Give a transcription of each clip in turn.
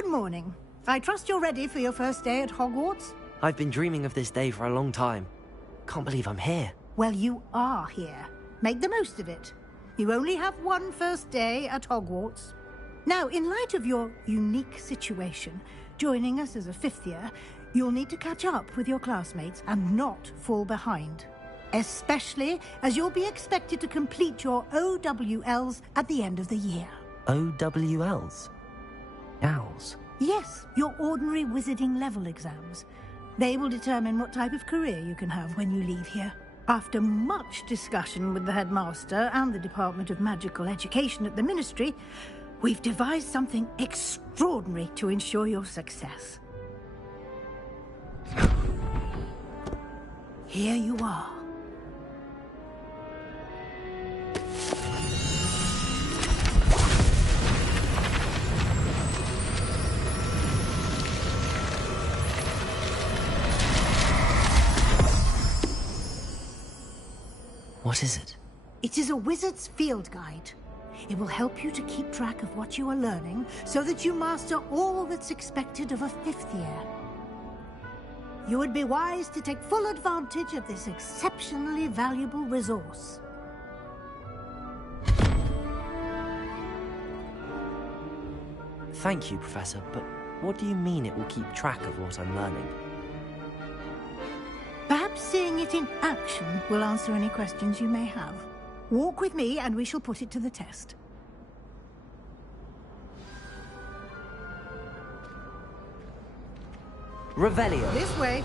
Good morning. I trust you're ready for your first day at Hogwarts? I've been dreaming of this day for a long time. Can't believe I'm here. Well, you are here. Make the most of it. You only have one first day at Hogwarts. Now, in light of your unique situation, joining us as a fifth year, you'll need to catch up with your classmates and not fall behind. Especially as you'll be expected to complete your OWLs at the end of the year. OWLs? Owls? Yes, your ordinary wizarding level exams. They will determine what type of career you can have when you leave here. After much discussion with the headmaster and the Department of Magical Education at the Ministry, we've devised something extraordinary to ensure your success. Here you are. What is it? It is a wizard's field guide. It will help you to keep track of what you are learning so that you master all that's expected of a fifth year. You would be wise to take full advantage of this exceptionally valuable resource. Thank you, Professor, but what do you mean it will keep track of what I'm learning? Perhaps seeing it in action will answer any questions you may have. Walk with me and we shall put it to the test. Revelio. This way.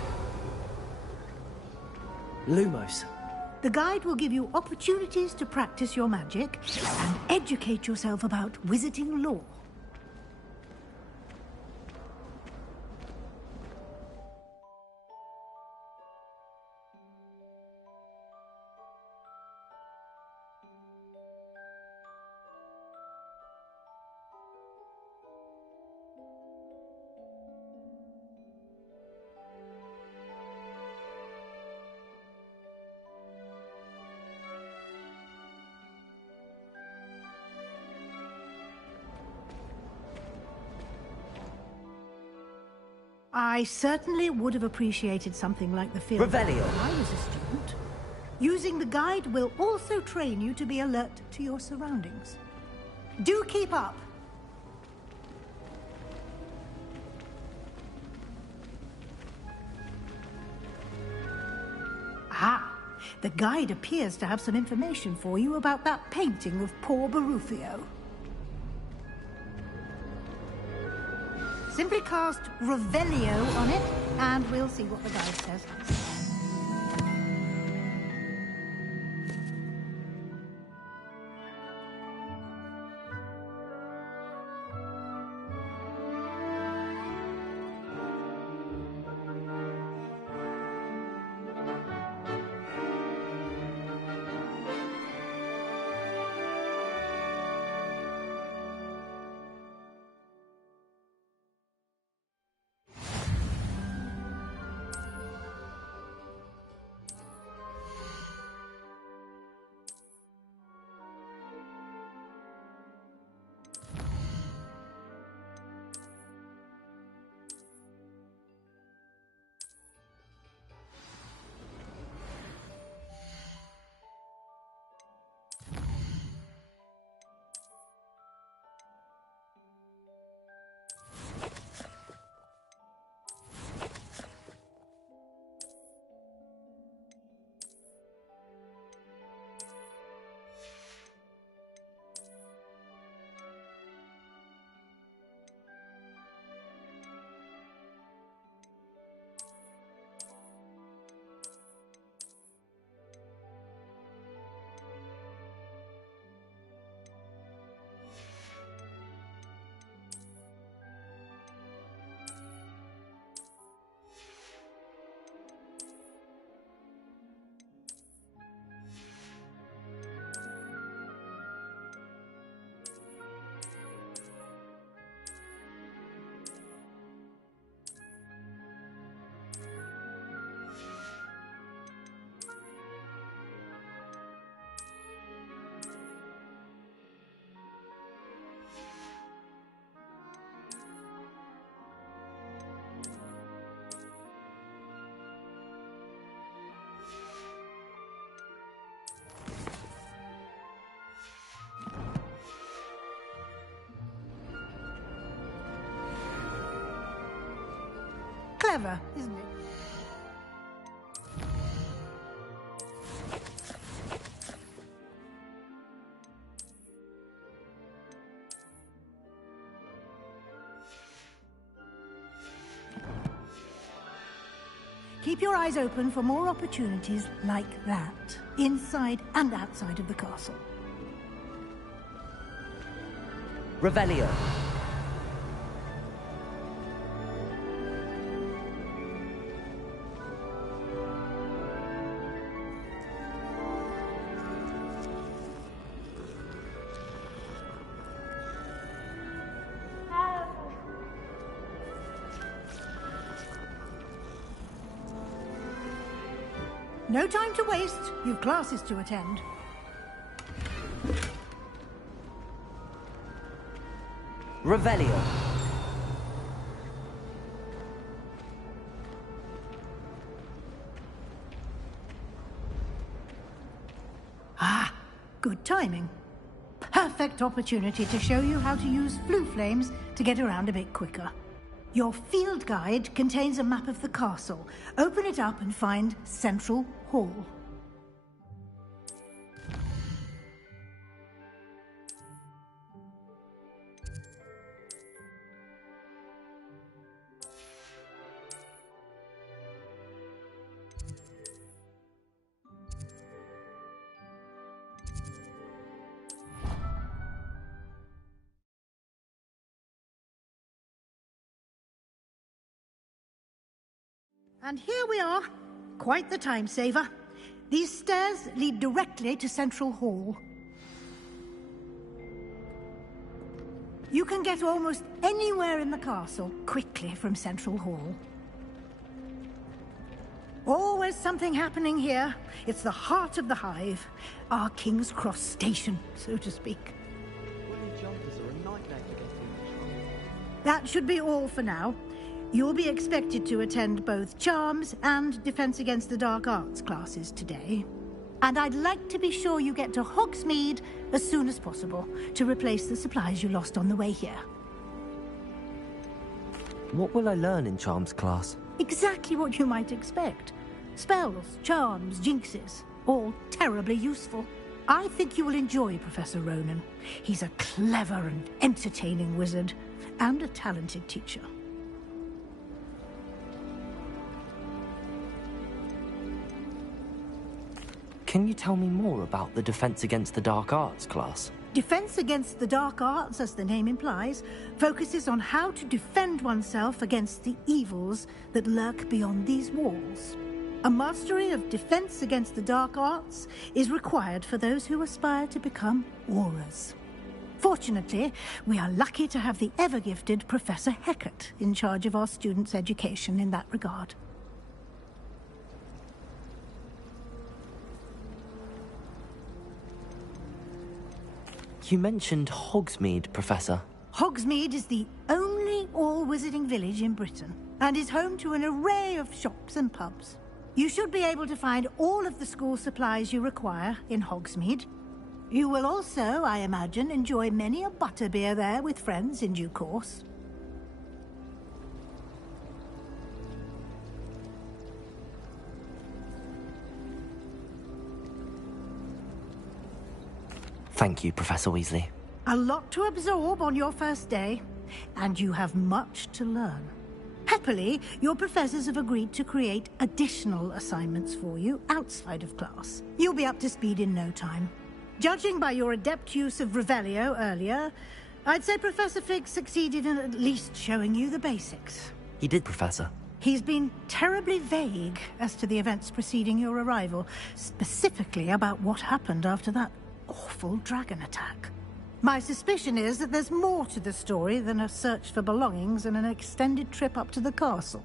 Lumos. The guide will give you opportunities to practice your magic and educate yourself about wizarding lore. I certainly would have appreciated something like the field Revelio. when I was a student. Using the guide will also train you to be alert to your surroundings. Do keep up. Ah, the guide appears to have some information for you about that painting of poor Barufio. Simply cast Revelio on it, and we'll see what the guide says. Clever, isn't it? Keep your eyes open for more opportunities like that, inside and outside of the castle. Revelio. No time to waste. You've classes to attend. Revelio. Ah, good timing. Perfect opportunity to show you how to use flue flames to get around a bit quicker. Your field guide contains a map of the castle. Open it up and find Central Hall. And here we are. Quite the time saver. These stairs lead directly to Central Hall. You can get almost anywhere in the castle quickly from Central Hall. Always something happening here. It's the heart of the hive. Our King's Cross station, so to speak. Woolly jumpers are a nightmare to get in. That should be all for now. You'll be expected to attend both Charms and Defense Against the Dark Arts classes today. And I'd like to be sure you get to Hogsmeade as soon as possible to replace the supplies you lost on the way here. What will I learn in Charms class? Exactly what you might expect. Spells, charms, jinxes, all terribly useful. I think you will enjoy Professor Ronan. He's a clever and entertaining wizard, and a talented teacher. Can you tell me more about the Defense Against the Dark Arts class? Defense Against the Dark Arts, as the name implies, focuses on how to defend oneself against the evils that lurk beyond these walls. A mastery of Defense Against the Dark Arts is required for those who aspire to become Aurors. Fortunately, we are lucky to have the ever-gifted Professor Hecat in charge of our students' education in that regard. You mentioned Hogsmeade, Professor. Hogsmeade is the only all-wizarding village in Britain, and is home to an array of shops and pubs. You should be able to find all of the school supplies you require in Hogsmeade. You will also, I imagine, enjoy many a butterbeer there with friends in due course. Thank you, Professor Weasley. A lot to absorb on your first day, and you have much to learn. Happily, your professors have agreed to create additional assignments for you outside of class. You'll be up to speed in no time. Judging by your adept use of Revelio earlier, I'd say Professor Fig succeeded in at least showing you the basics. He did, Professor. He's been terribly vague as to the events preceding your arrival, specifically about what happened after that awful dragon attack. My suspicion is that there's more to the story than a search for belongings and an extended trip up to the castle.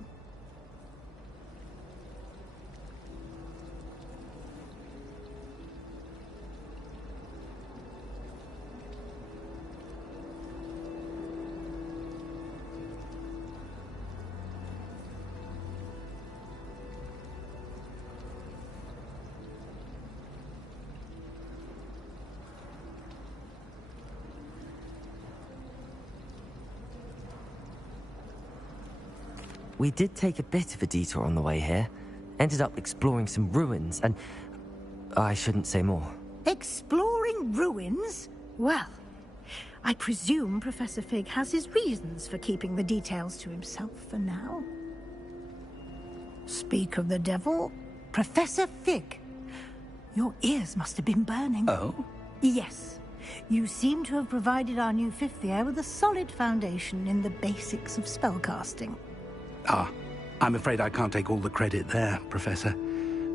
We did take a bit of a detour on the way here. Ended up exploring some ruins and... I shouldn't say more. Exploring ruins? Well, I presume Professor Fig has his reasons for keeping the details to himself for now. Speak of the devil, Professor Fig. Your ears must have been burning. Oh? Yes. You seem to have provided our new fifth year with a solid foundation in the basics of spellcasting. Ah, I'm afraid I can't take all the credit there, Professor.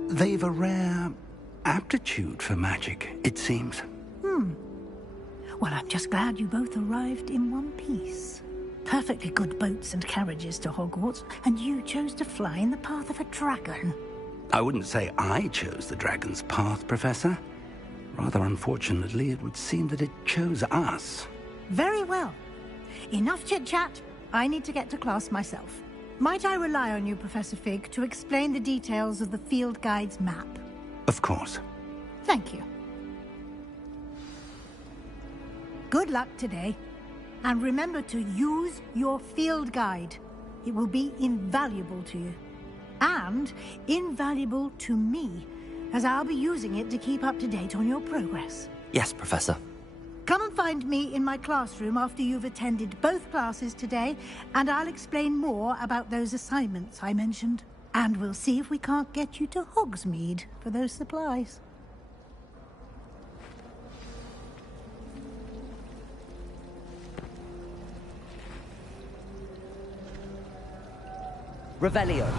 They've a rare aptitude for magic, it seems. Well, I'm just glad you both arrived in one piece. Perfectly good boats and carriages to Hogwarts, and you chose to fly in the path of a dragon. I wouldn't say I chose the dragon's path, Professor. Rather unfortunately, it would seem that it chose us. Very well. Enough chit-chat. I need to get to class myself. Might I rely on you, Professor Fig, to explain the details of the field guide's map? Of course. Thank you. Good luck today. And remember to use your field guide. It will be invaluable to you. And invaluable to me, as I'll be using it to keep up to date on your progress. Yes, Professor. Come and find me in my classroom after you've attended both classes today, and I'll explain more about those assignments I mentioned. And we'll see if we can't get you to Hogsmeade for those supplies. Revelio.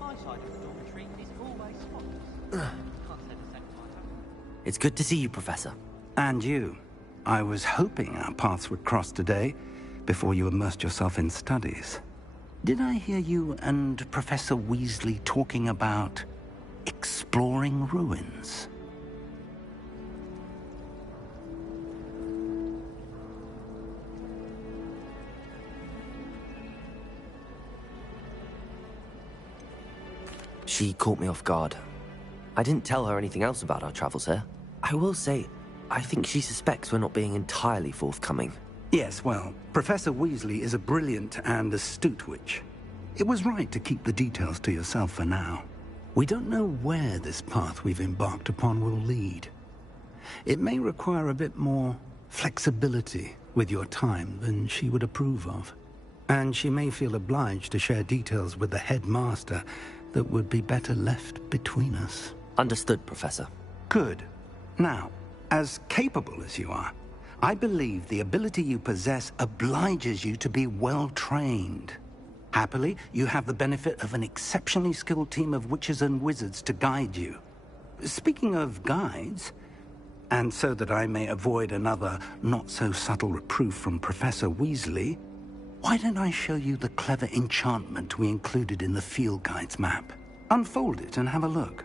My side of the dormitory is always spotless. Can't say the same for my home. It's good to see you, Professor. And you. I was hoping our paths would cross today, before you immersed yourself in studies. Did I hear you and Professor Weasley talking about exploring ruins? She caught me off guard. I didn't tell her anything else about our travels here. I will say, I think she suspects we're not being entirely forthcoming. Yes, well, Professor Weasley is a brilliant and astute witch. It was right to keep the details to yourself for now. We don't know where this path we've embarked upon will lead. It may require a bit more flexibility with your time than she would approve of. And she may feel obliged to share details with the headmaster that would be better left between us. Understood, Professor. Good. Now, as capable as you are, I believe the ability you possess obliges you to be well-trained. Happily, you have the benefit of an exceptionally skilled team of witches and wizards to guide you. Speaking of guides, and so that I may avoid another not-so-subtle reproof from Professor Weasley, why don't I show you the clever enchantment we included in the field guide's map? Unfold it and have a look.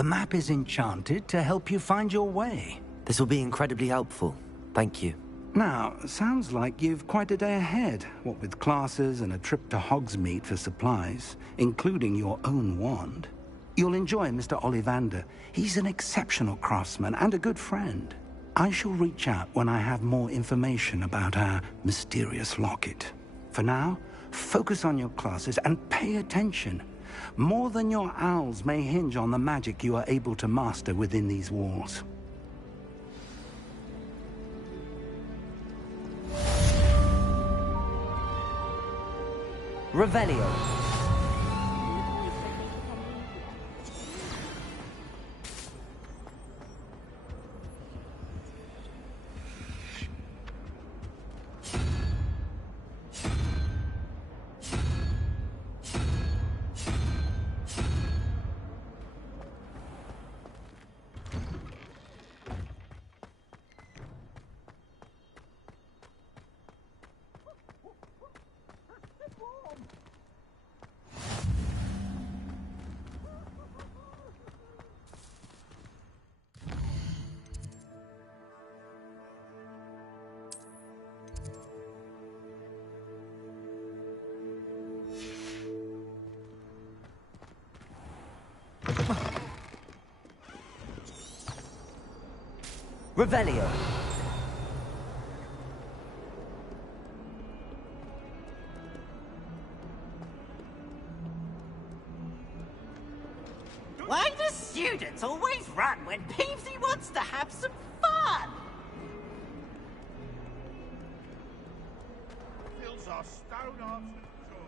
The map is enchanted to help you find your way. This will be incredibly helpful. Thank you. Now, sounds like you've quite a day ahead, what with classes and a trip to Hogsmeade for supplies, including your own wand. You'll enjoy Mr. Ollivander. He's an exceptional craftsman and a good friend. I shall reach out when I have more information about our mysterious locket. For now, focus on your classes and pay attention. More than your owls may hinge on the magic you are able to master within these walls. Revelio. Revelio. Why do students always run when Peevesy wants to have some fun? Fills our stone arms with joy.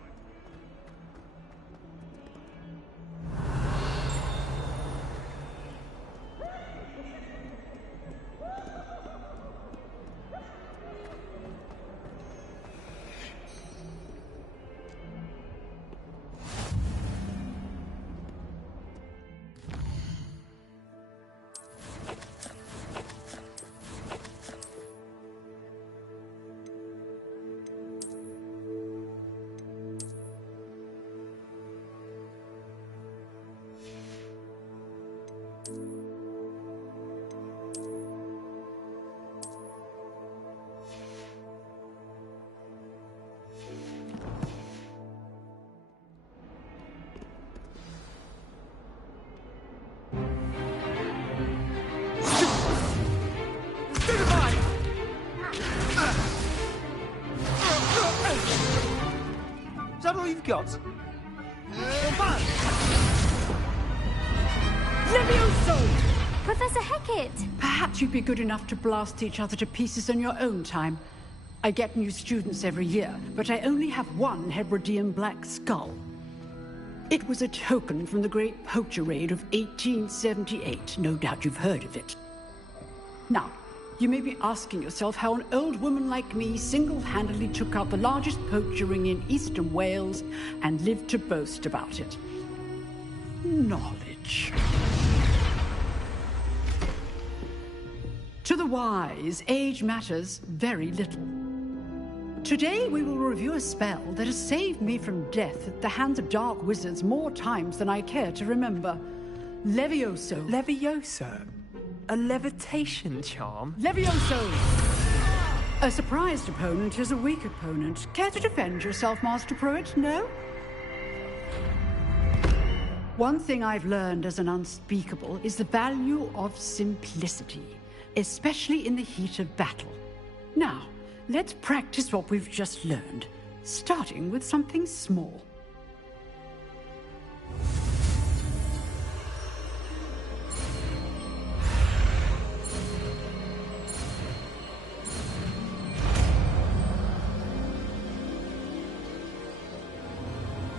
Is that all you've got? Levioso! Professor Hecat! Perhaps you'd be good enough to blast each other to pieces in your own time. I get new students every year, but I only have one Hebridean black skull. It was a token from the Great Poacher Raid of 1878. No doubt you've heard of it. Now, you may be asking yourself how an old woman like me single-handedly took out the largest poacher ring in eastern Wales and lived to boast about it. Knowledge. To the wise, age matters very little. Today we will review a spell that has saved me from death at the hands of dark wizards more times than I care to remember. Levioso. Levioso? A levitation charm? Levioso! A surprised opponent is a weak opponent. Care to defend yourself, Master Pruitt? No? One thing I've learned as an unspeakable is the value of simplicity, especially in the heat of battle. Now, let's practice what we've just learned, starting with something small.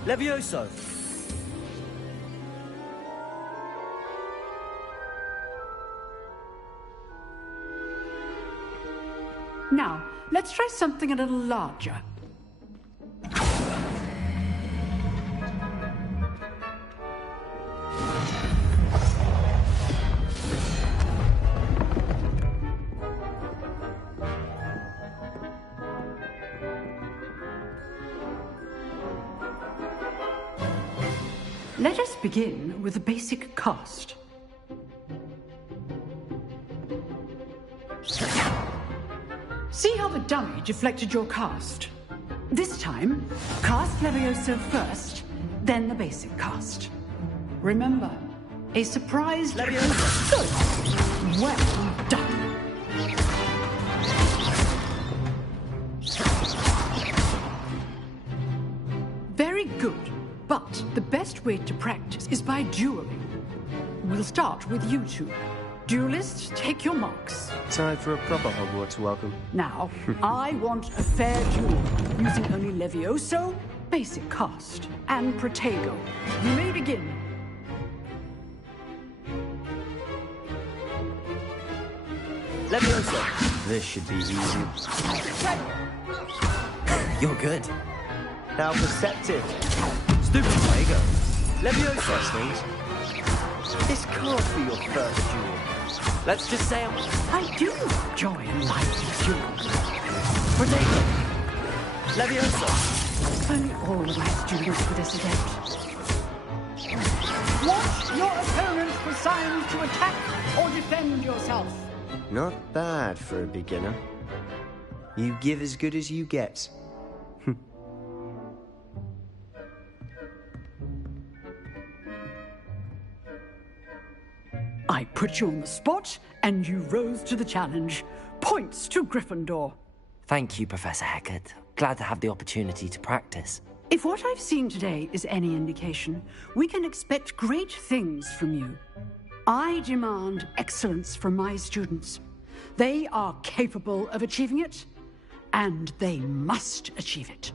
Levioso! Now, let's try something a little larger. Let us begin with the basic cast. dummy deflected your cast. This time, cast Levioso first, then the basic cast. Remember, a surprise Levioso. Good. Well done. Very good. But the best way to practice is by dueling. We'll start with you two. Duelists, take your marks. Time for a proper Hogwarts welcome. Now, I want a fair duel, using only Levioso, basic cast, and Protego. You may begin. Levioso! This should be easy. You're good. How perceptive. Stupid Protego. Levioso! First things. This can't be your first duel. Let's just say I do enjoy a lively duel. Protego! Levioso! If only all of my students were this adept. Watch your opponent for signs to attack or defend yourself. Not bad for a beginner. You give as good as you get. I put you on the spot, and you rose to the challenge. Points to Gryffindor. Thank you, Professor Hecat. Glad to have the opportunity to practice. If what I've seen today is any indication, we can expect great things from you. I demand excellence from my students. They are capable of achieving it, and they must achieve it.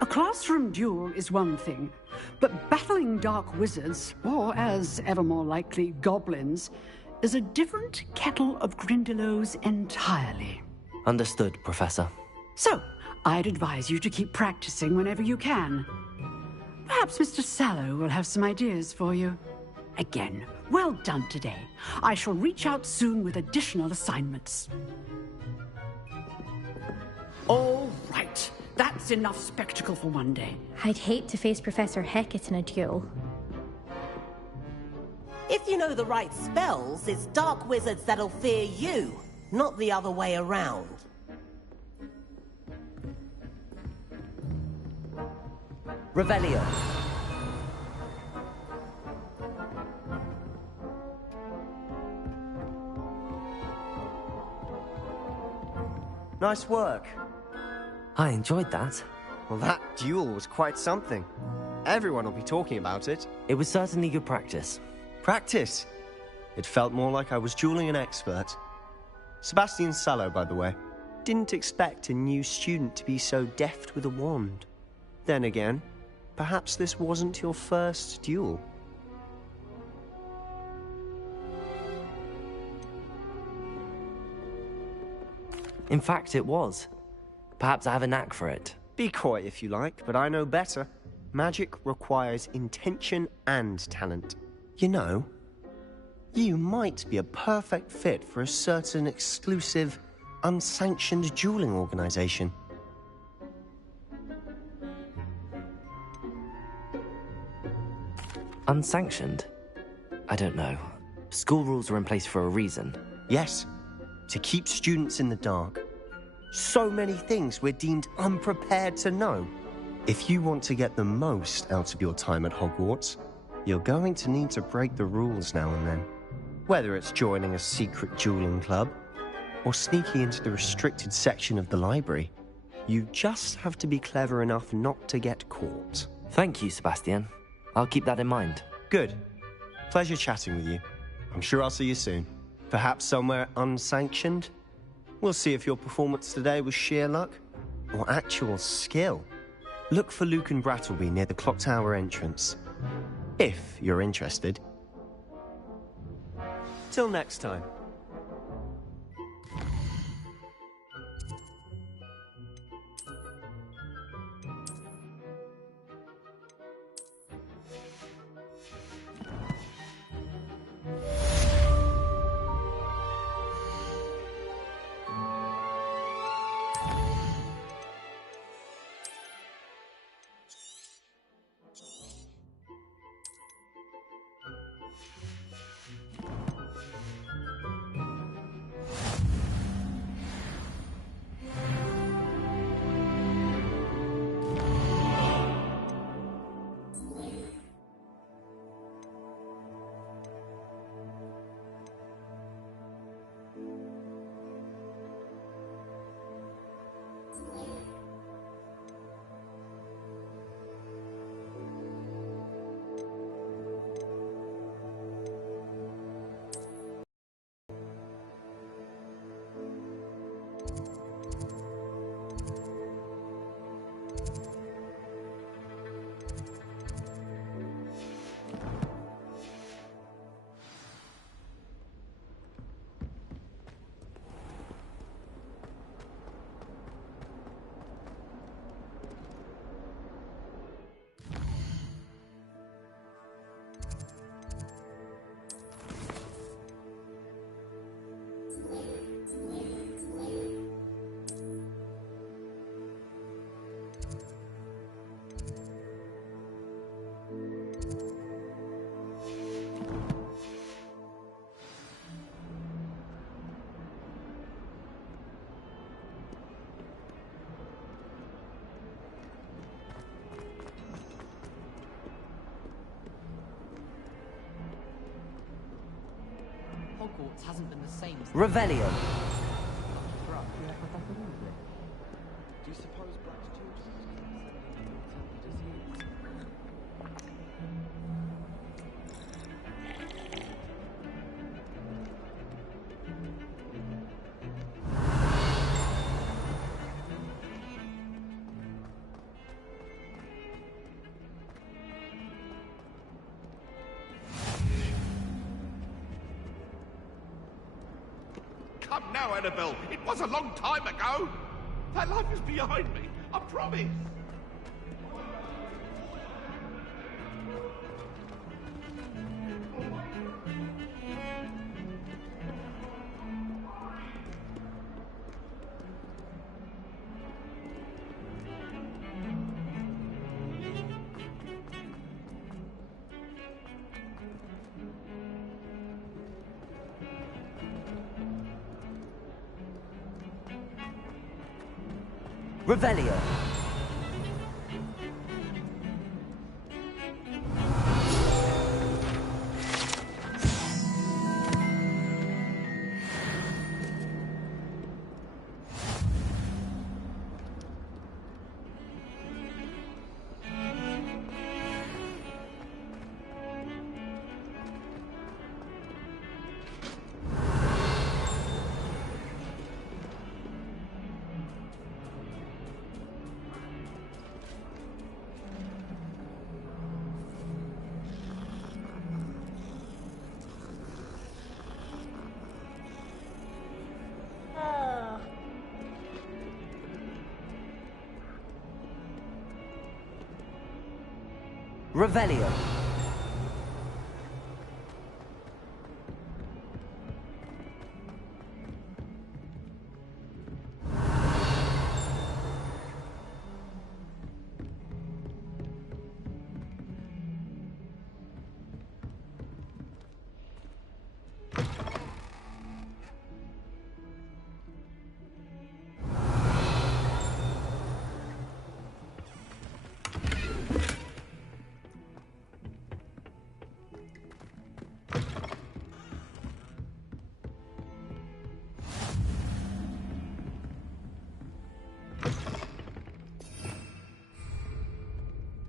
A classroom duel is one thing, but battling dark wizards, or as ever more likely, goblins, is a different kettle of Grindylows entirely. Understood, Professor. So, I'd advise you to keep practicing whenever you can. Perhaps Mr. Sallow will have some ideas for you. Again, well done today. I shall reach out soon with additional assignments. All right. That's enough spectacle for one day. I'd hate to face Professor Hecat in a duel. If you know the right spells, it's dark wizards that'll fear you, not the other way around. Revelio. Nice work. I enjoyed that. Well, that duel was quite something. Everyone will be talking about it. It was certainly good practice. Practice? It felt more like I was dueling an expert. Sebastian Sallow, by the way. Didn't expect a new student to be so deft with a wand. Then again, perhaps this wasn't your first duel. In fact, it was. Perhaps I have a knack for it. Be coy if you like, but I know better. Magic requires intention and talent. You know, you might be a perfect fit for a certain exclusive, unsanctioned dueling organization. Unsanctioned? I don't know. School rules are in place for a reason. Yes, to keep students in the dark. So many things we're deemed unprepared to know. If you want to get the most out of your time at Hogwarts, you're going to need to break the rules now and then. Whether it's joining a secret dueling club, or sneaking into the restricted section of the library, you just have to be clever enough not to get caught. Thank you, Sebastian. I'll keep that in mind. Good. Pleasure chatting with you. I'm sure I'll see you soon. Perhaps somewhere unsanctioned? We'll see if your performance today was sheer luck or actual skill. Look for Luke and Brattleby near the clock tower entrance. If you're interested. Till next time. Hogwarts hasn't been the same since... Revelio. Do you suppose Black's Come now, Annabelle. It was a long time ago. That life is behind me. I promise. Revelio. Revelio.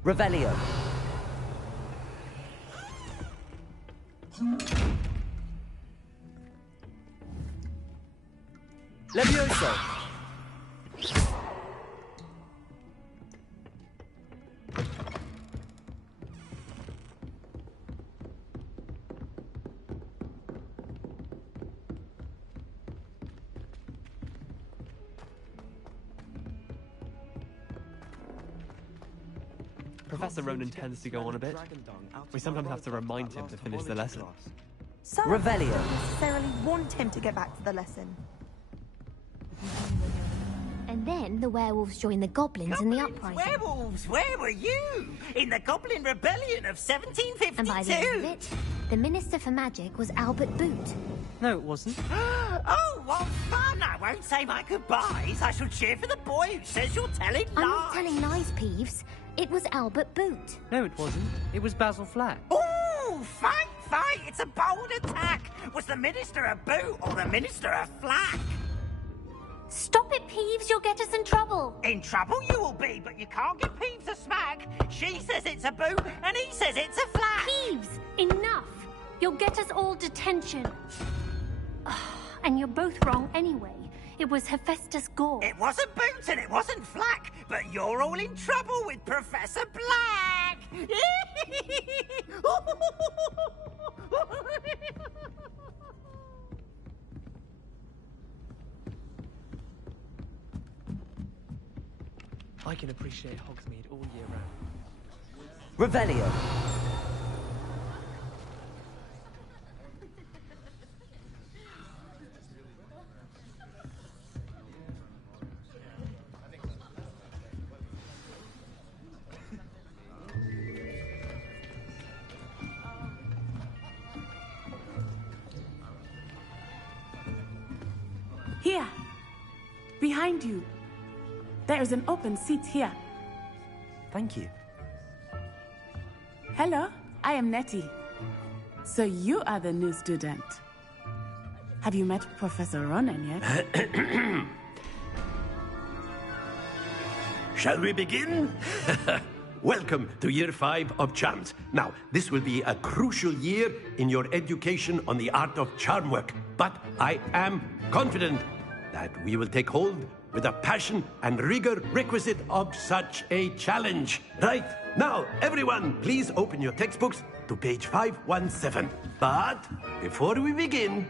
Revelio. Levioso. Professor Ronan tends to go on a bit. We sometimes have to remind him to finish the lesson. So Revelio. I don't necessarily want him to get back to the lesson. And then the werewolves join the goblins in the uprising. Werewolves, where were you? In the Goblin Rebellion of 1752? And by the end of it, the Minister for Magic was Albert Boot. No, it wasn't. Oh, what fun! I won't say my goodbyes. I shall cheer for the boy who says you're telling lies. I'm not telling lies, Peeves. It was Albert Boot. No, it wasn't. It was Basil Flack. Ooh, fight, fight! It's a bold attack. Was the Minister a boot or the Minister a flack? Stop it, Peeves. You'll get us in trouble. In trouble you will be, but you can't give Peeves a smack. She says it's a boot, and he says it's a flack. Peeves, enough. You'll get us all detention. And you're both wrong anyway. It was Hephaestus Gore. It wasn't Boot and it wasn't Flack, but you're all in trouble with Professor Black. I can appreciate Hogsmeade all year round. Revelio. Here, behind you. There is an open seat here. Thank you. Hello, I am Nettie. So you are the new student. Have you met Professor Ronan yet? Shall we begin? Welcome to Year 5 of Charms. Now, this will be a crucial year in your education on the art of charm work. But I am confident that we will take hold with the passion and rigor requisite of such a challenge. Right, now, everyone, please open your textbooks to page 517. But before we begin,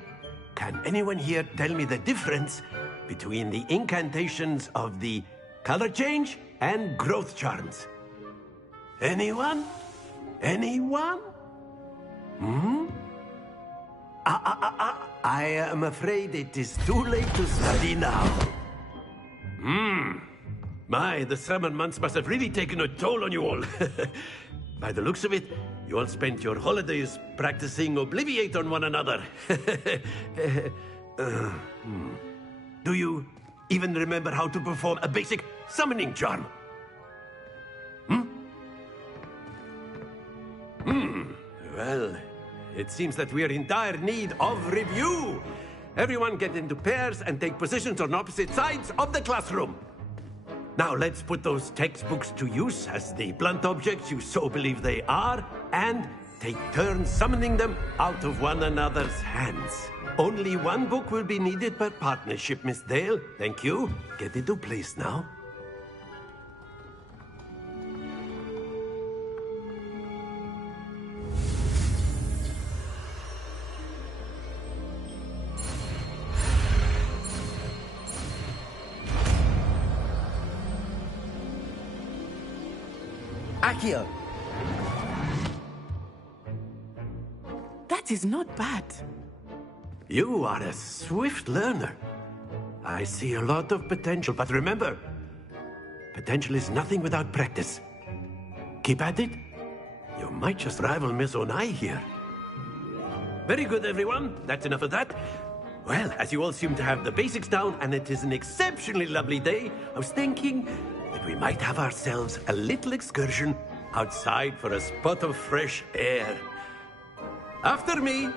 can anyone here tell me the difference between the incantations of the color change and growth charms? Anyone? Anyone? I am afraid it is too late to study now. My, the summer months must have really taken a toll on you all. By the looks of it, you all spent your holidays practicing Obliviate on one another. Do you even remember how to perform a basic summoning charm? Well, it seems that we are in dire need of review. Everyone get into pairs and take positions on opposite sides of the classroom. Now let's put those textbooks to use as the blunt objects you so believe they are, and take turns summoning them out of one another's hands. Only one book will be needed per partnership, Miss Dale. Thank you. Get into place now. Accio! That is not bad. You are a swift learner. I see a lot of potential, but remember, potential is nothing without practice. Keep at it. You might just rival Miss Onai here. Very good, everyone. That's enough of that. Well, as you all seem to have the basics down, and it is an exceptionally lovely day, I was thinking that we might have ourselves a little excursion outside for a spot of fresh air. After me.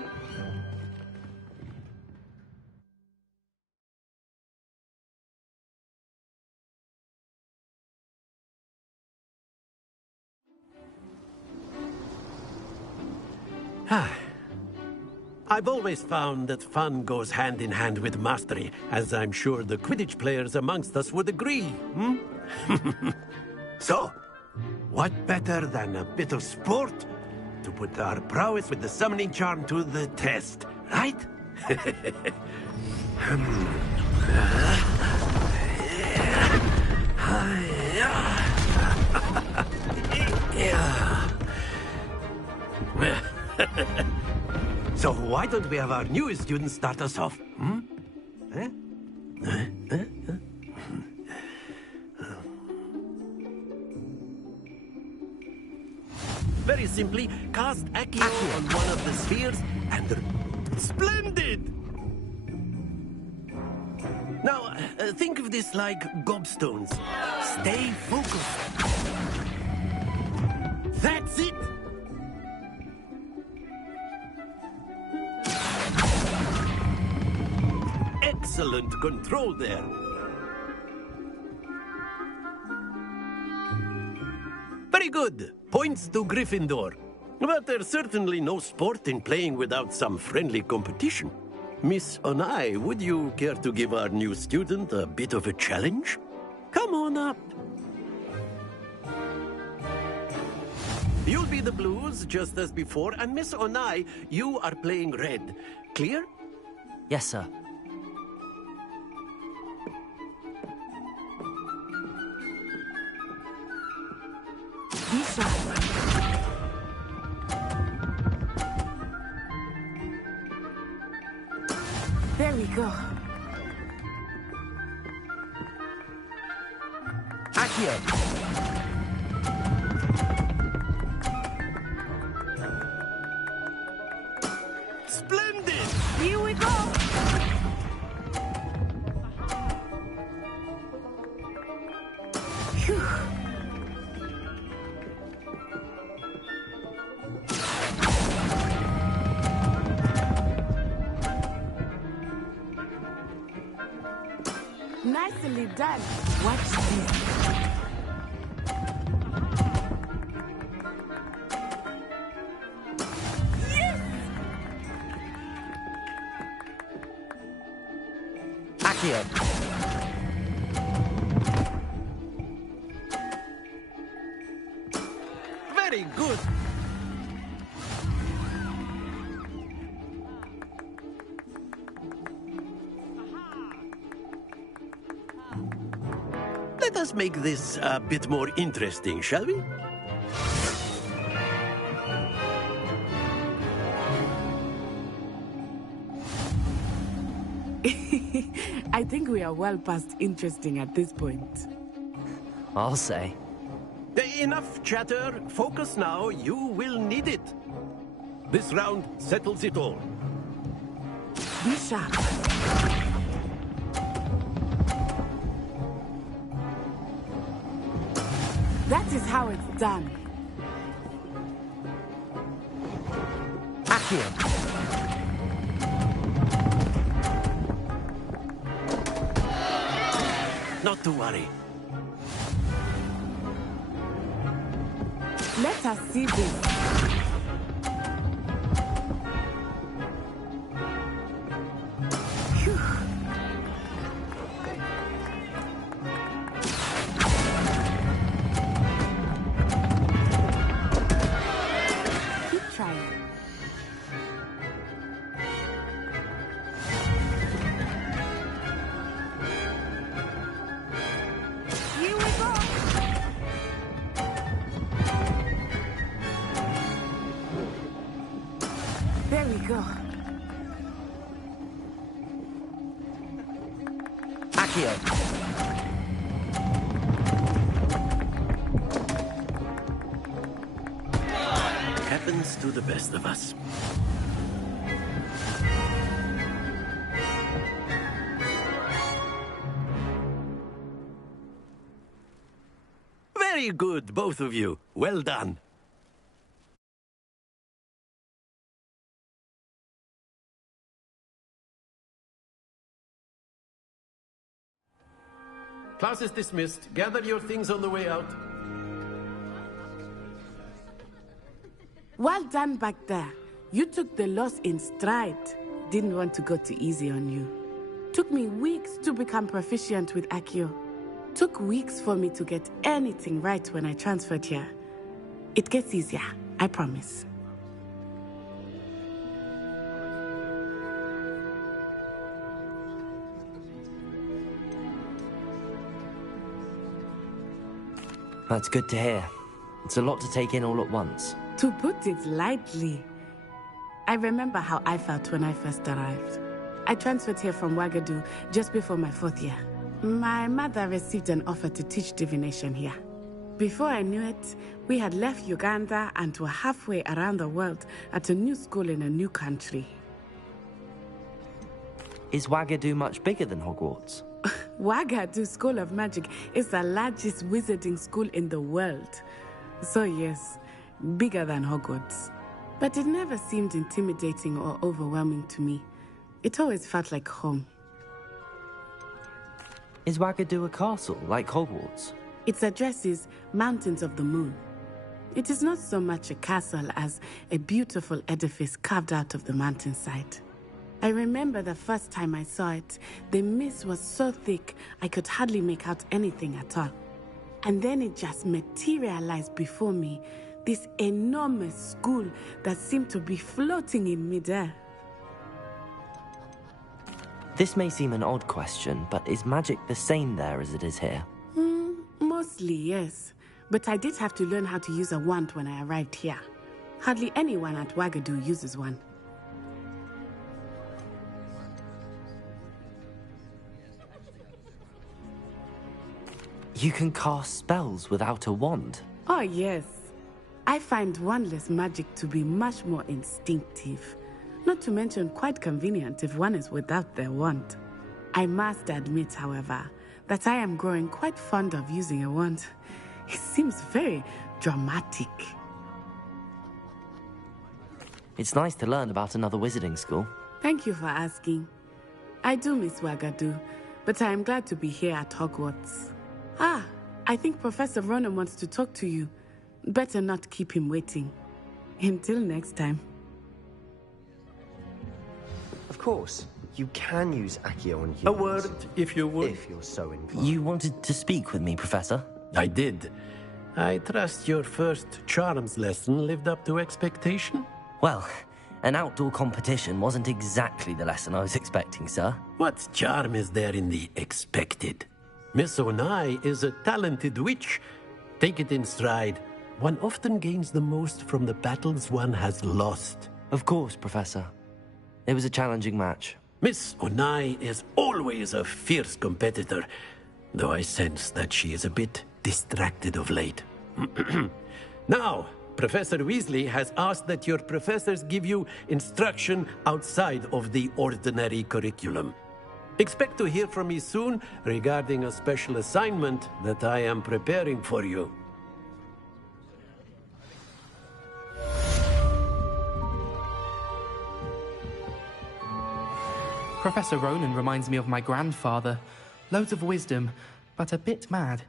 I've always found that fun goes hand in hand with mastery, as I'm sure the Quidditch players amongst us would agree, So, what better than a bit of sport to put our prowess with the summoning charm to the test, right? So why don't we have our newest student start us off? Very simply, cast Accio on one of the spheres and... Splendid! Now, think of this like gobstones. Stay focused. That's it! Excellent control there. Very good. Points to Gryffindor. But there's certainly no sport in playing without some friendly competition. Miss Onai, would you care to give our new student a bit of a challenge? Come on up. You'll be the blues, just as before, and Miss Onai, you are playing red. Clear? Yes, sir. There we go. Accio! Splendid! Here we go! Phew. nearly done. Watch this. Accio. Very good. Let us make this a bit more interesting, shall we? I think we are well past interesting at this point. I'll say. Enough chatter. Focus now. You will need it. This round settles it all. Be sharp. That is how it's done. Accio. Not to worry. Let us see this. Phew. Keep trying. Here we go. There we go. Accio. Happens to the best of us. Very good, both of you. Well done. Class is dismissed. Gather your things on the way out. Well done back there. You took the loss in stride. Didn't want to go too easy on you. Took me weeks to become proficient with Accio. Took weeks for me to get anything right when I transferred here. It gets easier, I promise. That's good to hear. It's a lot to take in all at once. To put it lightly, I remember how I felt when I first arrived. I transferred here from Wagadu just before my 4th year. My mother received an offer to teach divination here. Before I knew it, we had left Uganda and were halfway around the world at a new school in a new country. Is Wagadu much bigger than Hogwarts? Wagadu School of Magic is the largest wizarding school in the world. So yes, bigger than Hogwarts. But it never seemed intimidating or overwhelming to me. It always felt like home. Is Wagadu a castle, like Hogwarts? Its address is Mountains of the Moon. It is not so much a castle as a beautiful edifice carved out of the mountainside. I remember the first time I saw it, the mist was so thick I could hardly make out anything at all. And then it just materialized before me, this enormous school that seemed to be floating in midair. This may seem an odd question, but is magic the same there as it is here? Mostly, yes. But I did have to learn how to use a wand when I arrived here. Hardly anyone at Wagadu uses one. You can cast spells without a wand? Oh, yes. I find wandless magic to be much more instinctive. Not to mention quite convenient if one is without their wand. I must admit, however, that I am growing quite fond of using a wand. It seems very dramatic. It's nice to learn about another wizarding school. Thank you for asking. I do miss Wagadu, but I am glad to be here at Hogwarts. Ah, I think Professor Ronan wants to talk to you. Better not keep him waiting. Until next time. Of course, you can use Accio on humans. A word, if you would. If you're so inclined. You wanted to speak with me, Professor? I did. I trust your first charms lesson lived up to expectation? Well, an outdoor competition wasn't exactly the lesson I was expecting, sir. What charm is there in the expected? Miss Onai is a talented witch. Take it in stride. One often gains the most from the battles one has lost. Of course, Professor. It was a challenging match. Miss Onai is always a fierce competitor, though I sense that she is a bit distracted of late. Now, Professor Weasley has asked that your professors give you instruction outside of the ordinary curriculum. Expect to hear from me soon regarding a special assignment that I am preparing for you. Professor Ronan reminds me of my grandfather. Loads of wisdom, but a bit mad.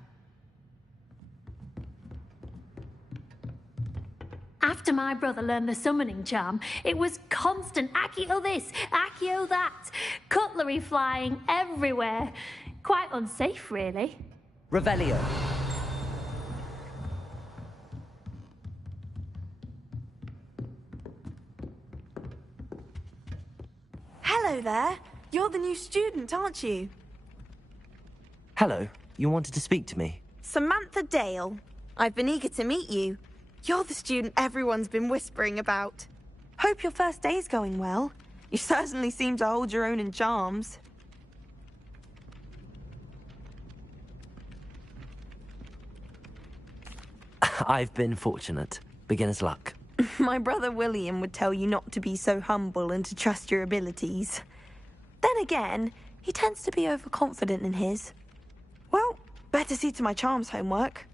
After my brother learned the summoning charm, it was constant Accio this, Accio that, cutlery flying everywhere. Quite unsafe, really. Revelio. Hello there. You're the new student, aren't you? Hello. You wanted to speak to me? Samantha Dale. I've been eager to meet you. You're the student everyone's been whispering about. Hope your first day's going well. You certainly seem to hold your own in charms. I've been fortunate. Beginner's luck. My brother William would tell you not to be so humble and to trust your abilities. Then again, he tends to be overconfident in his. Well, better see to my charms homework.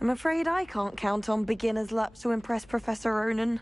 I'm afraid I can't count on beginner's luck to impress Professor Ronan.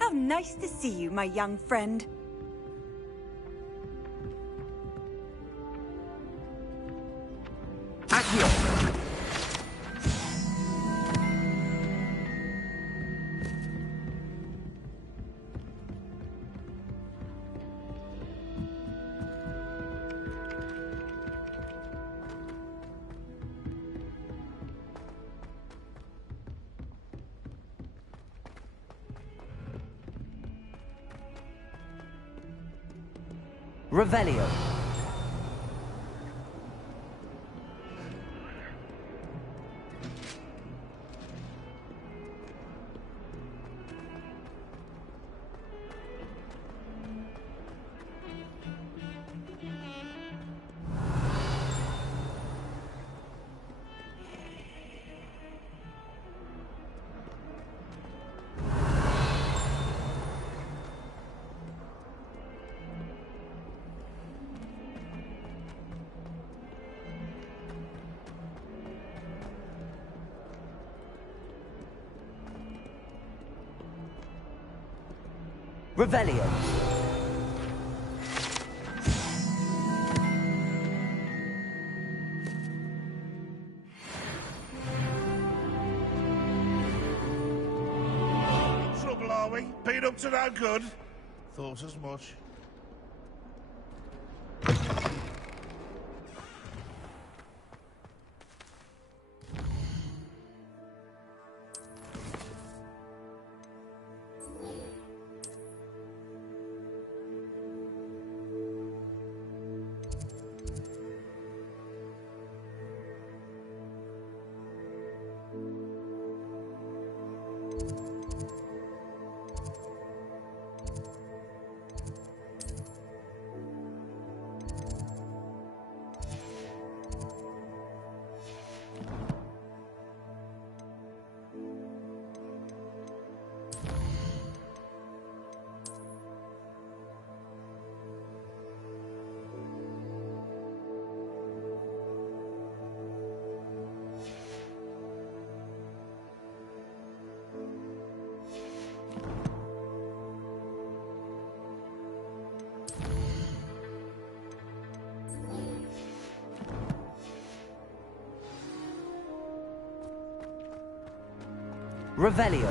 How nice to see you, my young friend. Revelio. Revelio. In trouble, are we? Been up to no good? Thought as much. Revelio.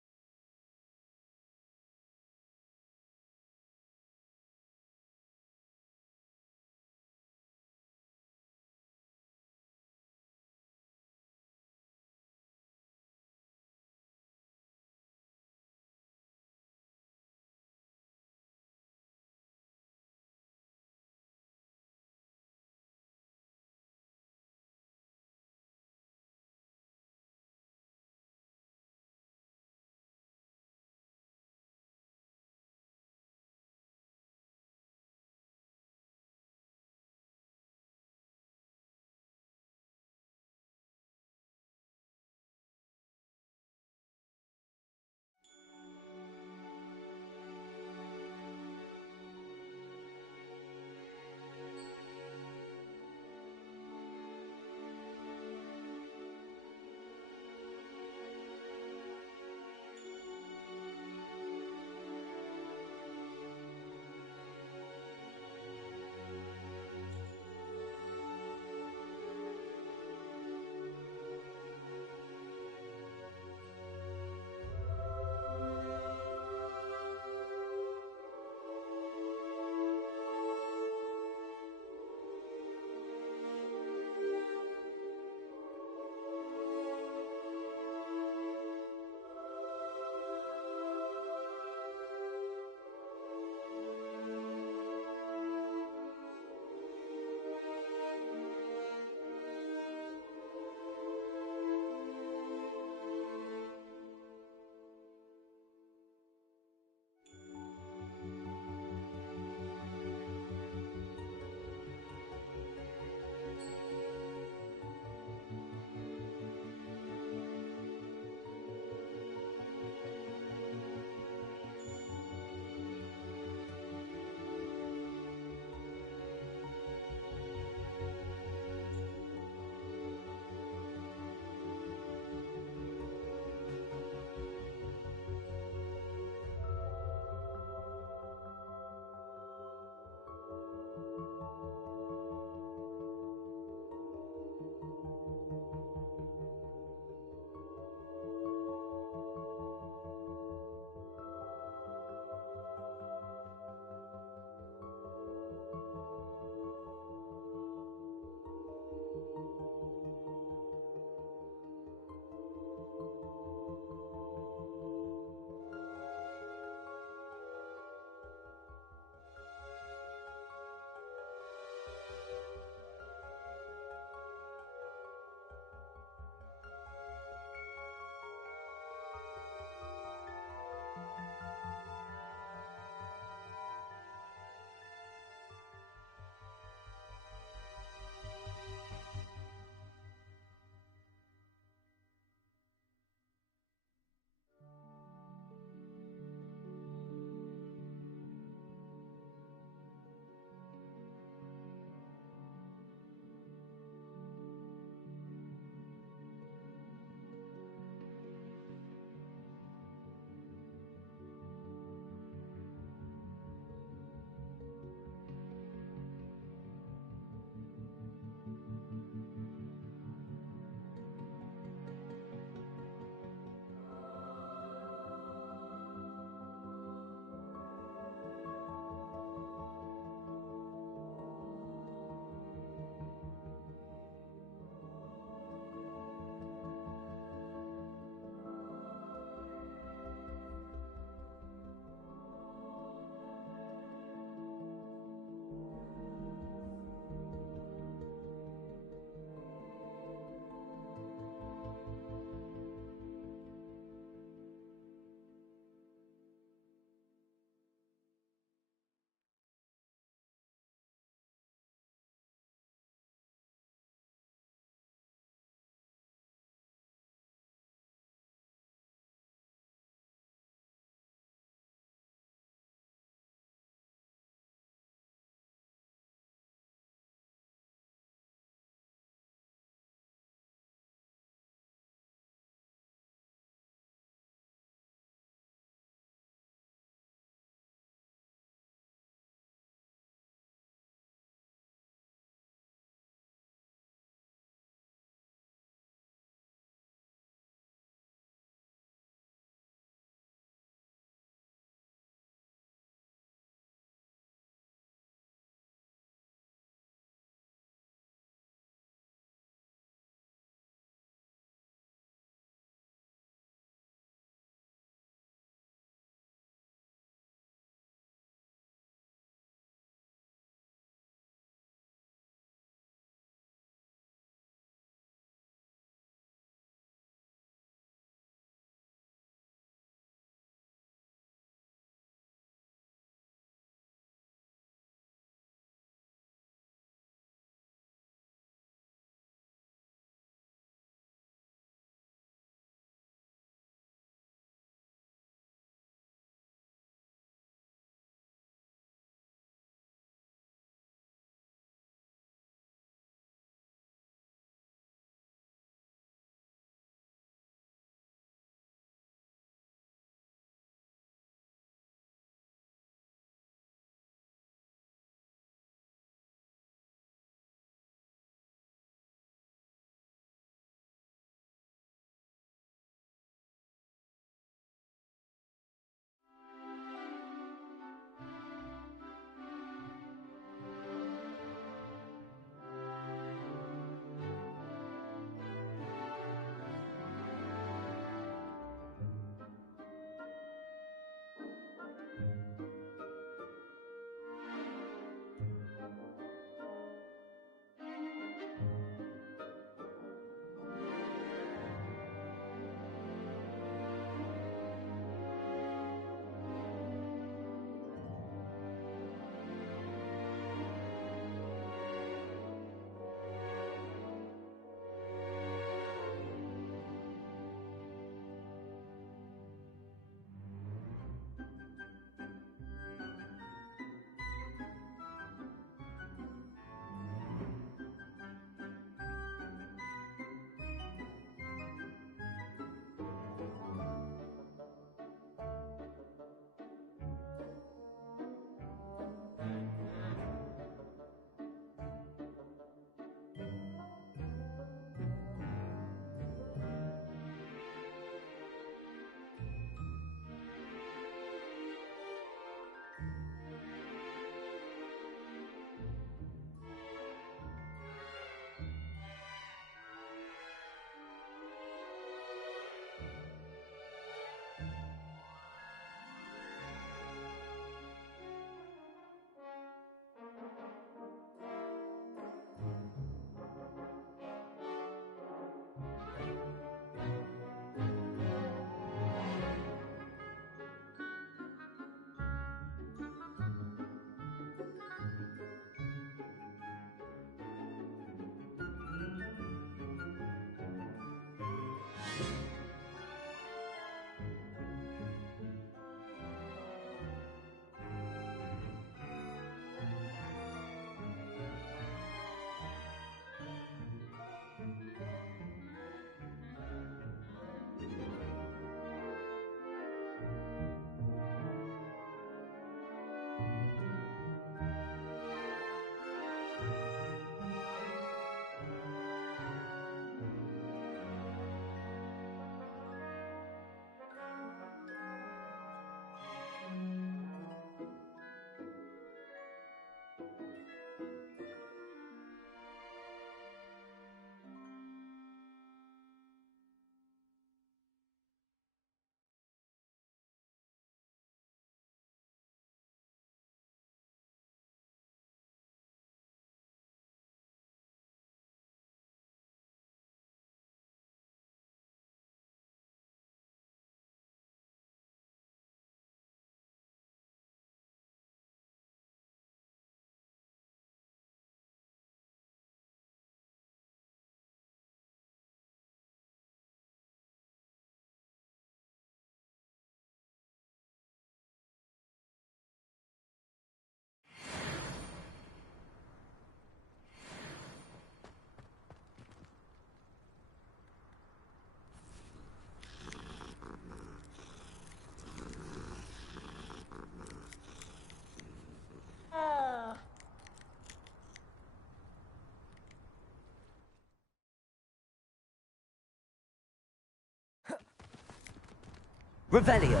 Revelio.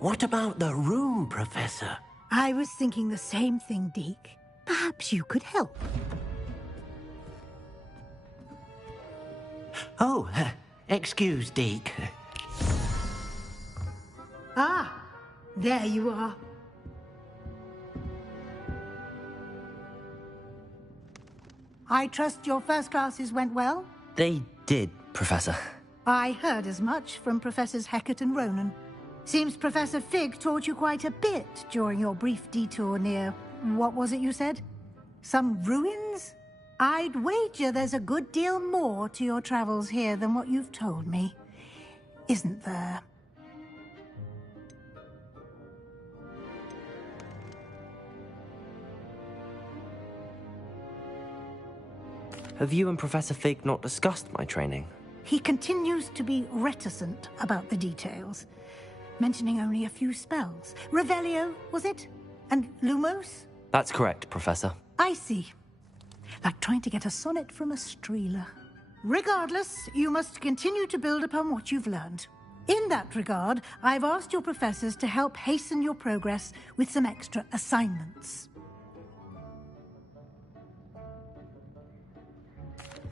What about the room, Professor? I was thinking the same thing, Deke. Perhaps you could help. Oh, excuse, Deke. Ah, there you are. I trust your first classes went well? They did, Professor. I heard as much from Professors Hecat and Ronan. Seems Professor Fig taught you quite a bit during your brief detour near... what was it you said? Some ruins? I'd wager there's a good deal more to your travels here than what you've told me. Isn't there? Have you and Professor Fig not discussed my training? He continues to be reticent about the details, mentioning only a few spells. Revelio, was it? And Lumos? That's correct, Professor. I see. Like trying to get a sonnet from a streeler. Regardless, you must continue to build upon what you've learned. In that regard, I've asked your professors to help hasten your progress with some extra assignments.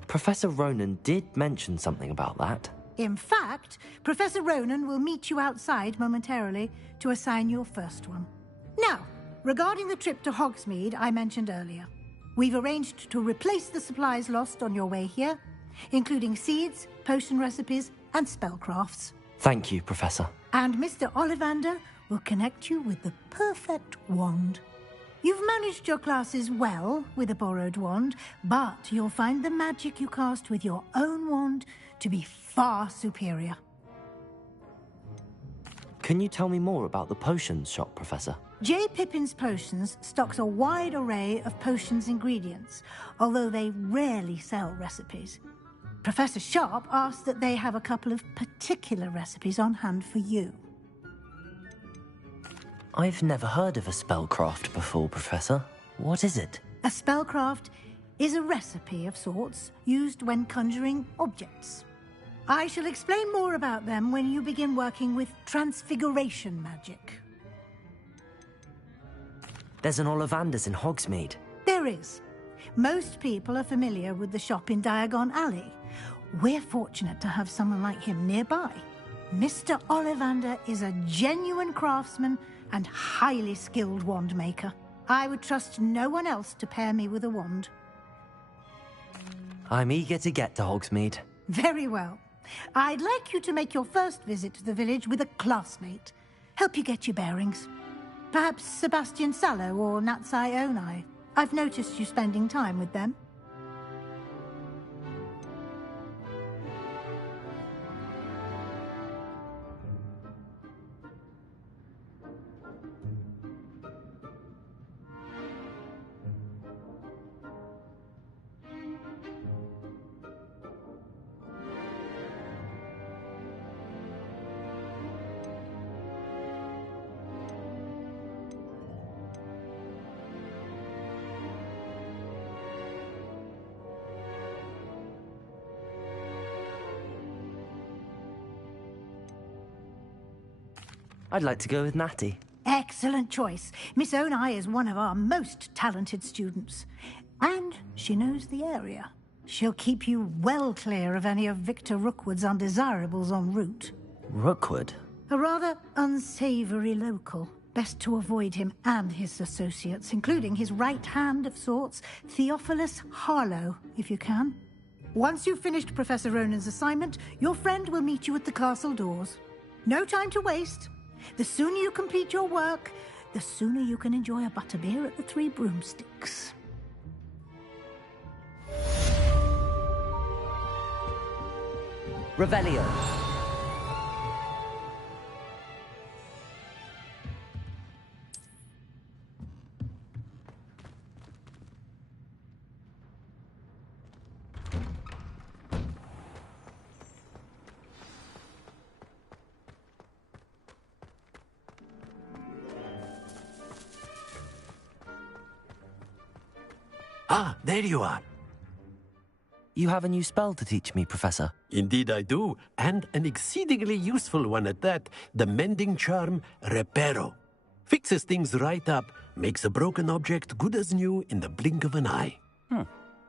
Professor Ronan did mention something about that. In fact, Professor Ronan will meet you outside momentarily to assign your first one. Now, regarding the trip to Hogsmeade I mentioned earlier, we've arranged to replace the supplies lost on your way here, including seeds, potion recipes, and spellcrafts. Thank you, Professor. And Mr. Ollivander will connect you with the perfect wand. You've managed your classes well with a borrowed wand, but you'll find the magic you cast with your own wand to be far superior. Can you tell me more about the potions shop, Professor? J. Pippin's Potions stocks a wide array of potions ingredients, although they rarely sell recipes. Professor Sharp asked that they have a couple of particular recipes on hand for you. I've never heard of a spellcraft before, Professor. What is it? A spellcraft is a recipe of sorts used when conjuring objects. I shall explain more about them when you begin working with transfiguration magic. There's an Ollivander's in Hogsmeade. There is. Most people are familiar with the shop in Diagon Alley. We're fortunate to have someone like him nearby. Mr. Ollivander is a genuine craftsman and highly skilled wand maker. I would trust no one else to pair me with a wand. I'm eager to get to Hogsmeade. Very well. I'd like you to make your first visit to the village with a classmate. Help you get your bearings. Perhaps Sebastian Sallow or Natsai Onai. I've noticed you spending time with them. I'd like to go with Natty. Excellent choice. Miss Onai is one of our most talented students. And she knows the area. She'll keep you well clear of any of Victor Rookwood's undesirables en route. Rookwood? A rather unsavory local. Best to avoid him and his associates, including his right hand of sorts, Theophilus Harlow, if you can. Once you've finished Professor Ronan's assignment, your friend will meet you at the castle doors. No time to waste. The sooner you complete your work, the sooner you can enjoy a butterbeer at the Three Broomsticks. Revelio. Ah, there you are. You have a new spell to teach me, Professor. Indeed I do, and an exceedingly useful one at that. The mending charm, Reparo. Fixes things right up, makes a broken object good as new in the blink of an eye.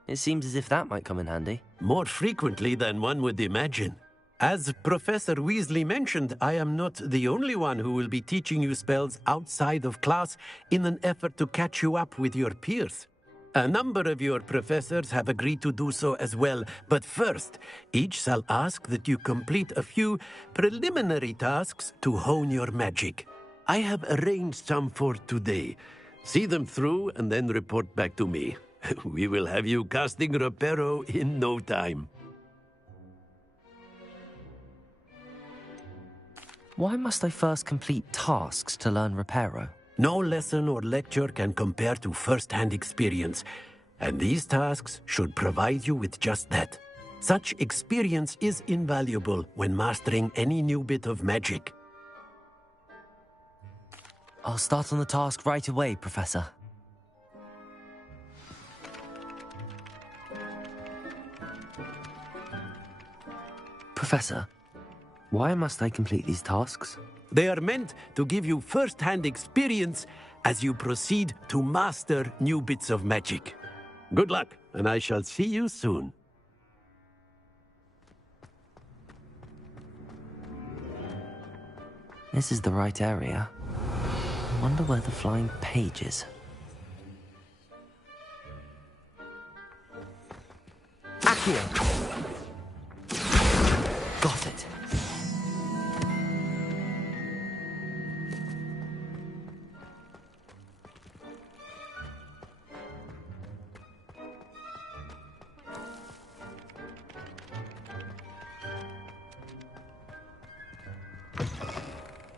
It seems as if that might come in handy. More frequently than one would imagine. As Professor Weasley mentioned, I am not the only one who will be teaching you spells outside of class in an effort to catch you up with your peers. A number of your professors have agreed to do so as well, but first, each shall ask that you complete a few preliminary tasks to hone your magic. I have arranged some for today. See them through and then report back to me. We will have you casting Reparo in no time. Why must I first complete tasks to learn Reparo? No lesson or lecture can compare to first-hand experience, and these tasks should provide you with just that. Such experience is invaluable when mastering any new bit of magic. I'll start on the task right away, Professor. Professor, why must I complete these tasks? They are meant to give you first-hand experience as you proceed to master new bits of magic. Good luck, and I shall see you soon. This is the right area. I wonder where the flying page is. Accio! Got it.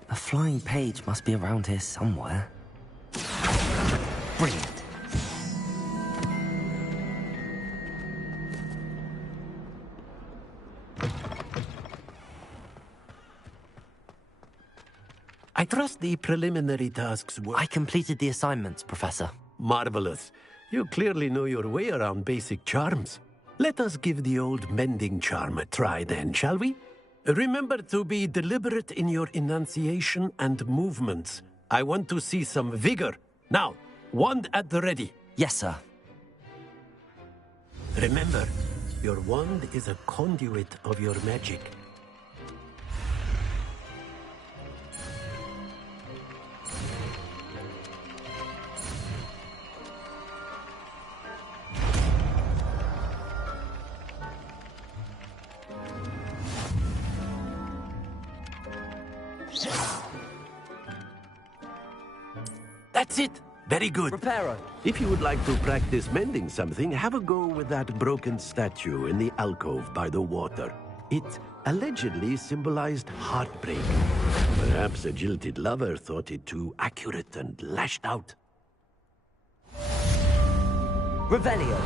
The flying page must be around here somewhere. Brilliant. I trust the preliminary tasks were... I completed the assignments, Professor. Marvelous. You clearly know your way around basic charms. Let us give the old mending charm a try then, shall we? Remember to be deliberate in your enunciation and movements. I want to see some vigor. Now, wand at the ready. Yes, sir. Remember, your wand is a conduit of your magic. That's it. Very good. Reparo. If you would like to practice mending something, have a go with that broken statue in the alcove by the water. It allegedly symbolized heartbreak. Perhaps a jilted lover thought it too accurate and lashed out. Revelio.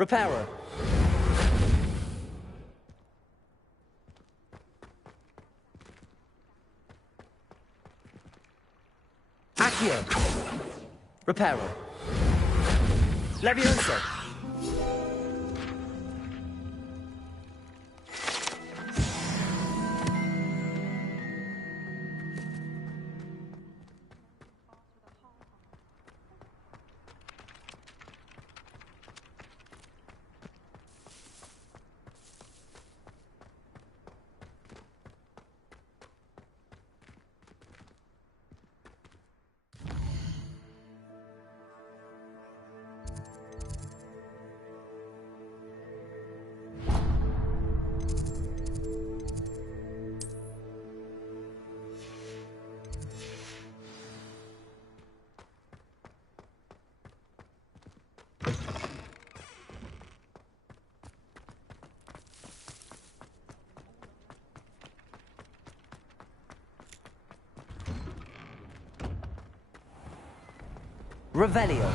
Reparo. Accio. Reparo. Levioso. Revelio.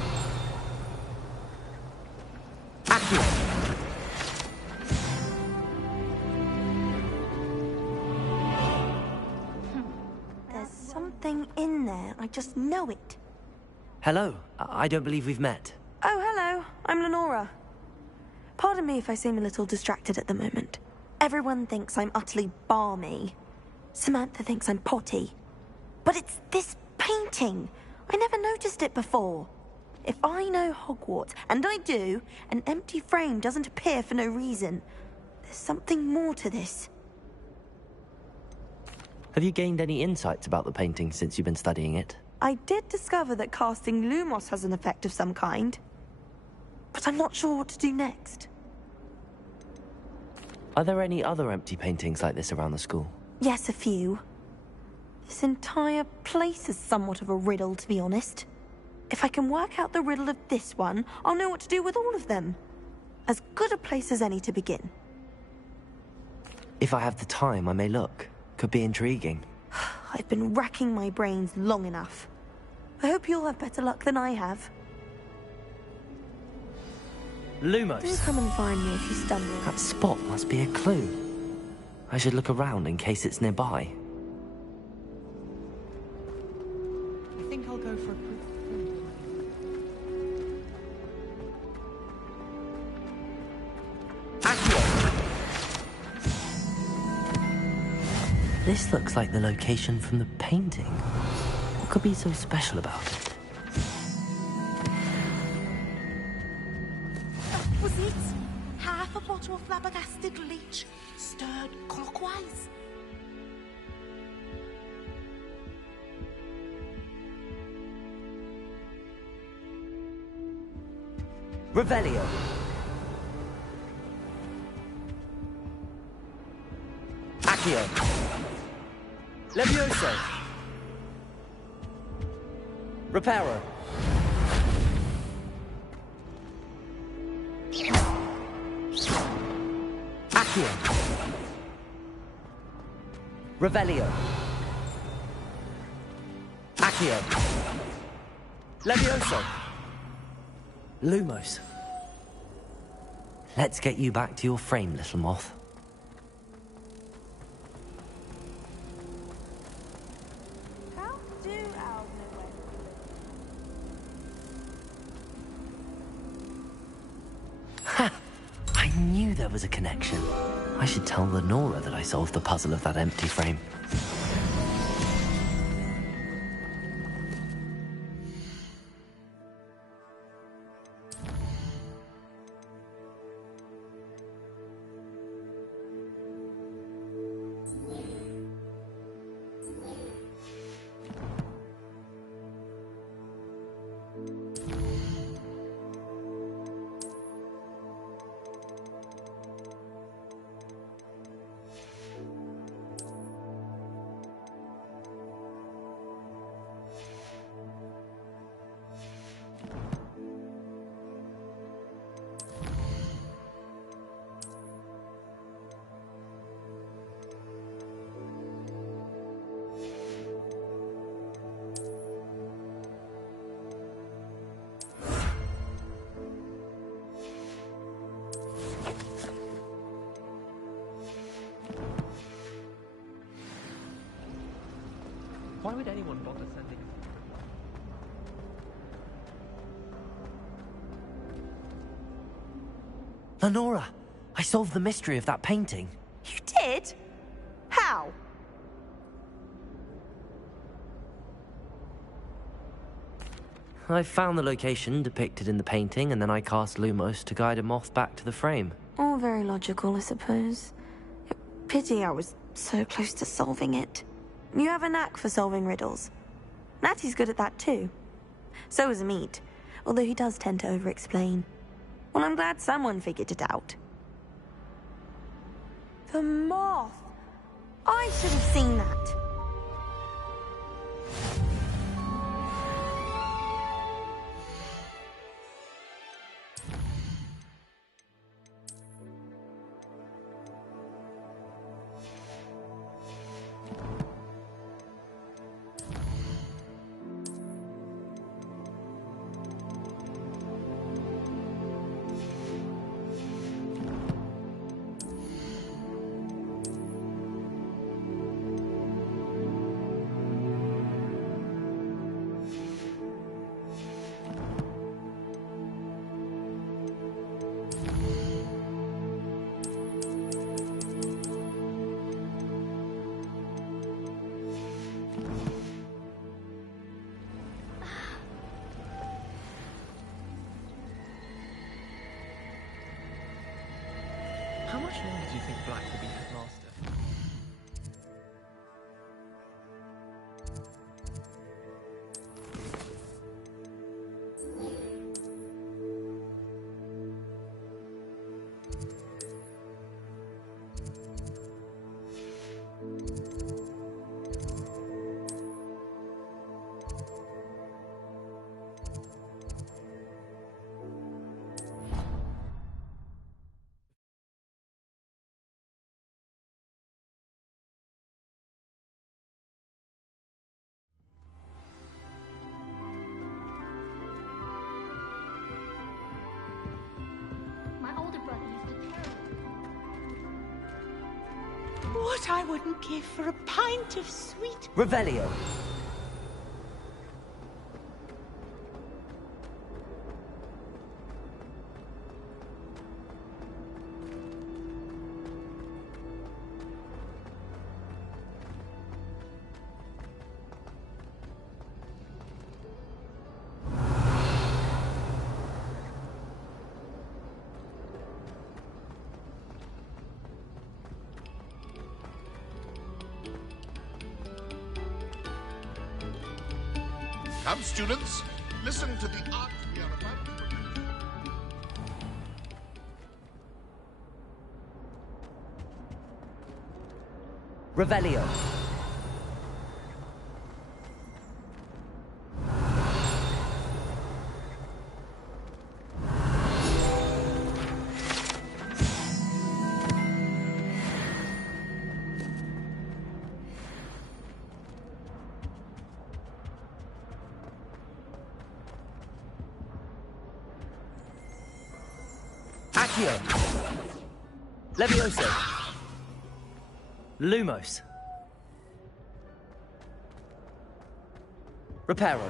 Accio. There's something in there. I just know it. Hello. I don't believe we've met. Oh, hello. I'm Lenora. Pardon me if I seem a little distracted at the moment. Everyone thinks I'm utterly balmy. Samantha thinks I'm potty. But it's this painting. I never noticed it before. If I know Hogwarts, and I do, an empty frame doesn't appear for no reason. There's something more to this. Have you gained any insights about the painting since you've been studying it? I did discover that casting Lumos has an effect of some kind. But I'm not sure what to do next. Are there any other empty paintings like this around the school? Yes, a few. This entire place is somewhat of a riddle, to be honest. If I can work out the riddle of this one, I'll know what to do with all of them. As good a place as any to begin. If I have the time, I may look. Could be intriguing. I've been racking my brains long enough. I hope you'll have better luck than I have. Lumos. Do come and find me if you stumble. That spot must be a clue. I should look around in case it's nearby. I think I'll go for a quick This looks like the location from the painting. What could be so special about it? That was it. Half a bottle of flabbergasted leech, stirred clockwise. Revelio. Accio. Levioso. Reparo. Accio. Revelio. Accio. Levioso. Lumos. Let's get you back to your frame, little moth. I knew there was a connection. I should tell Lenora that I solved the puzzle of that empty frame. Why would anyone bother sending us? Lenora, I solved the mystery of that painting. You did? How? I found the location depicted in the painting, and then I cast Lumos to guide a moth back to the frame. All very logical, I suppose. Pity I was so close to solving it. You have a knack for solving riddles. Natty's good at that too. So is Meat, although he does tend to over-explain. Well, I'm glad someone figured it out. The moth! I should have seen that. How much longer do you think Black will be headmaster? My older brother used to tell me. What I wouldn't give for a pint of sweet... Revelio. Come, students, listen to the art we are about to produce. Revelio. Accio. Levioso. Lumos. Reparo.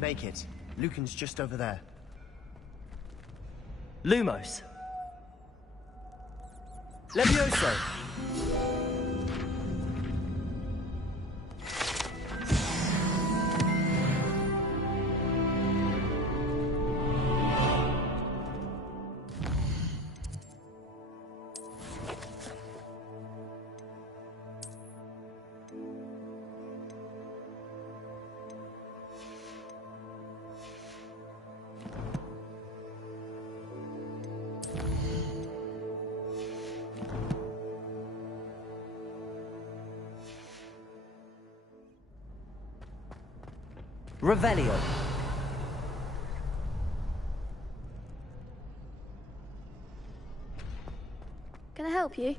Make it. Lucan's just over there. Lumos. Levioso. Revelio. Can I help you?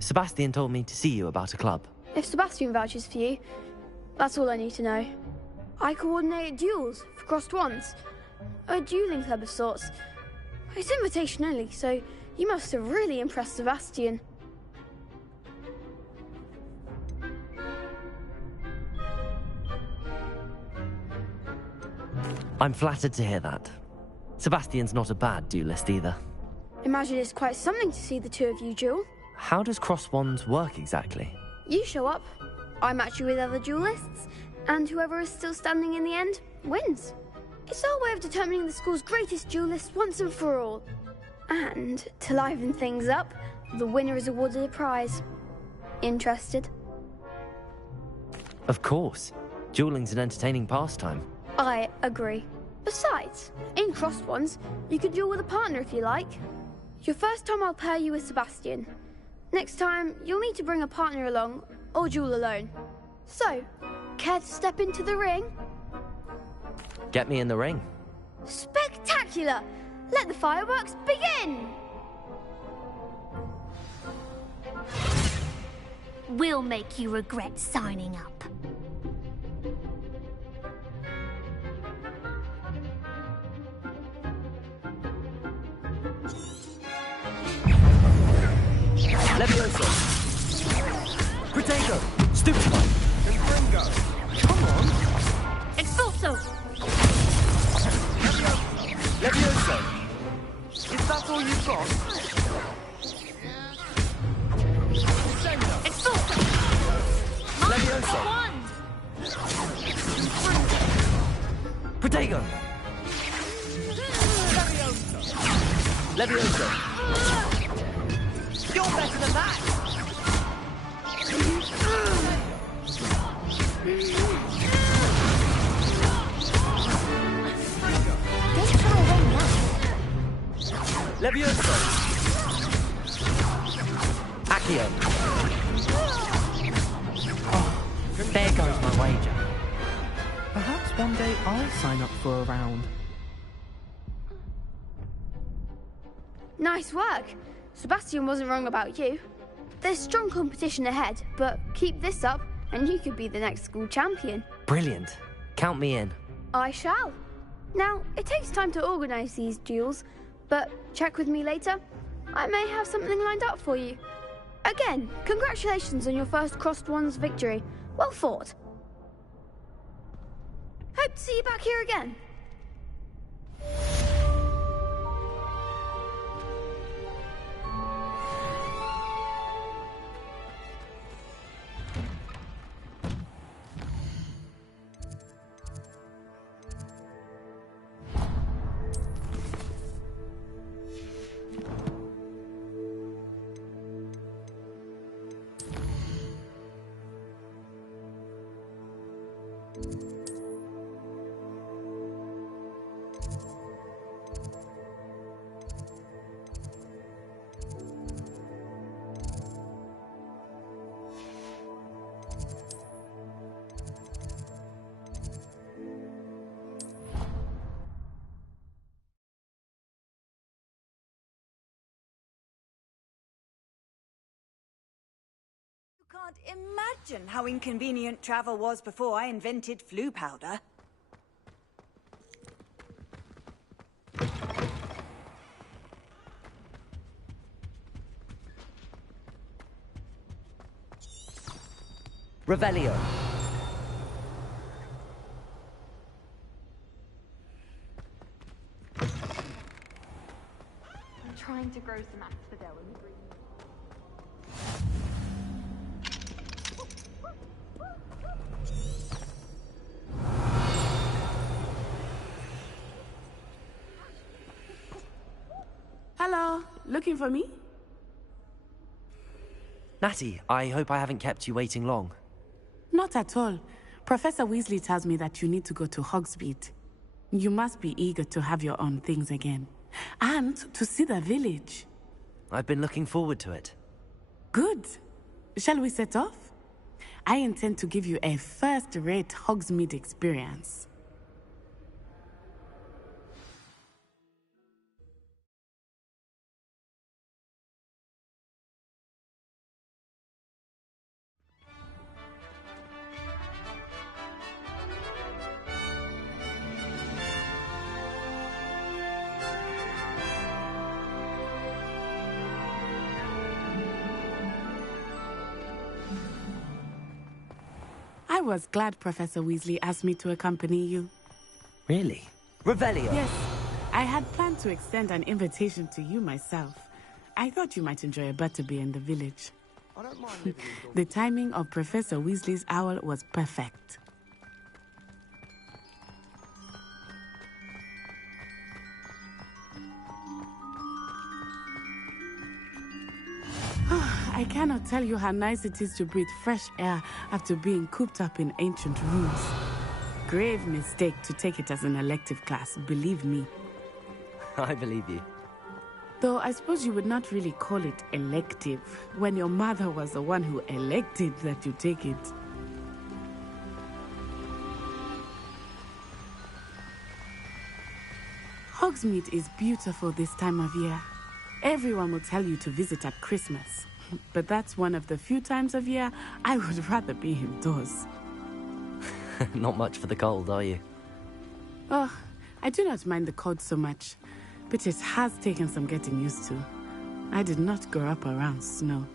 Sebastian told me to see you about a club. If Sebastian vouches for you, that's all I need to know. I coordinate duels for crossed wands. A dueling club of sorts. It's invitation only, so you must have really impressed Sebastian. I'm flattered to hear that. Sebastian's not a bad duelist either. Imagine it's quite something to see the two of you duel. How does cross wands work exactly? You show up, I match you with other duelists, and whoever is still standing in the end wins. It's our way of determining the school's greatest duelist once and for all. And to liven things up, the winner is awarded a prize. Interested? Of course. Dueling's an entertaining pastime. I agree. Besides, in crossed ones, you could duel with a partner if you like. Your first time I'll pair you with Sebastian. Next time, you'll need to bring a partner along, or duel alone. So, care to step into the ring? Get me in the ring. Spectacular! Let the fireworks begin! We'll make you regret signing up. Levioso. Protego. Stupefy. Confringo. Come on. Expulso. Levioso. Is that all you've got? Leviosa! You're better than that! Don't throw away now. Leviosa! Accio! There goes my wager. Perhaps one day I'll sign up for a round. Nice work. Sebastian wasn't wrong about you. There's strong competition ahead, but keep this up and you could be the next school champion. Brilliant. Count me in. I shall. Now, it takes time to organise these duels, but check with me later. I may have something lined up for you. Again, congratulations on your first Crossed Ones victory. Well fought. Hope to see you back here again. Can't imagine how inconvenient travel was before I invented flu powder. Revelio. I'm trying to grow some asphodel in the green. Hello, looking for me? Natty, I hope I haven't kept you waiting long. Not at all. Professor Weasley tells me that you need to go to Hogsmeade. You must be eager to have your own things again. And to see the village. I've been looking forward to it. Good. Shall we set off? I intend to give you a first-rate Hogsmeade experience. I was glad Professor Weasley asked me to accompany you. Really? Revelio! Yes, I had planned to extend an invitation to you myself. I thought you might enjoy a butterbeer in the village. I don't mind living in The timing of Professor Weasley's owl was perfect. I cannot tell you how nice it is to breathe fresh air after being cooped up in ancient rooms. Grave mistake to take it as an elective class, believe me. I believe you. Though I suppose you would not really call it elective when your mother was the one who elected that you take it. Hogsmeade is beautiful this time of year. Everyone will tell you to visit at Christmas. But that's one of the few times of year I would rather be indoors. Not much for the cold, are you? Oh, I do not mind the cold so much, but it has taken some getting used to. I did not grow up around snow.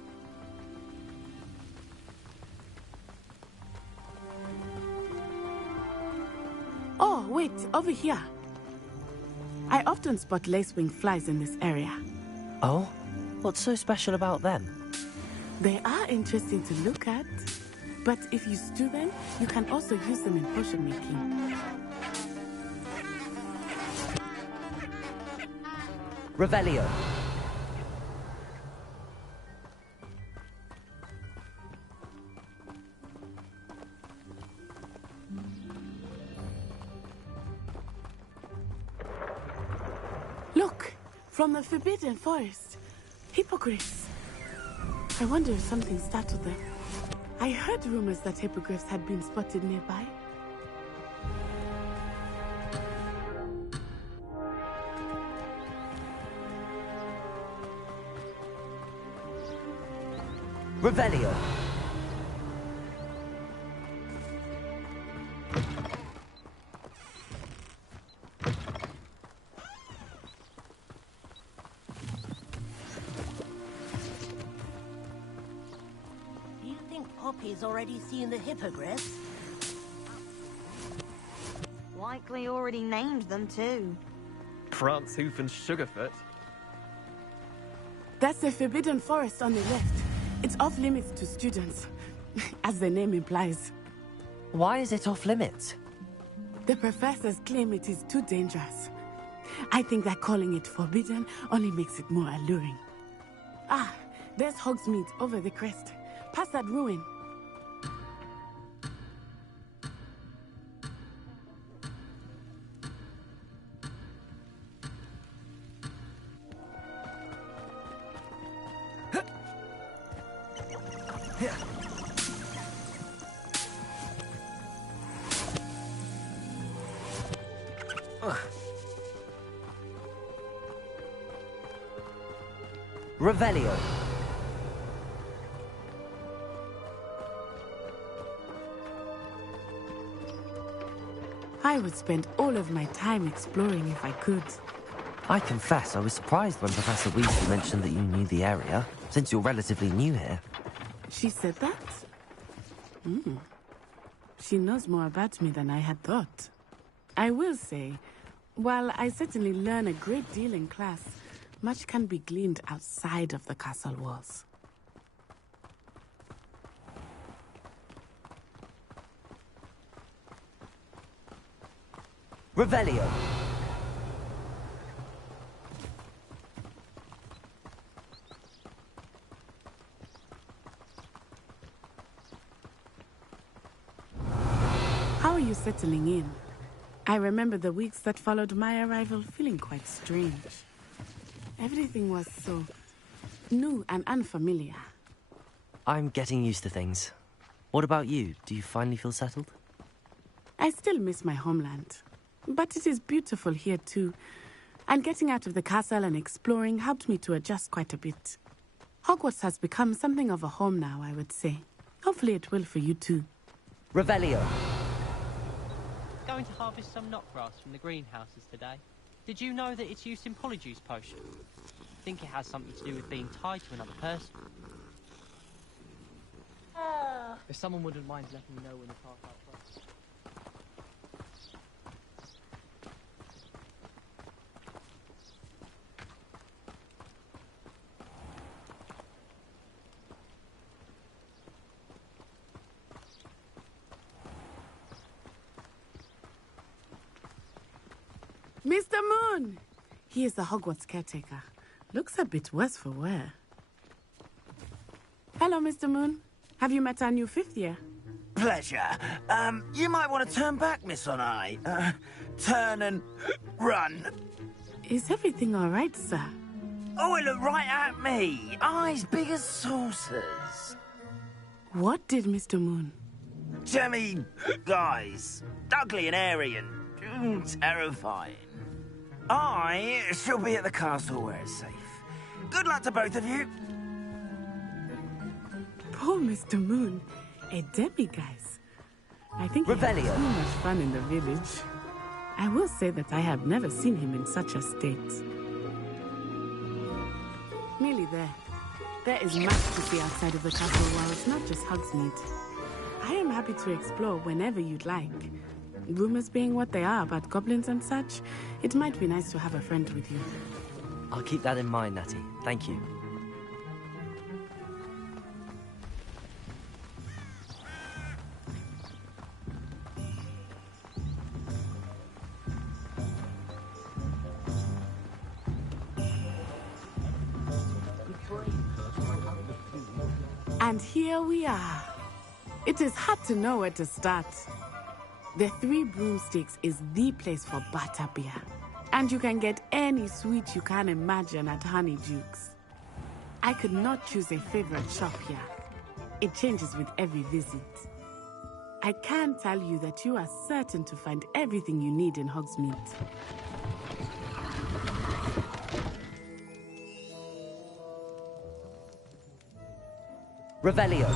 Oh, wait, over here. I often spot lacewing flies in this area. Oh? What's so special about them? They are interesting to look at. But if you stew them, you can also use them in potion making. Revelio. Look, from the Forbidden Forest. Hippogriffs. I wonder if something startled them. I heard rumors that hippogriffs had been spotted nearby. Revelio. Do you think Poppy's already seen the hippogriffs? Likely already named them too. Prance, Hoof, and Sugarfoot. That's the Forbidden Forest on the left. It's off limits to students, as the name implies. Why is it off limits? The professors claim it is too dangerous. I think that calling it forbidden only makes it more alluring. Ah, there's Hogsmeade over the crest. Past that ruin. Revelio. I would spend all of my time exploring if I could. I confess I was surprised when Professor Weasley mentioned that you knew the area, since you're relatively new here. She said that? She knows more about me than I had thought. I will say, while I certainly learn a great deal in class, much can be gleaned outside of the castle walls. Revelio. How are you settling in? I remember the weeks that followed my arrival feeling quite strange. Everything was so new and unfamiliar. I'm getting used to things. What about you? Do you finally feel settled? I still miss my homeland, but it is beautiful here too. And getting out of the castle and exploring helped me to adjust quite a bit. Hogwarts has become something of a home now, I would say. Hopefully it will for you too. Revelio. Going to harvest some knotgrass from the greenhouses today. Did you know that it's used in polyjuice potion? I think it has something to do with being tied to another person. If someone wouldn't mind letting me know when the path out first. Mr. Moon! He is the Hogwarts caretaker. Looks a bit worse for wear. Hello, Mr. Moon. Have you met our new fifth year? Pleasure. You might want to turn back, Miss Onai. Turn and run. Is everything all right, sir? Oh, it looked right at me. Eyes big as saucers. What did Mr. Moon? Jemmy, guys. Ugly and airy and terrifying. I shall be at the castle where it's safe. Good luck to both of you. Poor Mr. Moon. A demiguise. I think he had too much fun in the village. I will say that I have never seen him in such a state. Nearly there. There is much to see outside of the castle walls, not just Hogsmeade. I am happy to explore whenever you'd like. Rumors being what they are about goblins and such, it might be nice to have a friend with you. I'll keep that in mind, Natty. Thank you. And here we are. It is hard to know where to start. The Three Broomsticks is the place for butterbeer. And you can get any sweet you can imagine at Honeydukes. I could not choose a favorite shop here. It changes with every visit. I can tell you that you are certain to find everything you need in Hogsmeade. Revelio.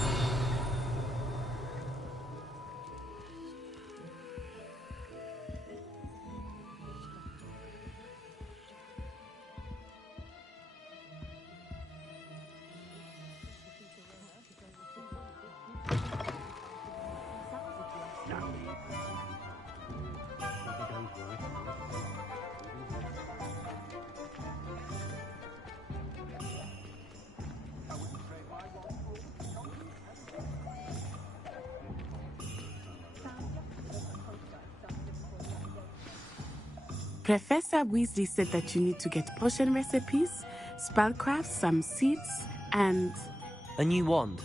Professor Weasley said that you need to get potion recipes, spellcrafts, some seeds, and... A new wand?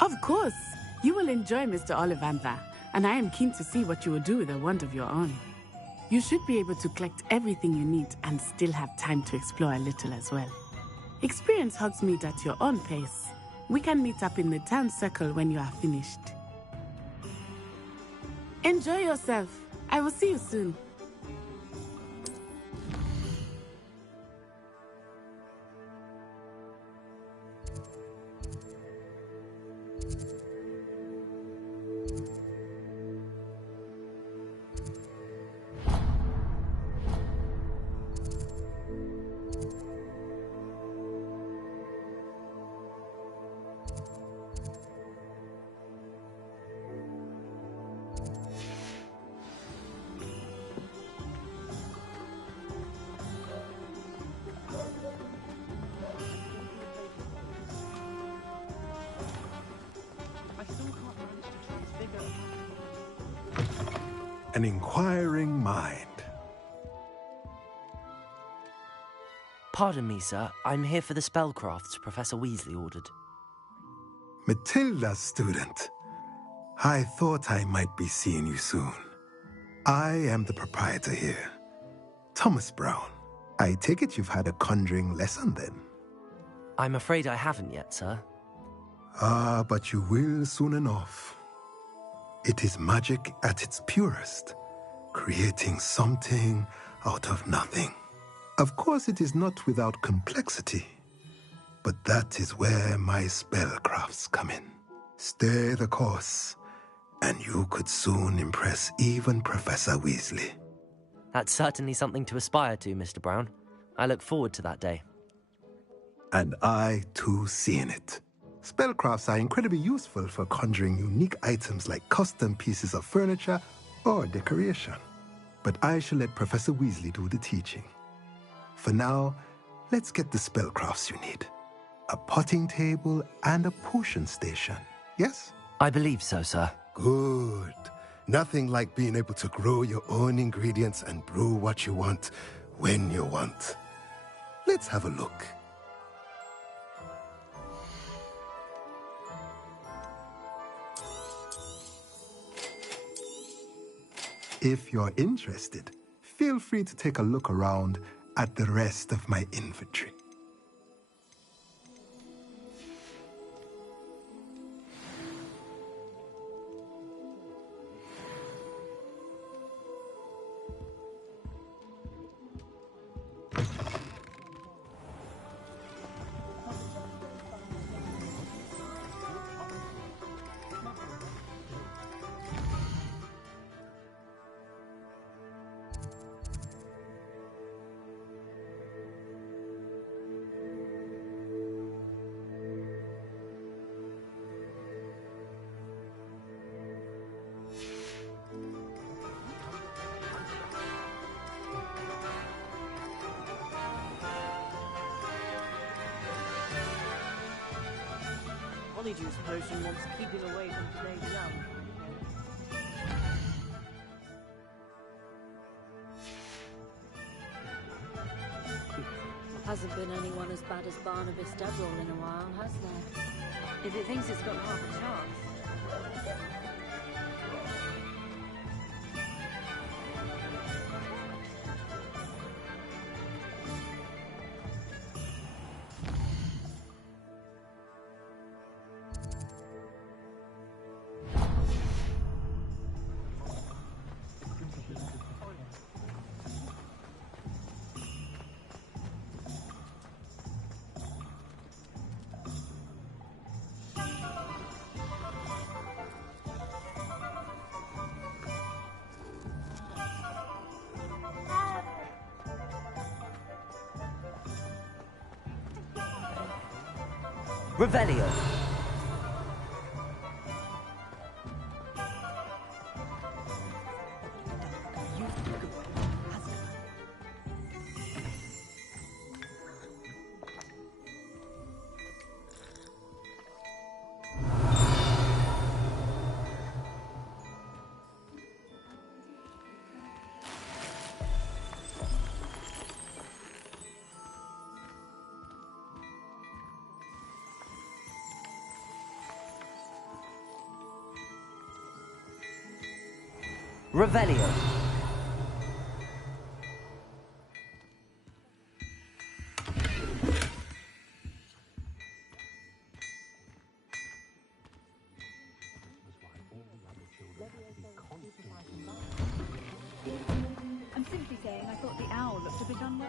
Of course! You will enjoy Mr. Ollivander, and I am keen to see what you will do with a wand of your own. You should be able to collect everything you need and still have time to explore a little as well. Experience Hogsmeade at your own pace. We can meet up in the town circle when you are finished. Enjoy yourself. I will see you soon. An inquiring mind. Pardon me, sir. I'm here for the spellcrafts Professor Weasley ordered. Matilda's student. I thought I might be seeing you soon. I am the proprietor here, Thomas Brown. I take it you've had a conjuring lesson then? I'm afraid I haven't yet, sir. Ah, but you will soon enough. It is magic at its purest, creating something out of nothing. Of course, it is not without complexity, but that is where my spellcrafts come in. Stay the course, and you could soon impress even Professor Weasley. That's certainly something to aspire to, Mr. Brown. I look forward to that day. And I, too, see in it. Spellcrafts are incredibly useful for conjuring unique items like custom pieces of furniture or decoration. But I shall let Professor Weasley do the teaching. For now, let's get the spellcrafts you need. A potting table and a potion station, yes? I believe so, sir. Good. Nothing like being able to grow your own ingredients and brew what you want when you want. Let's have a look. If you're interested, feel free to take a look around at the rest of my inventory. Juice potion wants keeping away from today's young. Hasn't been anyone as bad as Barnabas Deverell in a while, has there? If it thinks it's got half a chance. Revelio. Revelio. I'm simply saying I thought the owl looked a bit unwell.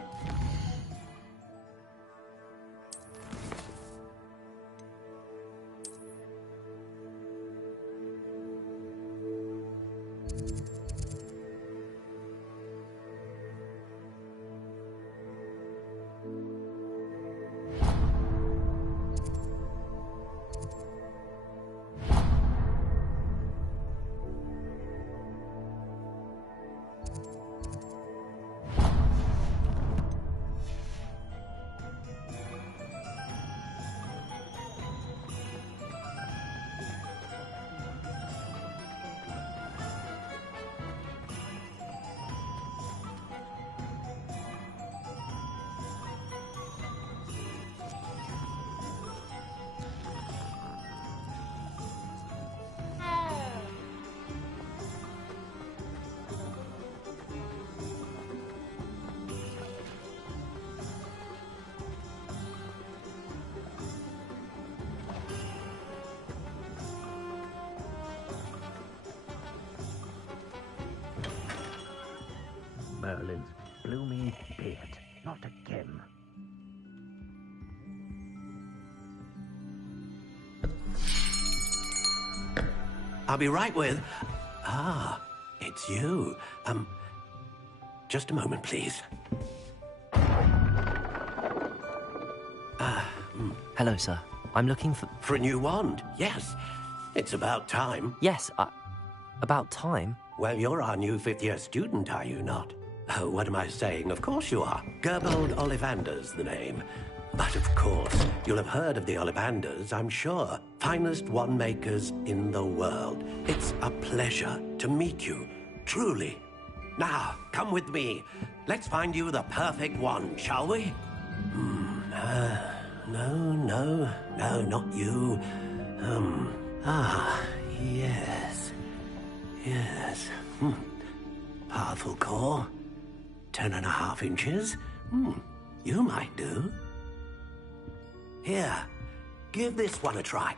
Merlin's bloomy beard. Not again. I'll be right with... Ah, it's you. Just a moment, please. Hello, sir. I'm looking for... For a new wand, yes. It's about time. Yes, about time? Well, you're our new fifth-year student, are you not? Oh, what am I saying? Of course you are. Gerbold Ollivander's the name. But of course, you'll have heard of the Ollivanders, I'm sure. Finest wand makers in the world. It's a pleasure to meet you, truly. Now, come with me. Let's find you the perfect wand, shall we? No, not you. Yes. Yes. Powerful core. 10.5 inches. You might do. Here, give this one a try.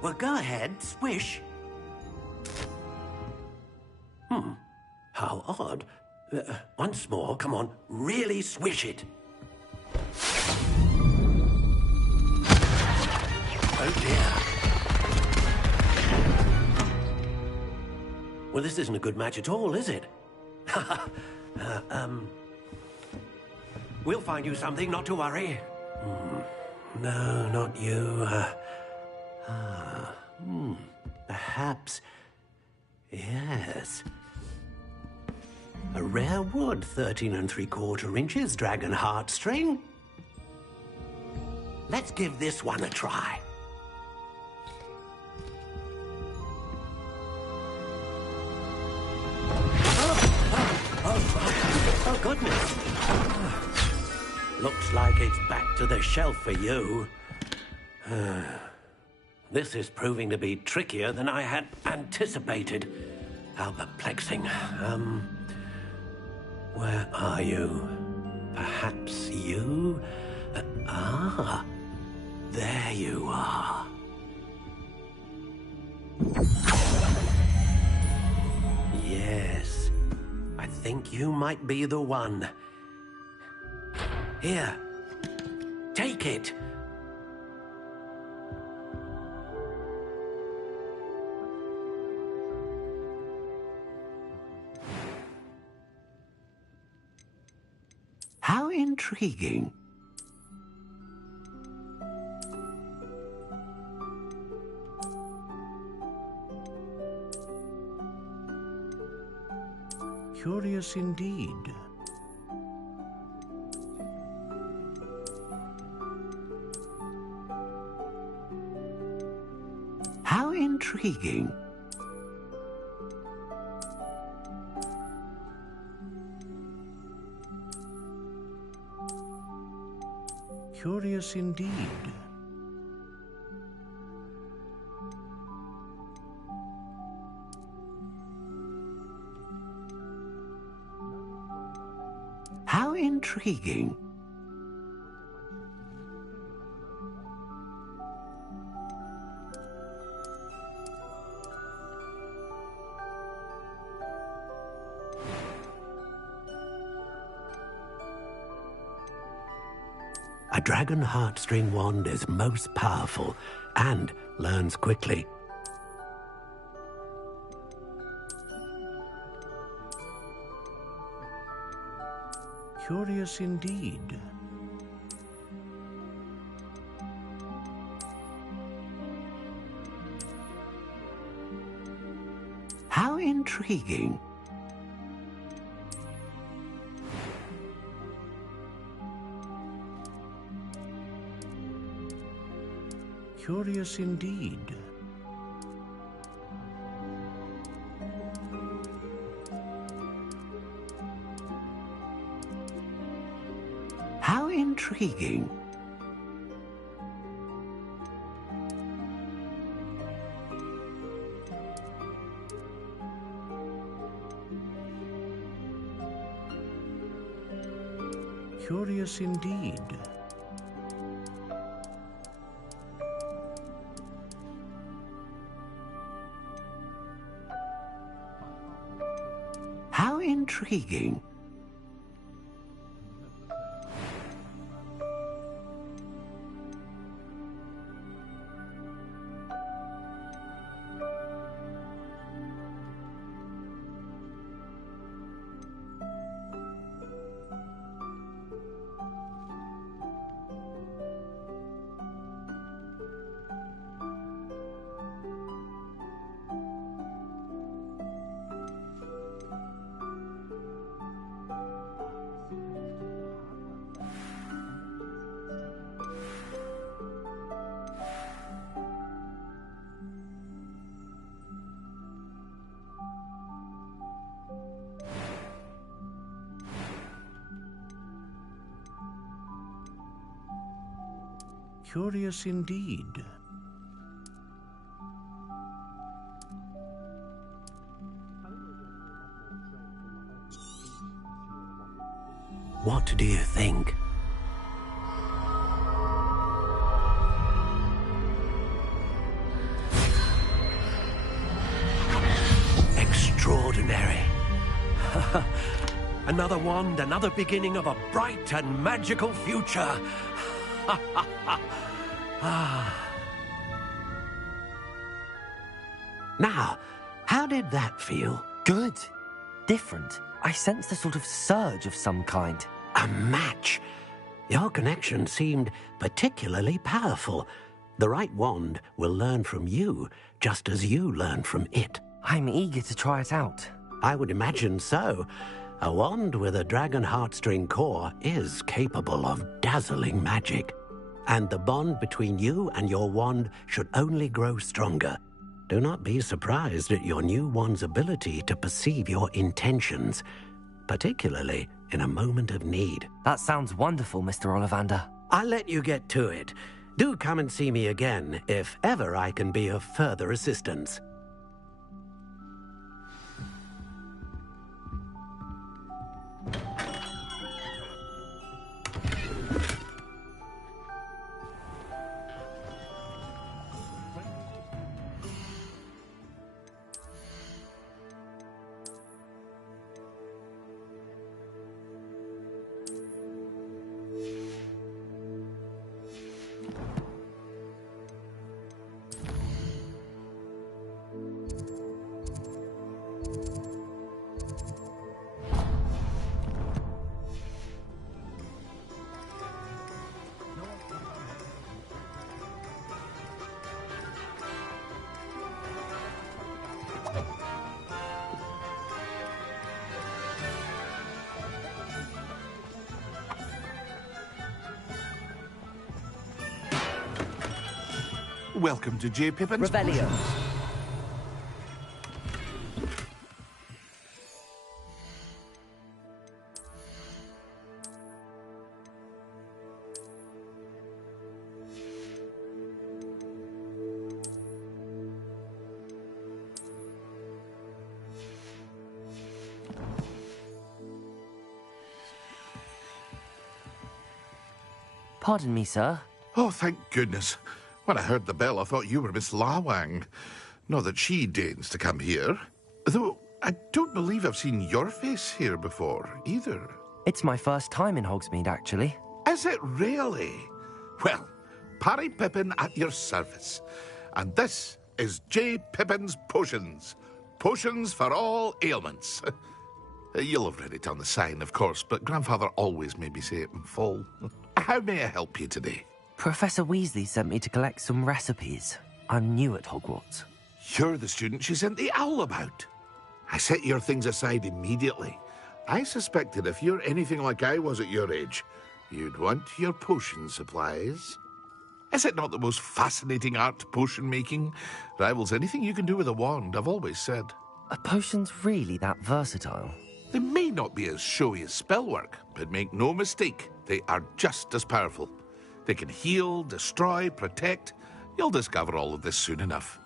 Well, go ahead, swish. How odd. Once more, come on, really swish it. Oh dear. Well, this isn't a good match at all, is it? We'll find you something, not to worry. No, not you. Perhaps... Yes. A rare wood, 13 3/4 inches, dragon heartstring. Let's give this one a try. Oh, goodness. Looks like it's back to the shelf for you. This is proving to be trickier than I had anticipated. How perplexing. Where are you? Perhaps you? There you are. Yes, I think you might be the one. Here, take it. How intriguing. Curious indeed. How intriguing. Curious indeed. How intriguing. A dragon heartstring wand is most powerful and learns quickly. Curious indeed. How intriguing. Curious indeed. How intriguing. Curious indeed. How intriguing. Curious indeed. What do you think? Extraordinary. Another wand, another beginning of a bright and magical future. Now, how did that feel? Good. Different. I sensed a sort of surge of some kind. A match. Your connection seemed particularly powerful. The right wand will learn from you, just as you learn from it. I'm eager to try it out. I would imagine so. A wand with a dragon heartstring core is capable of dazzling magic. And the bond between you and your wand should only grow stronger. Do not be surprised at your new wand's ability to perceive your intentions, particularly in a moment of need. That sounds wonderful, Mr. Ollivander. I'll let you get to it. Do come and see me again if ever I can be of further assistance. Welcome to J. Pippin's Rebellion. Pardon me, sir. Oh, thank goodness. When I heard the bell, I thought you were Miss Lawang. Not that she deigns to come here. Though, I don't believe I've seen your face here before, either. It's my first time in Hogsmeade, actually. Is it really? Well, Parry Pippin at your service. And this is J. Pippin's Potions. Potions for all ailments. You'll have read it on the sign, of course, but Grandfather always made me say it in full. How may I help you today? Professor Weasley sent me to collect some recipes. I'm new at Hogwarts. You're the student she sent the owl about. I set your things aside immediately. I suspected if you're anything like I was at your age, you'd want your potion supplies. Is it not the most fascinating art, potion making? Rivals anything you can do with a wand, I've always said. Are potions really that versatile? They may not be as showy as spellwork, but make no mistake, they are just as powerful. They can heal, destroy, protect. You'll discover all of this soon enough.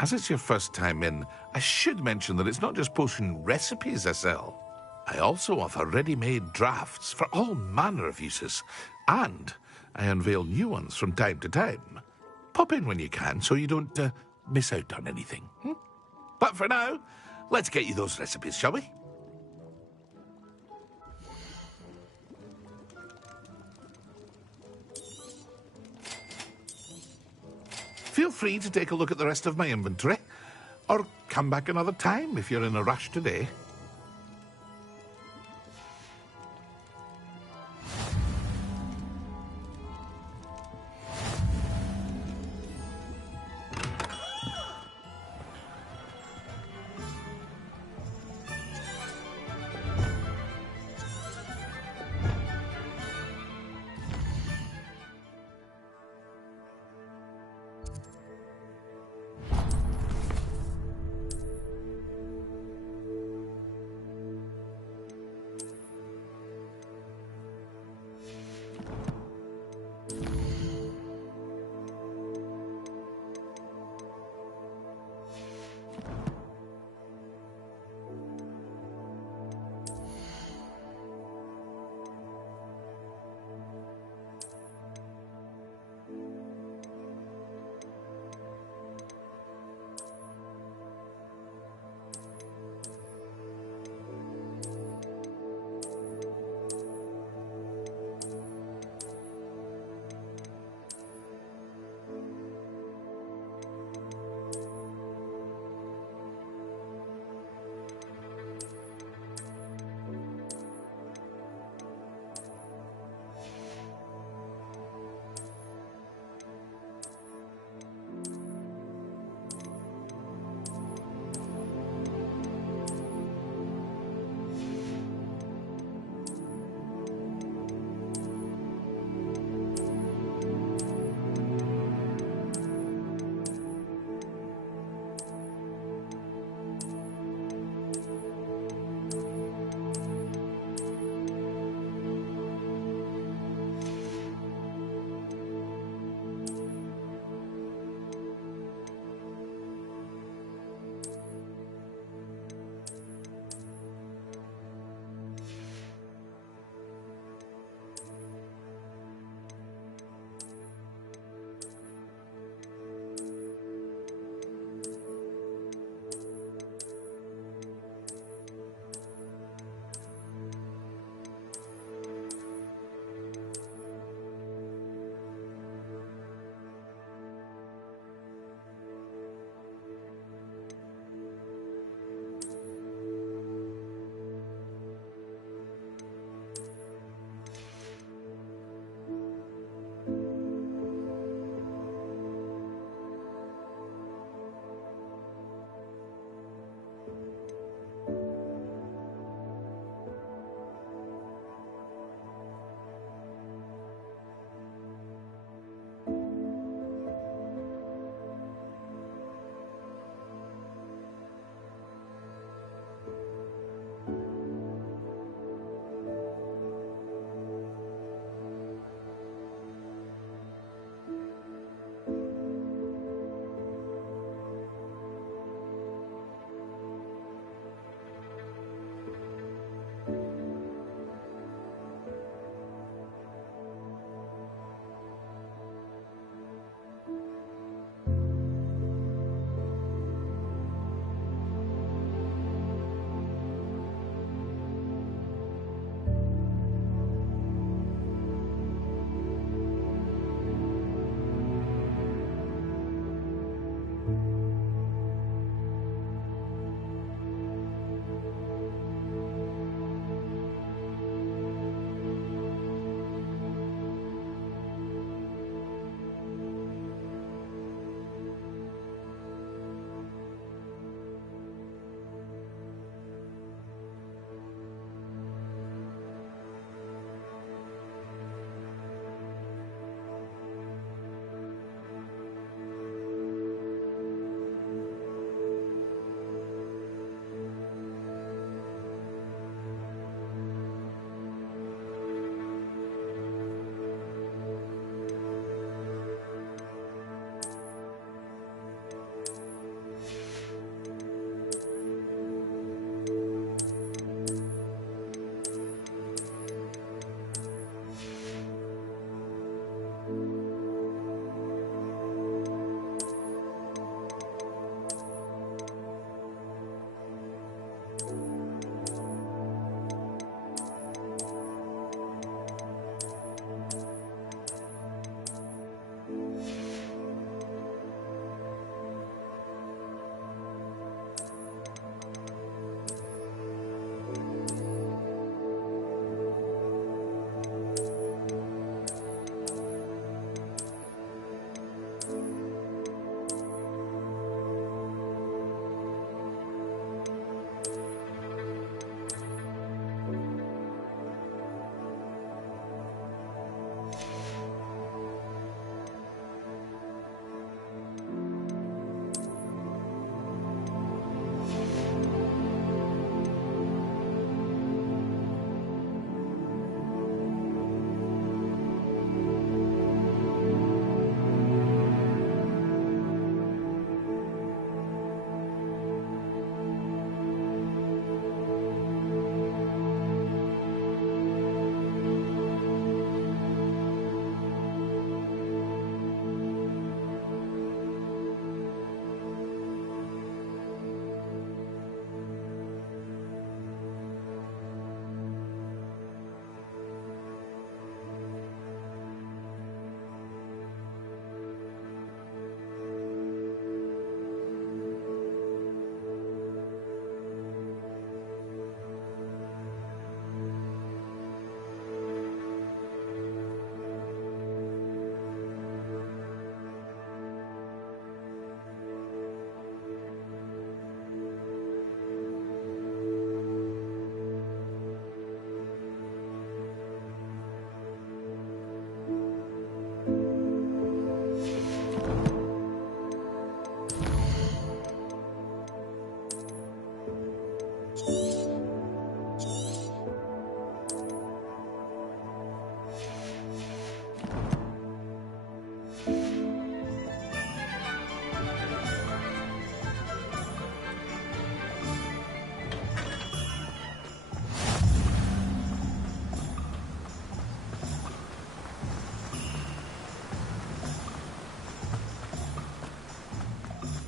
As it's your first time in, I should mention that it's not just potion recipes I sell. I also offer ready-made drafts for all manner of uses, and I unveil new ones from time to time. Pop in when you can so you don't miss out on anything. But for now, let's get you those recipes, shall we? Feel free to take a look at the rest of my inventory, or come back another time if you're in a rush today.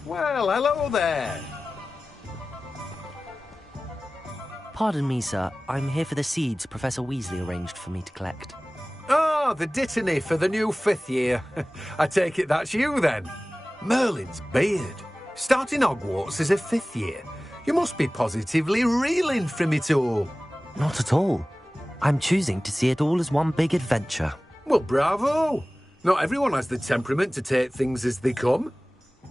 Well, hello there. Pardon me, sir. I'm here for the seeds Professor Weasley arranged for me to collect. Oh, the dittany for the new 5th year. I take it that's you, then. Merlin's beard. Starting Hogwarts as a 5th year. You must be positively reeling from it all. Not at all. I'm choosing to see it all as one big adventure. Well, bravo. Not everyone has the temperament to take things as they come.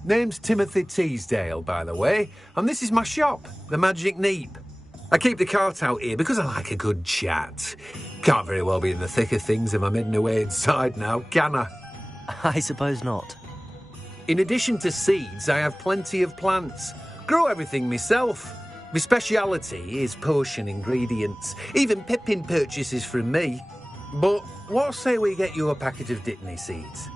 Name's Timothy Teasdale, by the way, and this is my shop, the Magic Neep. I keep the cart out here because I like a good chat. Can't very well be in the thick of things if I'm heading away inside now, can I? I suppose not. In addition to seeds, I have plenty of plants. Grow everything myself. My speciality is potion ingredients. Even Pippin purchases from me. But what say we get you a packet of Dittany seeds?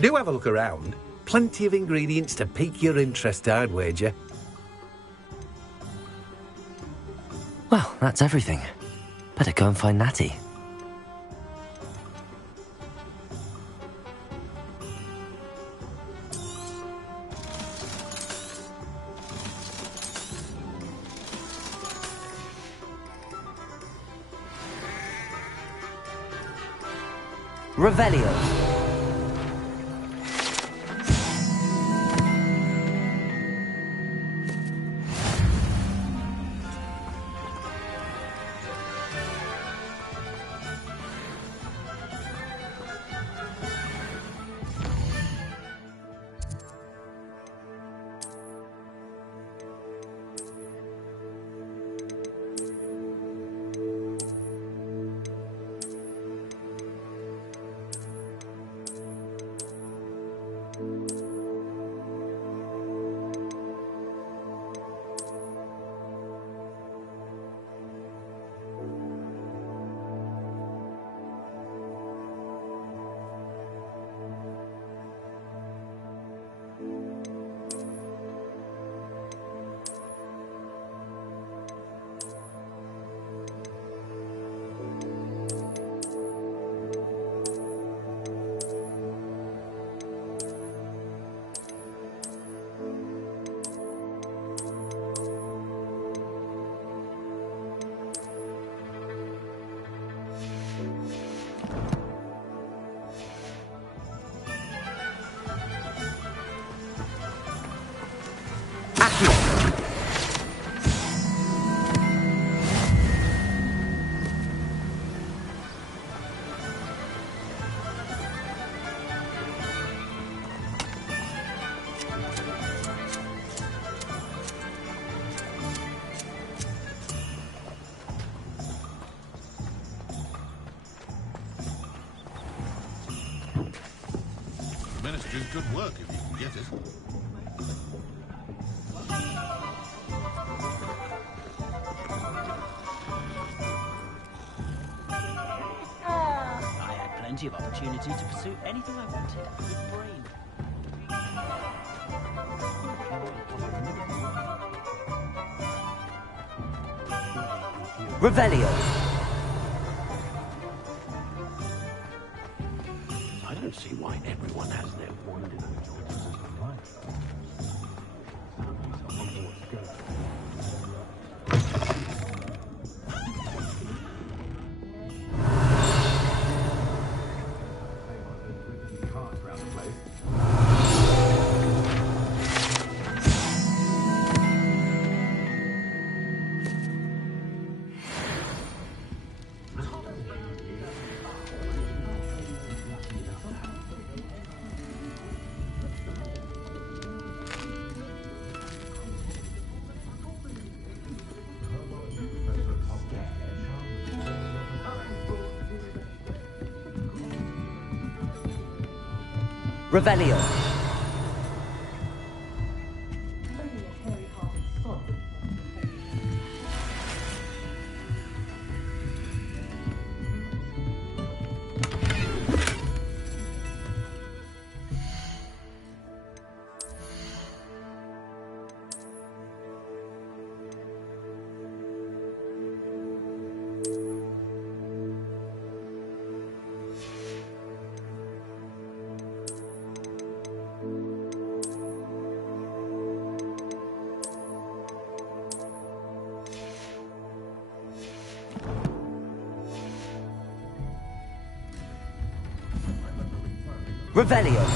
Do have a look around. Plenty of ingredients to pique your interest, I'd wager. Well, that's everything. Better go and find Natty. Revelio. Minister's good work if you can get it. I had plenty of opportunity to pursue anything I wanted with brain. Revelio. I don't see why everyone has their wonderful choices of life. Revelio. Revelio.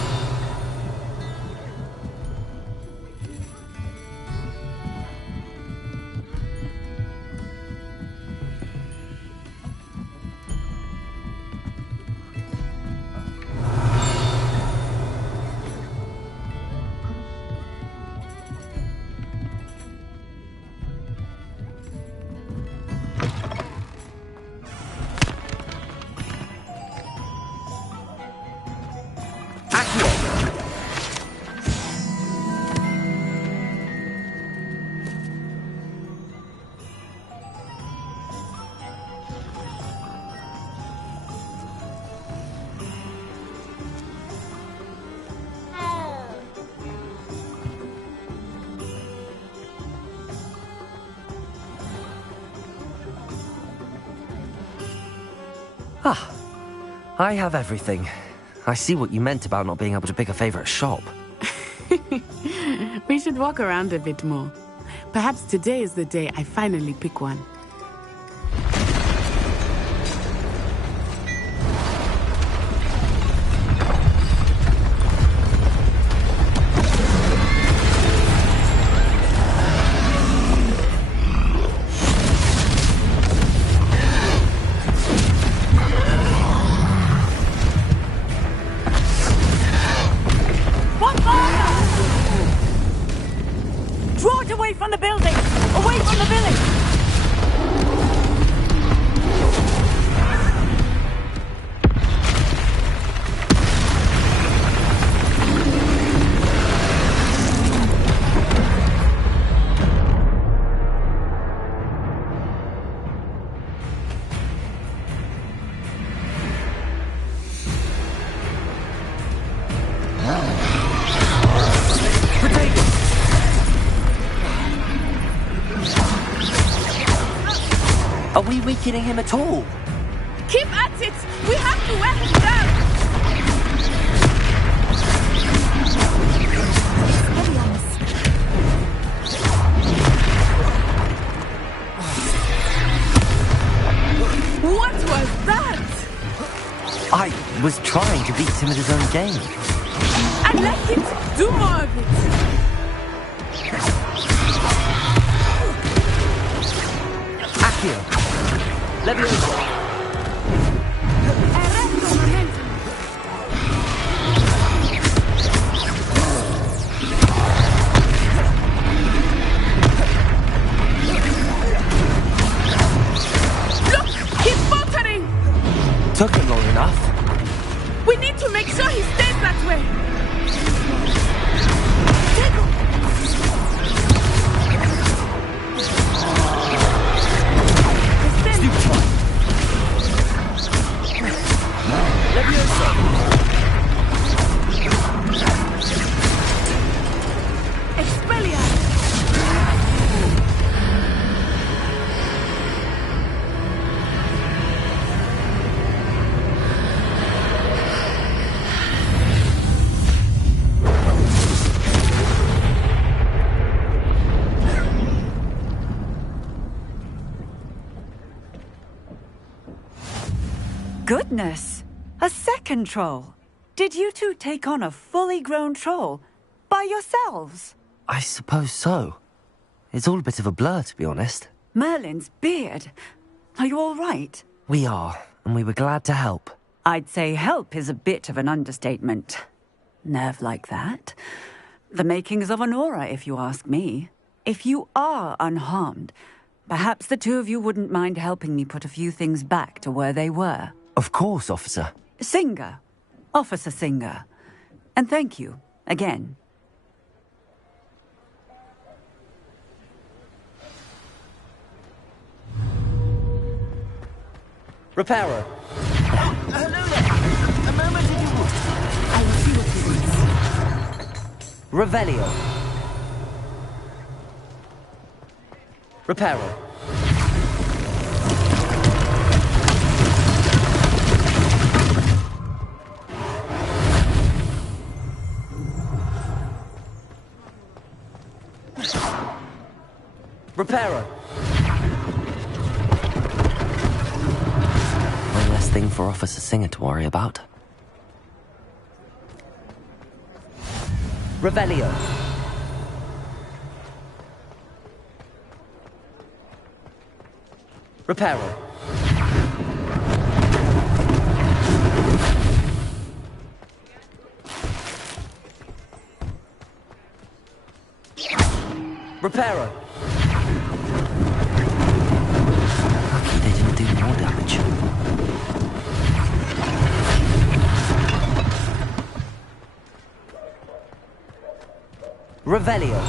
Ah, I have everything. I see what you meant about not being able to pick a favorite shop. We should walk around a bit more. Perhaps today is the day I finally pick one. Are we weakening him at all? Keep at it! We have to wear him down! What was that? I was trying to beat him at his own game. And let him do more of it! Accio! Leviosa! Look! He's faltering! Took him long enough. We need to make sure he stays that way! Goodness! A second troll! Did you two take on a fully grown troll? By yourselves? I suppose so. It's all a bit of a blur, to be honest. Merlin's beard. Are you all right? We are, and we were glad to help. I'd say help is a bit of an understatement. Nerve like that. The makings of an aura, if you ask me. If you are unharmed, perhaps the two of you wouldn't mind helping me put a few things back to where they were. Of course, officer. Singer. Officer Singer. And thank you, again. Repairer. Hello there. A moment if you would. I will see what he wants. Revelio. Repairer. Repairer. One less thing for Officer Singer to worry about. Revelio. Reparo. Reparo. Lucky they didn't do more damage. Revelio.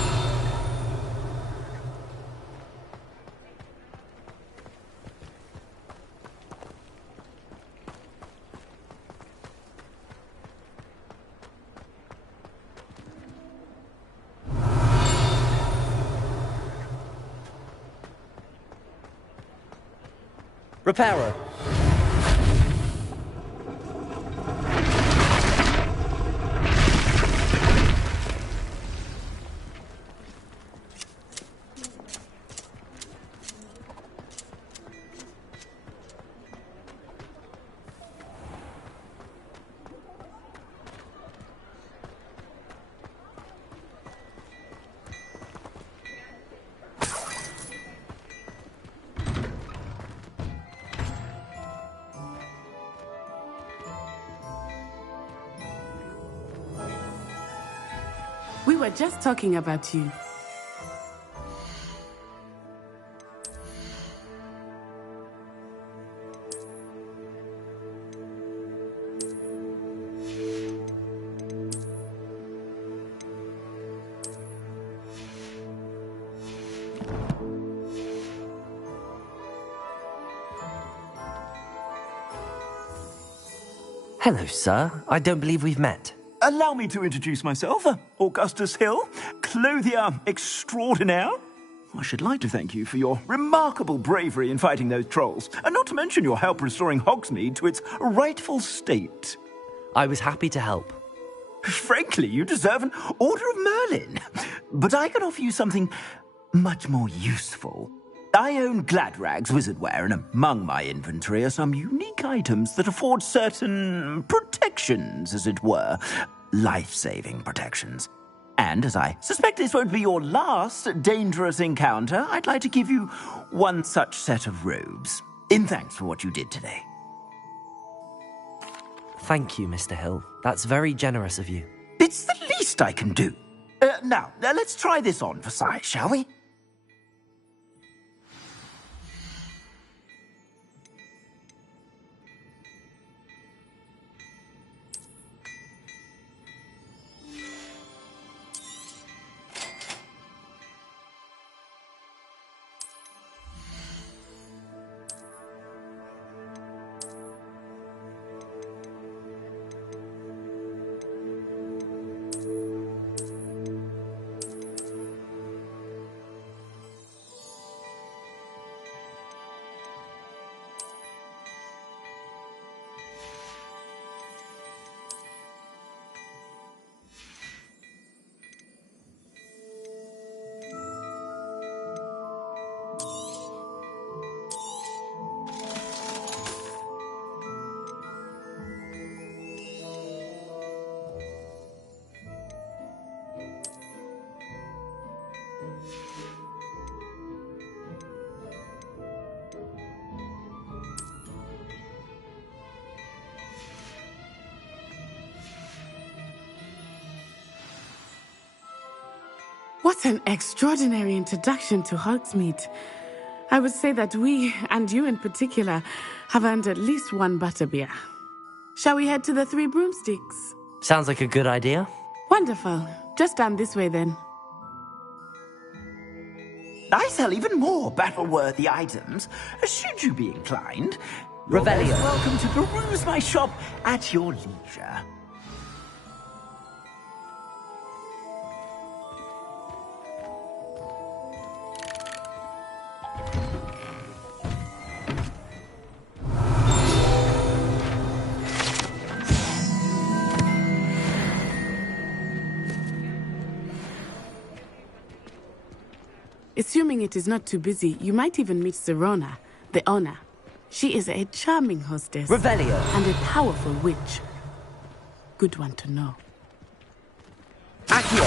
Reparo. We were just talking about you. Hello, sir. I don't believe we've met. Allow me to introduce myself, Augustus Hill, clothier extraordinaire. I should like to thank you for your remarkable bravery in fighting those trolls, and not to mention your help restoring Hogsmeade to its rightful state. I was happy to help. Frankly, you deserve an Order of Merlin. But I can offer you something much more useful. I own Gladrag's wizardware, and among my inventory are some unique items that afford certain protections, as it were. Life-saving protections. And as I suspect this won't be your last dangerous encounter, I'd like to give you one such set of robes, in thanks for what you did today. Thank you, Mr. Hill. That's very generous of you. It's the least I can do. Now, let's try this on for size, shall we? What an extraordinary introduction to Hogsmeade. I would say that we, and you in particular, have earned at least one butterbeer. Shall we head to the Three Broomsticks? Sounds like a good idea. Wonderful. Just down this way then. I sell even more battle-worthy items, should you be inclined. Revelio. You're welcome to peruse my shop at your leisure. Assuming it is not too busy, you might even meet Serona, the owner. She is a charming hostess. Revelio. And a powerful witch. Good one to know. Accio!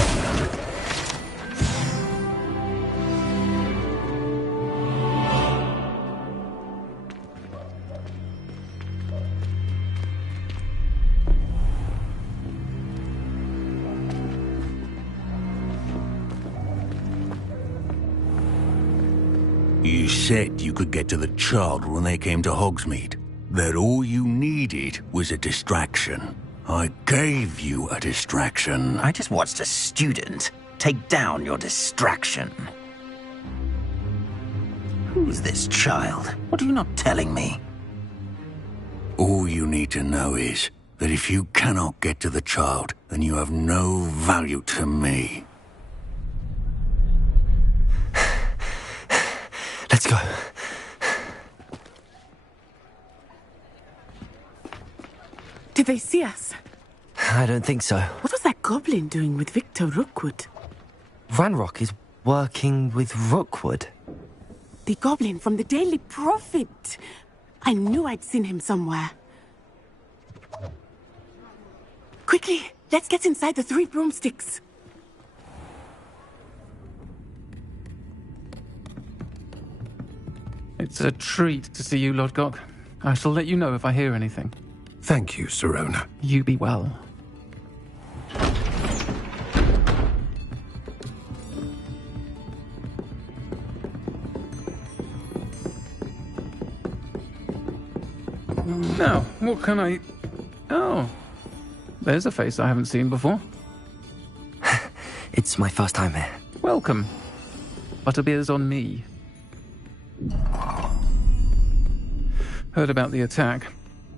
You said you could get to the child when they came to Hogsmeade. That all you needed was a distraction. I gave you a distraction. I just watched a student take down your distraction. Who's this child? What are you not telling me? All you need to know is that if you cannot get to the child, then you have no value to me. Let's go. Did they see us? I don't think so. What was that goblin doing with Victor Rookwood? Ranrock is working with Rookwood. The goblin from the Daily Prophet. I knew I'd seen him somewhere. Quickly, let's get inside the 3 broomsticks. It's a treat to see you, Lodgok. I shall let you know if I hear anything. Thank you, Sirona. You be well. Now, what can I... Oh, there's a face I haven't seen before. It's my first time here. Welcome. Butterbeer's on me. Heard about the attack.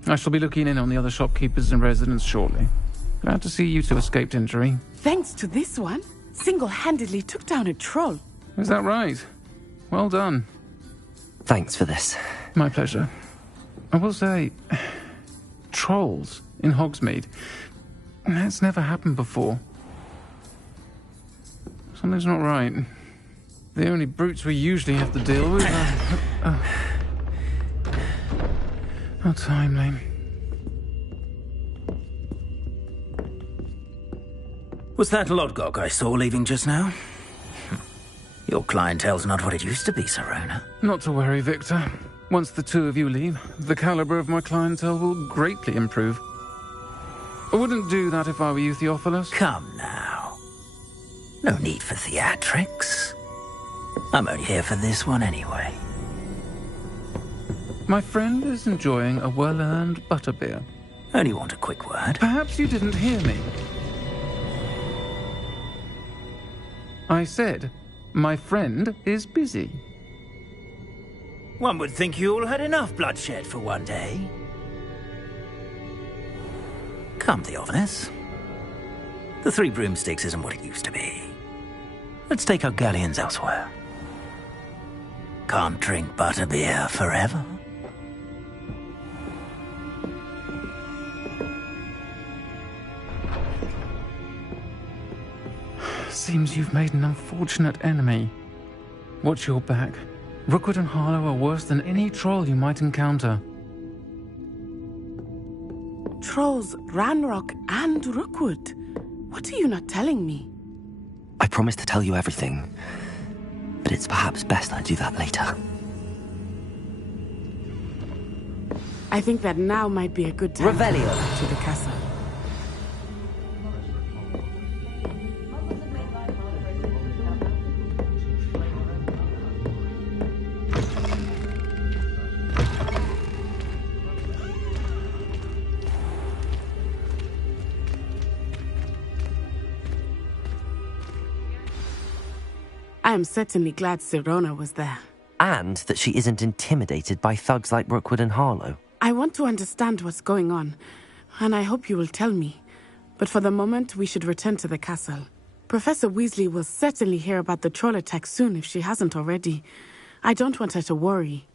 I shall be looking in on the other shopkeepers and residents shortly. Glad to see you two escaped injury. Thanks to this one, single-handedly took down a troll. Is that right? Well done. Thanks for this. My pleasure. I will say, trolls in Hogsmeade. That's never happened before. Something's not right. The only brutes we usually have to deal with are... How timely. Was that Lodgok I saw leaving just now? Your clientele's not what it used to be, Sirona. Not to worry, Victor. Once the two of you leave, the caliber of my clientele will greatly improve. I wouldn't do that if I were you, Theophilus. Come now. No need for theatrics. I'm only here for this one anyway. My friend is enjoying a well-earned butterbeer. Only want a quick word. Perhaps you didn't hear me. I said, my friend is busy. One would think you all had enough bloodshed for one day. Come, Theophilus. The 3 broomsticks isn't what it used to be. Let's take our galleons elsewhere. Can't drink butterbeer forever. Seems you've made an unfortunate enemy. Watch your back. Rookwood and Harlow are worse than any troll you might encounter. Trolls, Ranrock, and Rookwood. What are you not telling me? I promise to tell you everything, but it's perhaps best I do that later. I think that now might be a good time Revelio to the castle. I am certainly glad Sirona was there. And that she isn't intimidated by thugs like Rookwood and Harlow. I want to understand what's going on, and I hope you will tell me. But for the moment, we should return to the castle. Professor Weasley will certainly hear about the troll attack soon if she hasn't already. I don't want her to worry.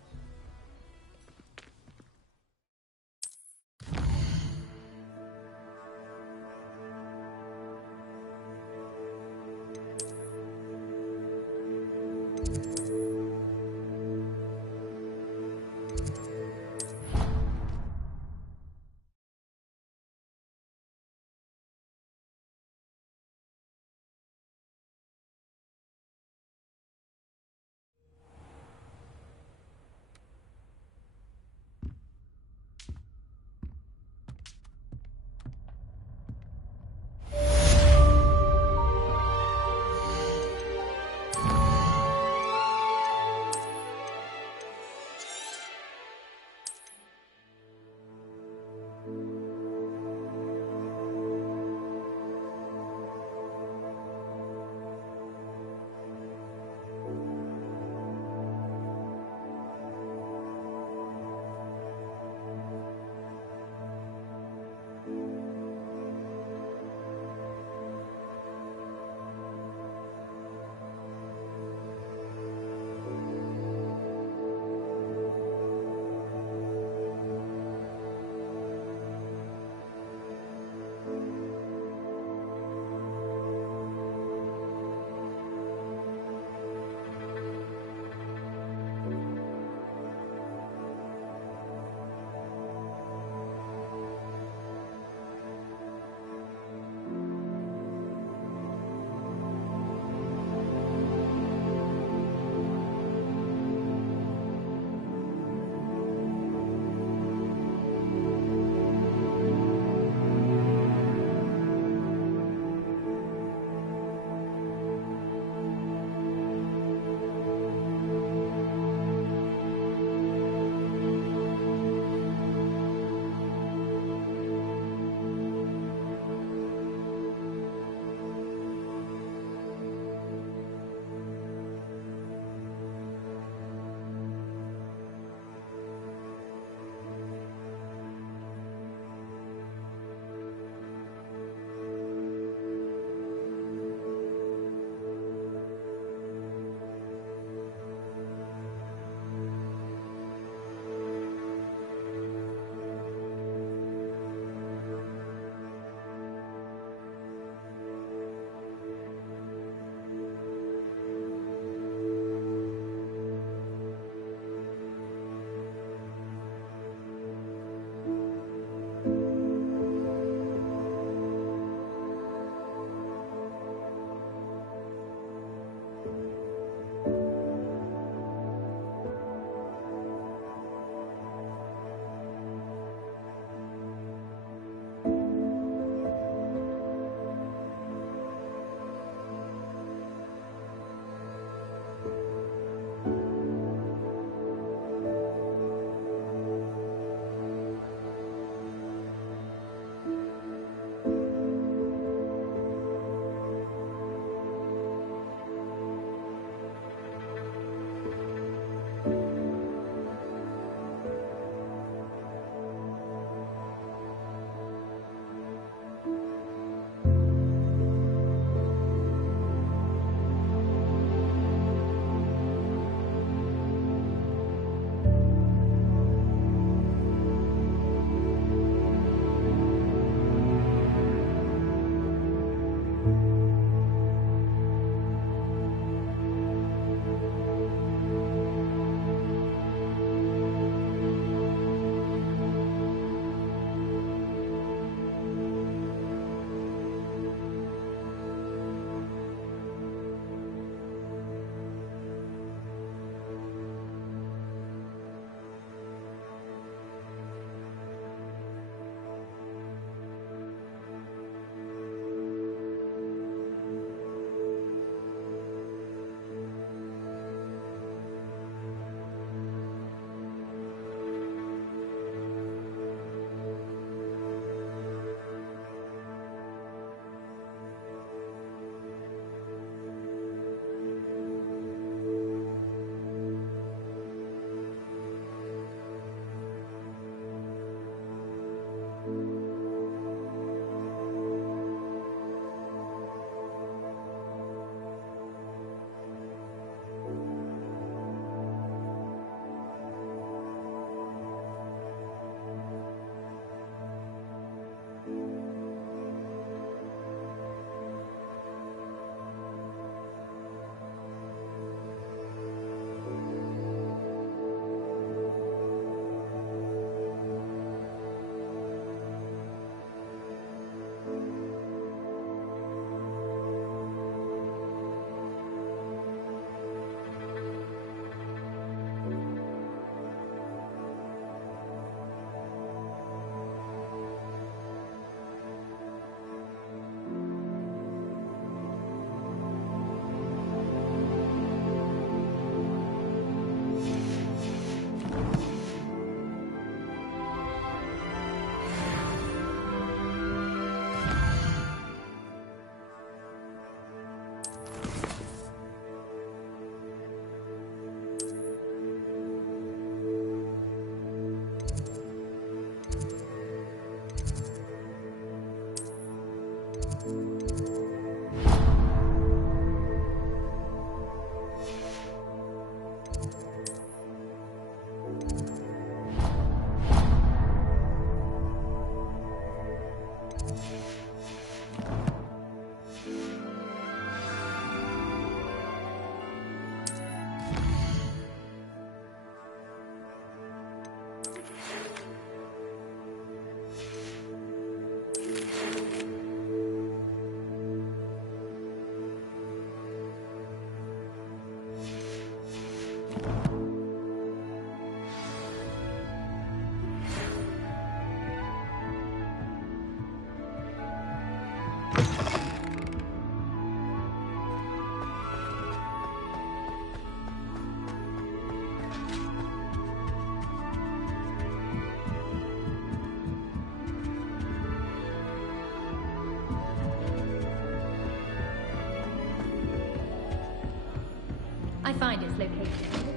I find its location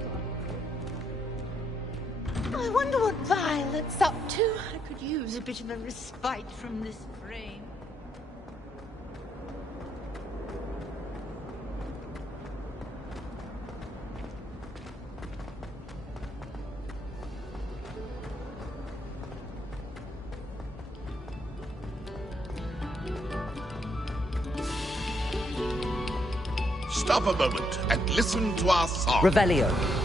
a little I wonder what Violet's up to. I could use a bit of a respite from this frame. Stop a moment and listen to our song. Revelio.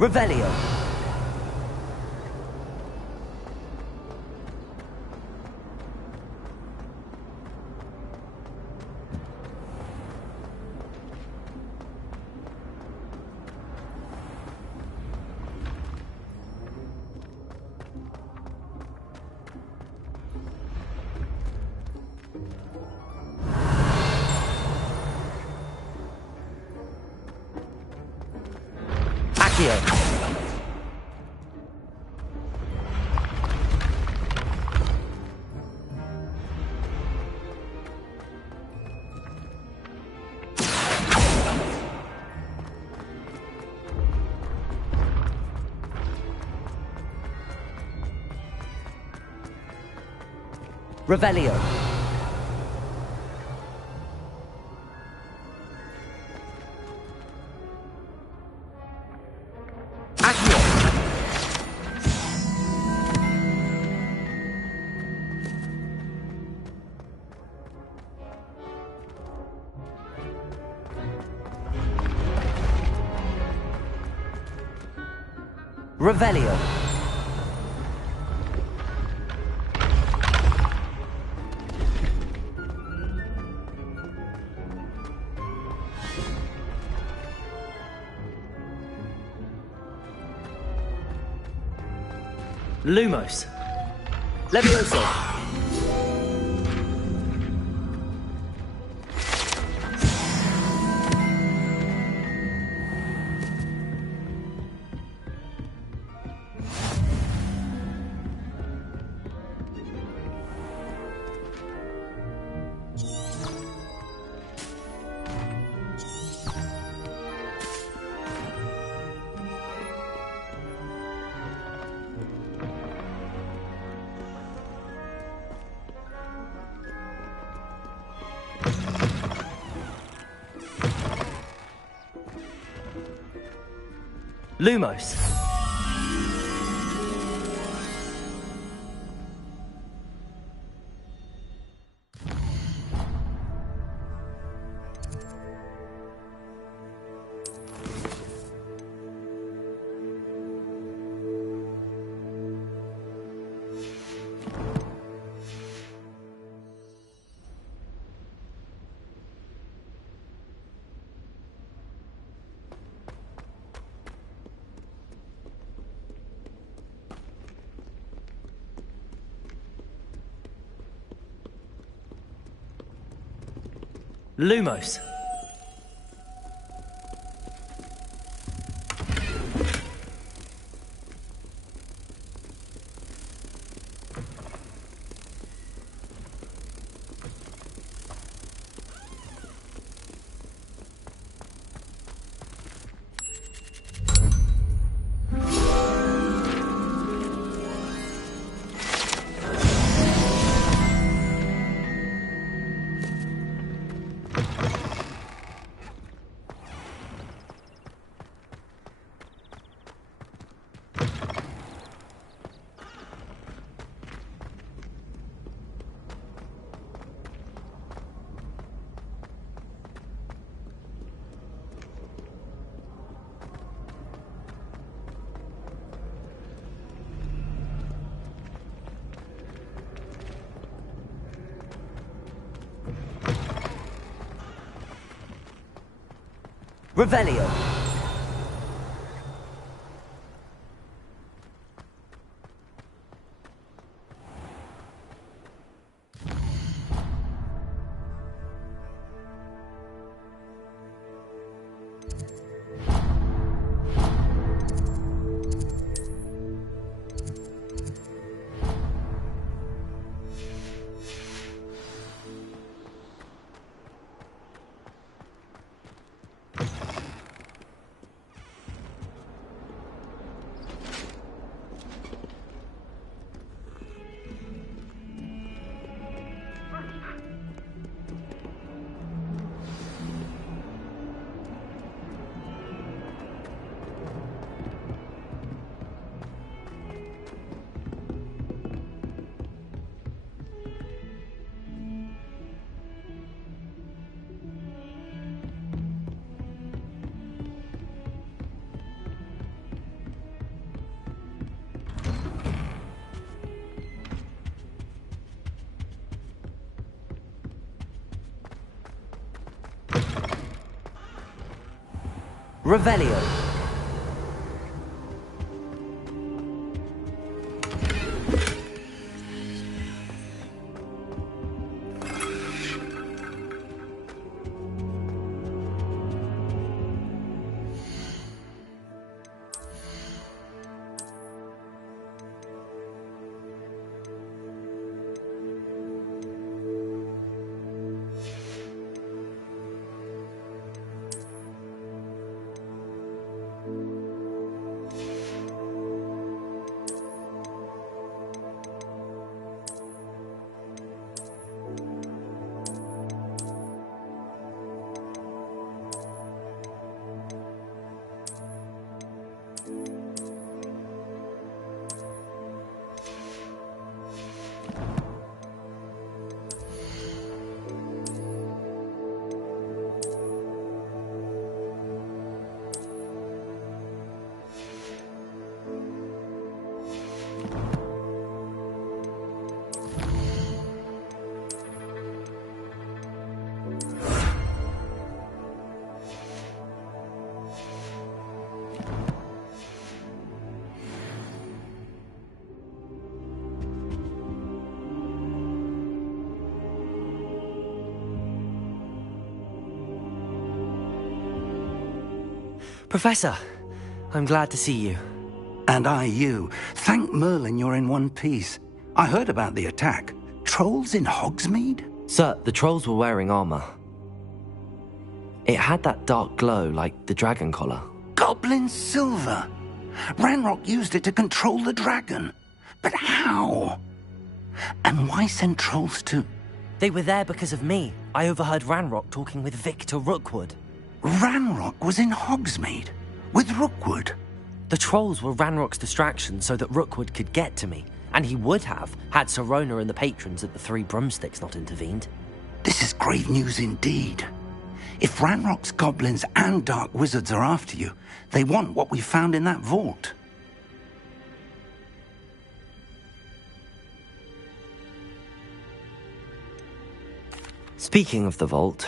Revelio. Accio. Revelio. Revelio. Lumos. Levioso. Lumos. Lumos. Revelio. Revelio. Professor, I'm glad to see you. And I you. Thank Merlin you're in one piece. I heard about the attack. Trolls in Hogsmeade? Sir, the trolls were wearing armor. It had that dark glow like the dragon collar. Goblin silver! Ranrock used it to control the dragon. But how? And why send trolls to... They were there because of me. I overheard Ranrock talking with Victor Rookwood. Ranrock was in Hogsmeade? With Rookwood? The trolls were Ranrock's distraction so that Rookwood could get to me. And he would have, had Sirona and the patrons at the Three Broomsticks not intervened. This is grave news indeed. If Ranrock's goblins and dark wizards are after you, they want what we found in that vault. Speaking of the vault,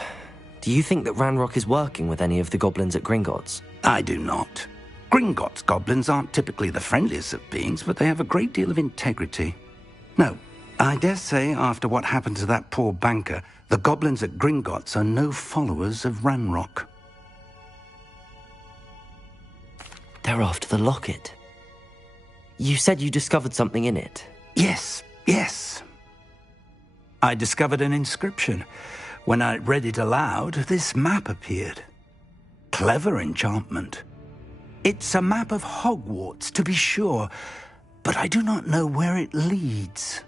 do you think that Ranrock is working with any of the goblins at Gringotts? I do not. Gringotts goblins aren't typically the friendliest of beings, but they have a great deal of integrity. No, I dare say after what happened to that poor banker, the goblins at Gringotts are no followers of Ranrock. They're after the locket. You said you discovered something in it. Yes. I discovered an inscription. When I read it aloud, this map appeared. Clever enchantment. It's a map of Hogwarts, to be sure, but I do not know where it leads.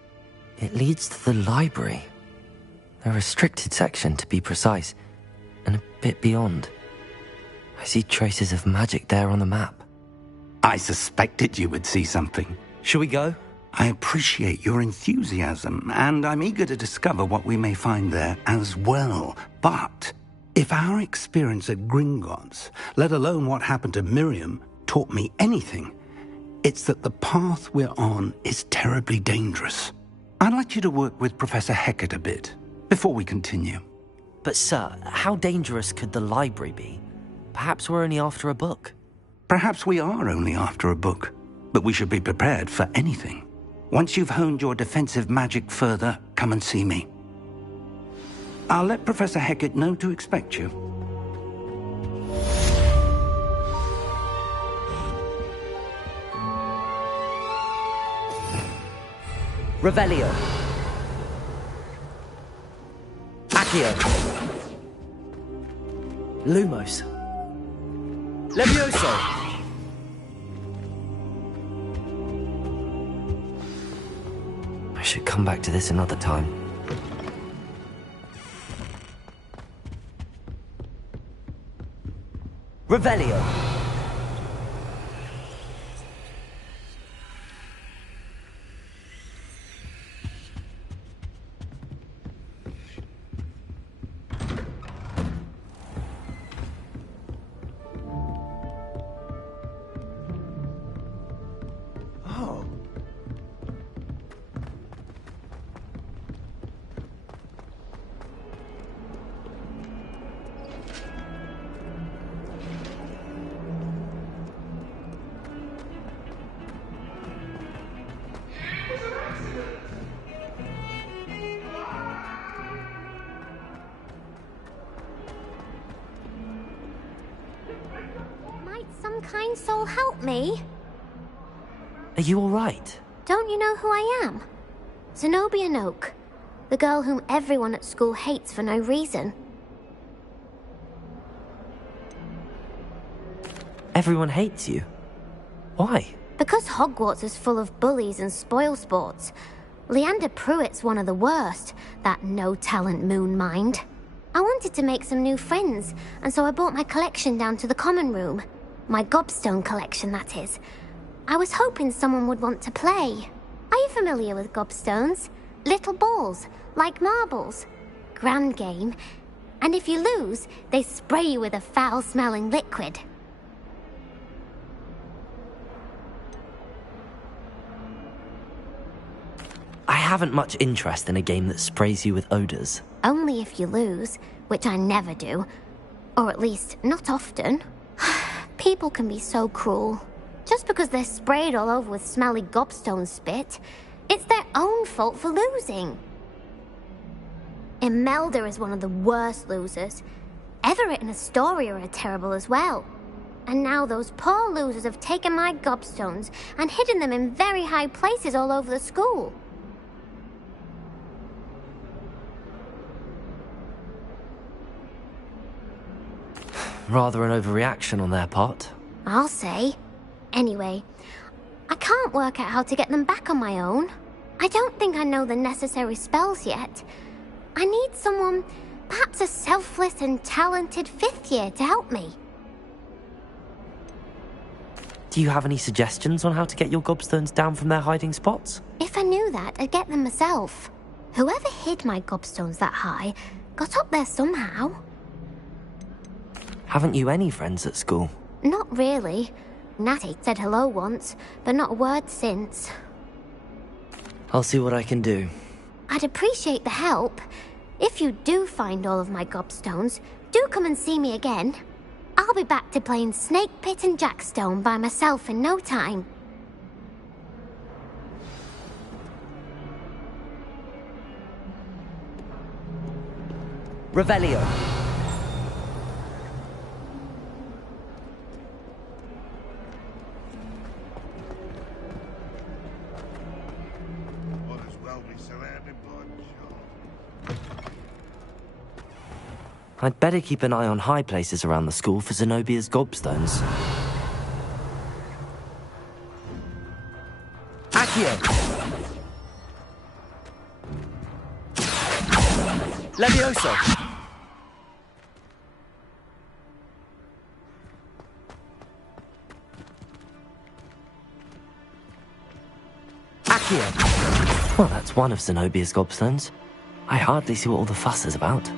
It leads to the library. A restricted section, to be precise, and a bit beyond. I see traces of magic there on the map. I suspected you would see something. Shall we go? I appreciate your enthusiasm, and I'm eager to discover what we may find there as well. But if our experience at Gringotts, let alone what happened to Miriam, taught me anything, it's that the path we're on is terribly dangerous. I'd like you to work with Professor Hecat a bit before we continue. But sir, how dangerous could the library be? perhaps we're only after a book. Perhaps we are only after a book, but we should be prepared for anything. Once you've honed your defensive magic further, come and see me. I'll let Professor Hecat know to expect you. Revelio. Accio. Lumos. Levioso. I should come back to this another time. Revelio. Might some kind soul help me? Are you all right? Don't you know who I am? Zenobia Noak, the girl whom everyone at school hates for no reason. Everyone hates you. Why? Because Hogwarts is full of bullies and spoilsports. Leander Pruitt's one of the worst, that no-talent moon mind. I wanted to make some new friends, and so I brought my collection down to the common room. My gobstone collection, that is. I was hoping someone would want to play. Are you familiar with gobstones? Little balls, like marbles. Grand game. And if you lose, they spray you with a foul-smelling liquid. I haven't much interest in a game that sprays you with odors. Only if you lose, which I never do. Or at least, not often. People can be so cruel. Just because they're sprayed all over with smelly gobstone spit, it's their own fault for losing. Imelda is one of the worst losers. Everett and Astoria are terrible as well. And now those poor losers have taken my gobstones and hidden them in very high places all over the school. Rather an overreaction on their part. I'll say. Anyway, I can't work out how to get them back on my own. I don't think I know the necessary spells yet. I need someone, perhaps a selfless and talented fifth year to help me. Do you have any suggestions on how to get your gobstones down from their hiding spots? If I knew that, I'd get them myself. Whoever hid my gobstones that high got up there somehow. Haven't you any friends at school? Not really. Natty said hello once, but not a word since. I'll see what I can do. I'd appreciate the help. If you do find all of my gobstones, do come and see me again. I'll be back to playing Snake Pit and Jackstone by myself in no time. Revelio. I'd better keep an eye on high places around the school for Zenobia's gobstones. Accio! Levioso! Accio! Well, that's one of Zenobia's gobstones. I hardly see what all the fuss is about.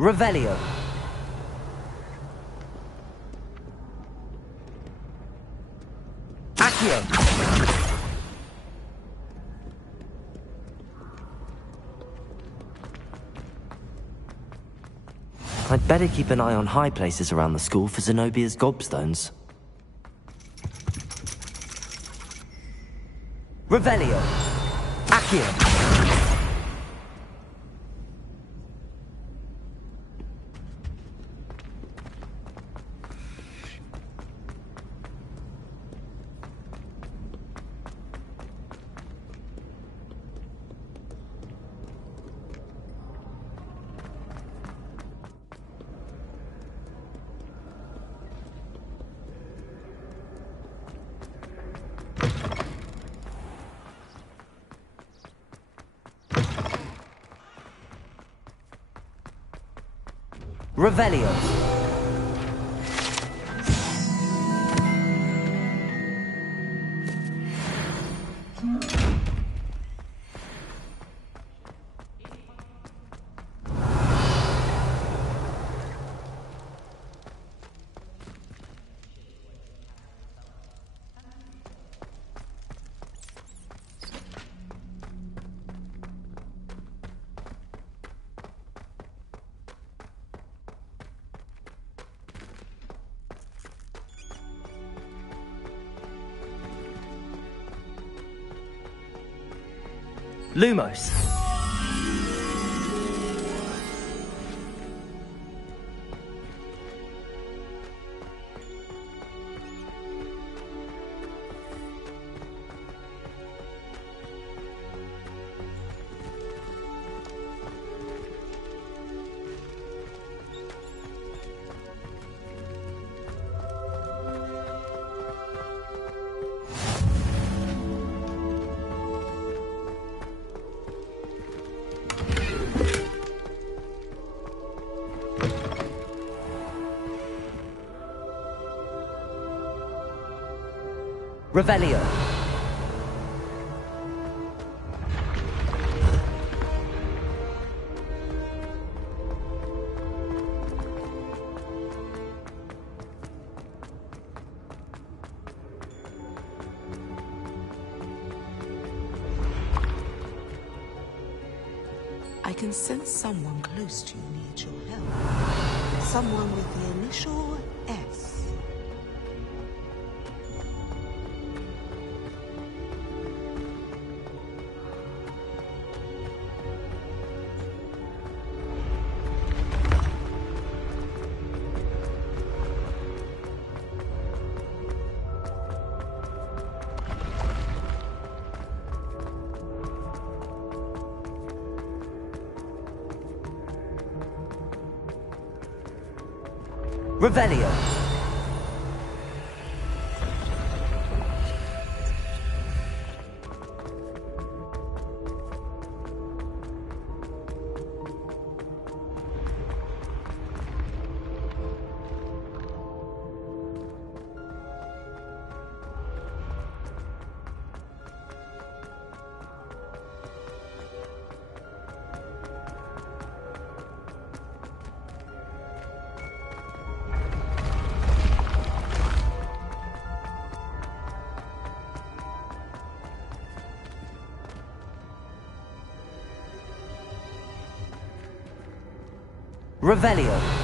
Revelio. Accio. I'd better keep an eye on high places around the school for Zenobia's gobstones. Revelio. Accio. Revelio. Lumos. Revelio. I can sense someone close to you needs your help. Someone with the initial S. Revelio. Revelio.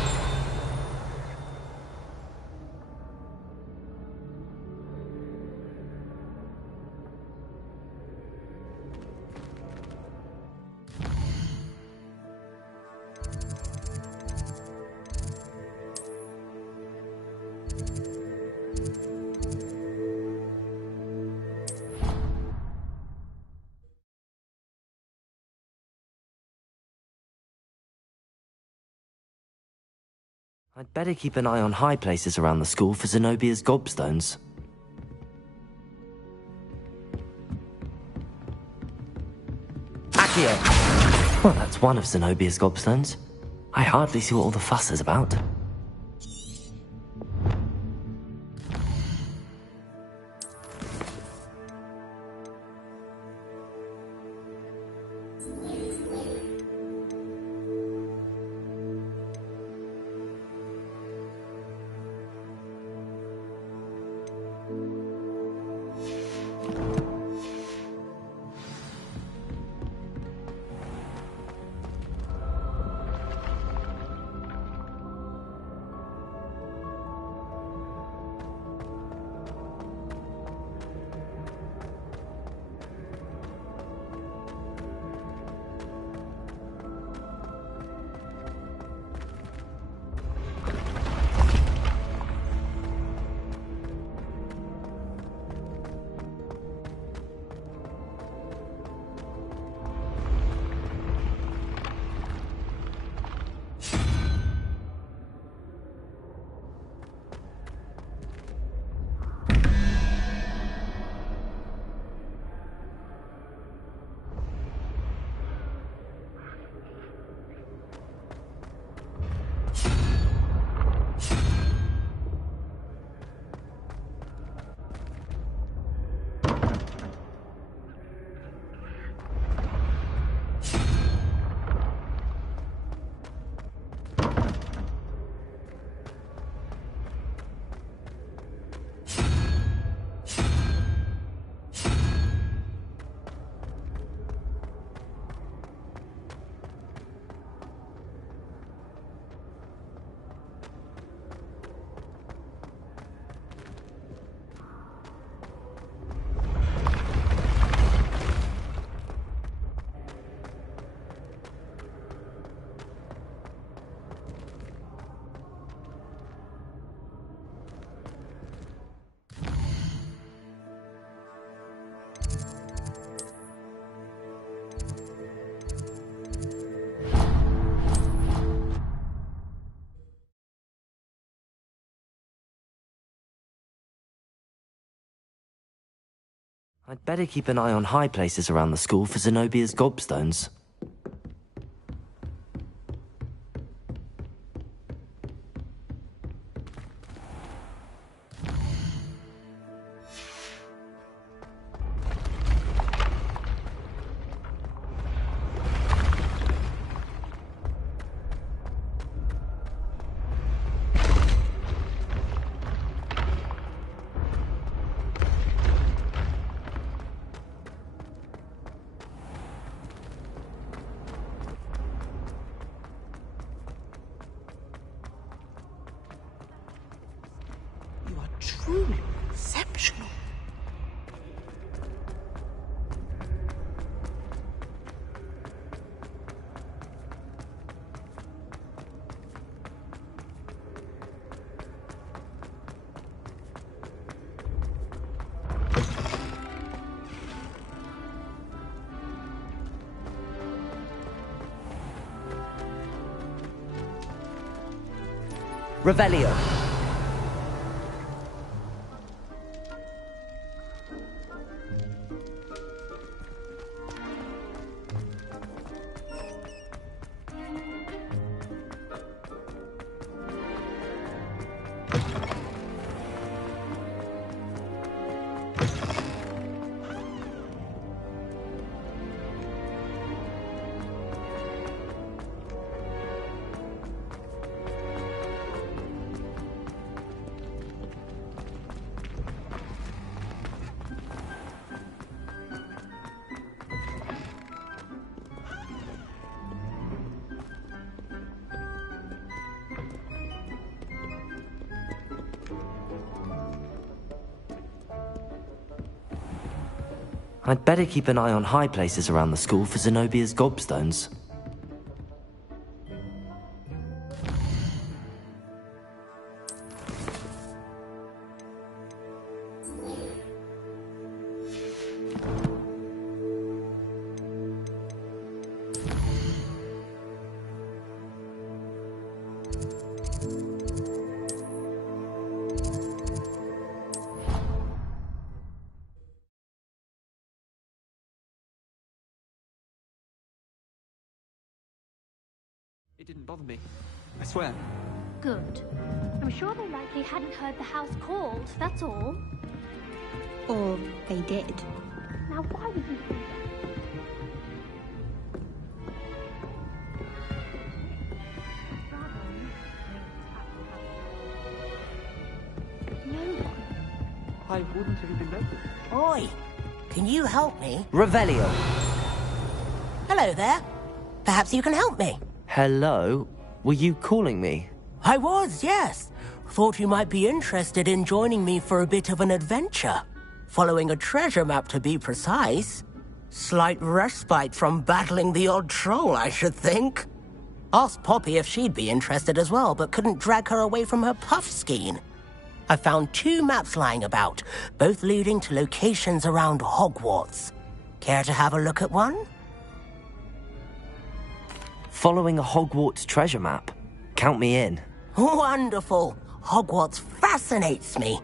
I'd better keep an eye on high places around the school for Zenobia's gobstones. Accio! Well, that's one of Zenobia's gobstones. I hardly see what all the fuss is about. I'd better keep an eye on high places around the school for Zenobia's gobstones. You are truly exceptional. Revelio. I'd better keep an eye on high places around the school for Zenobia's gobstones. It didn't bother me. I swear. Good. I'm sure they likely hadn't heard the house called, that's all. Or they did. Now why would you do that? No. I wouldn't have even noticed. Oi, can you help me? Revelio. Hello there. Perhaps you can help me. Hello? Were you calling me? I was, yes. Thought you might be interested in joining me for a bit of an adventure. Following a treasure map, to be precise. Slight respite from battling the odd troll, I should think. Asked Poppy if she'd be interested as well, but couldn't drag her away from her puff skein. I found 2 maps lying about, both leading to locations around Hogwarts. Care to have a look at one? Following a Hogwarts treasure map. Count me in. Wonderful. Hogwarts fascinates me.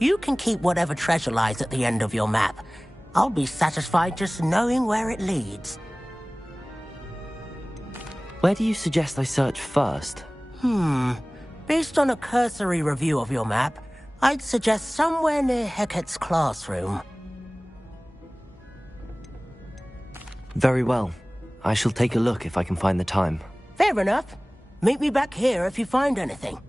You can keep whatever treasure lies at the end of your map. I'll be satisfied just knowing where it leads. Where do you suggest I search first? Based on a cursory review of your map, I'd suggest somewhere near Hecat's classroom. Very well. I shall take a look if I can find the time. Fair enough. Meet me back here if you find anything.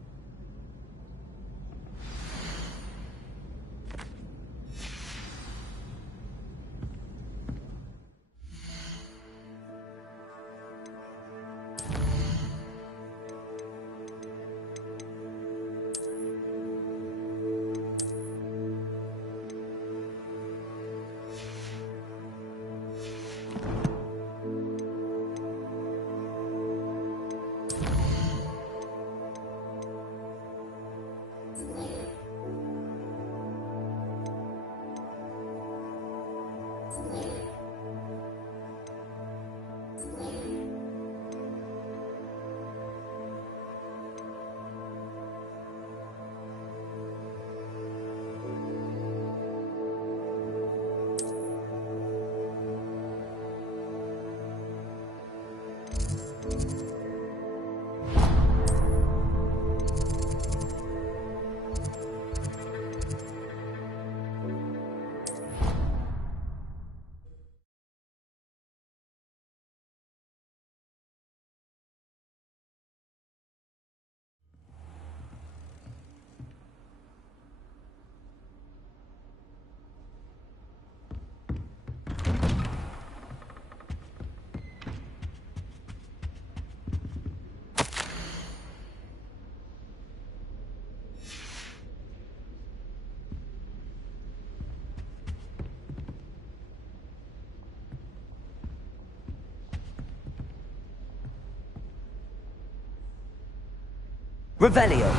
Revelio.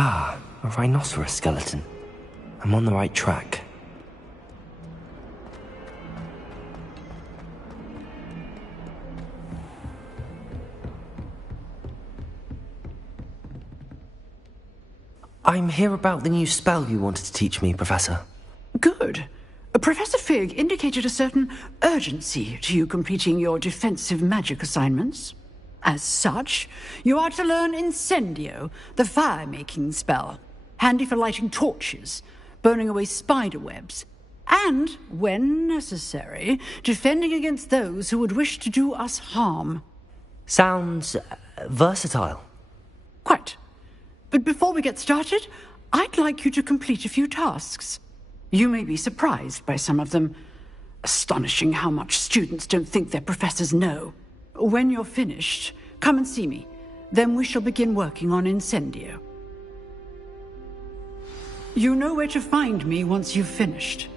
Ah, a rhinoceros skeleton. I'm on the right track. I'm here about the new spell you wanted to teach me, Professor. Good. Professor Fig indicated a certain urgency to you completing your defensive magic assignments. As such, you are to learn Incendio, the fire-making spell, handy for lighting torches, burning away spider webs, and, when necessary, defending against those who would wish to do us harm. Sounds versatile. Quite. But before we get started, I'd like you to complete a few tasks. You may be surprised by some of them. Astonishing how much students don't think their professors know. When you're finished, come and see me. Then we shall begin working on Incendio. You know where to find me once you've finished.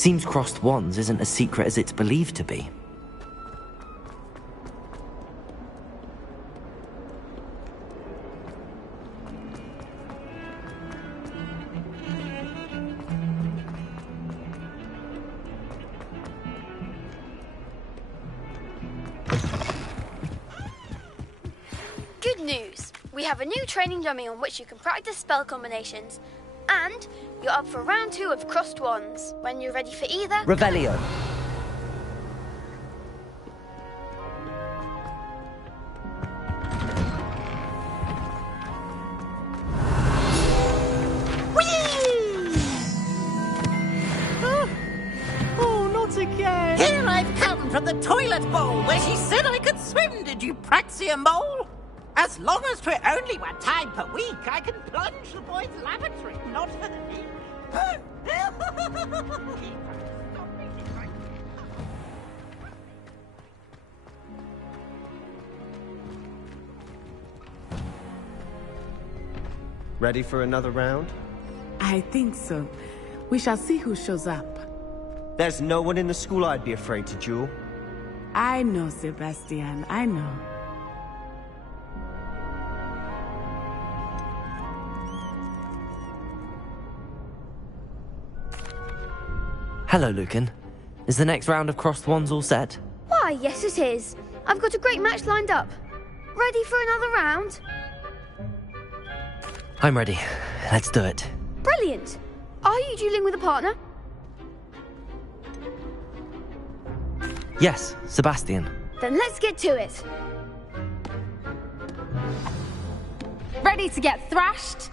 Seems crossed wands isn't as secret as it's believed to be. Good news! We have a new training dummy on which you can practice spell combinations. And you're up for round 2 of Crossed Wands. When you're ready for either... Revelio. Oh, not again! Here I've come from the toilet bowl where she said I could swim, did you praxia mole? As long as 'twere only 1 time per week, I can plunge the boy's lavatory, not for the meat. Ready for another round? I think so. We shall see who shows up. There's no one in the school I'd be afraid to duel. I know, Sebastian, I know. Hello, Lucan. Is the next round of Crossed Wands all set? Why, yes it is. I've got a great match lined up. Ready for another round? I'm ready. Let's do it. Brilliant. Are you dueling with a partner? Yes, Sebastian. Then let's get to it. Ready to get thrashed?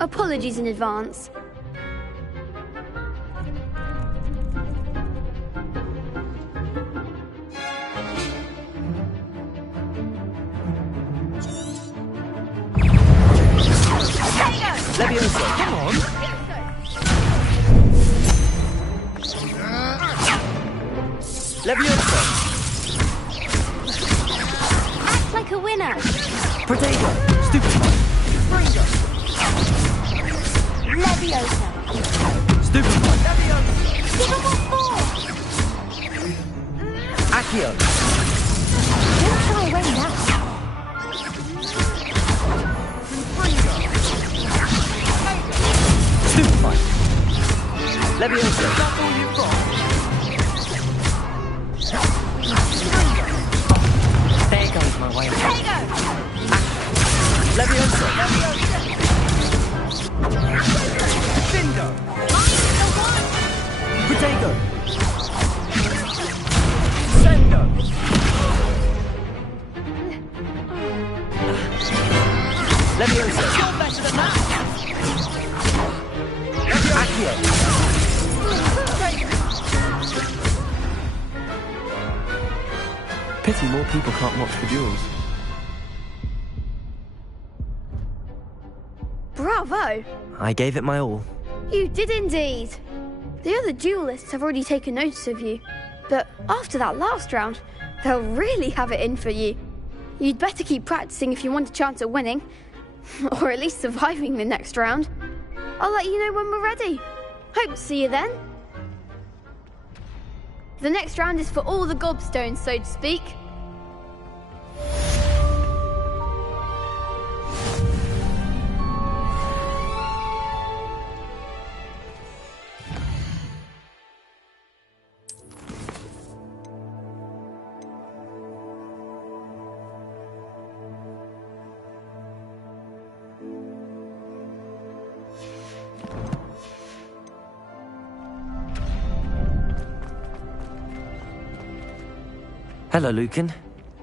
Apologies in advance. Leviosa, come on! Leviosa! Act like a winner! Protego! Stupefy! Bringo! Leviosa! Stupefy! Give him what for! Accio! Don't try away now. Stupefy! Leviosa! That's all you've got! There goes my way. Protego! Leviosa! Bingo! Protego! Sendo! Leviosa! You're better than that! Accio! Pity more people can't watch the duels. Bravo! I gave it my all. You did indeed. The other duelists have already taken notice of you. But after that last round, they'll really have it in for you. You'd better keep practicing if you want a chance at winning. Or at least surviving the next round. I'll let you know when we're ready. Hope to see you then. The next round is for all the gobstones, so to speak. Hello, Lucan.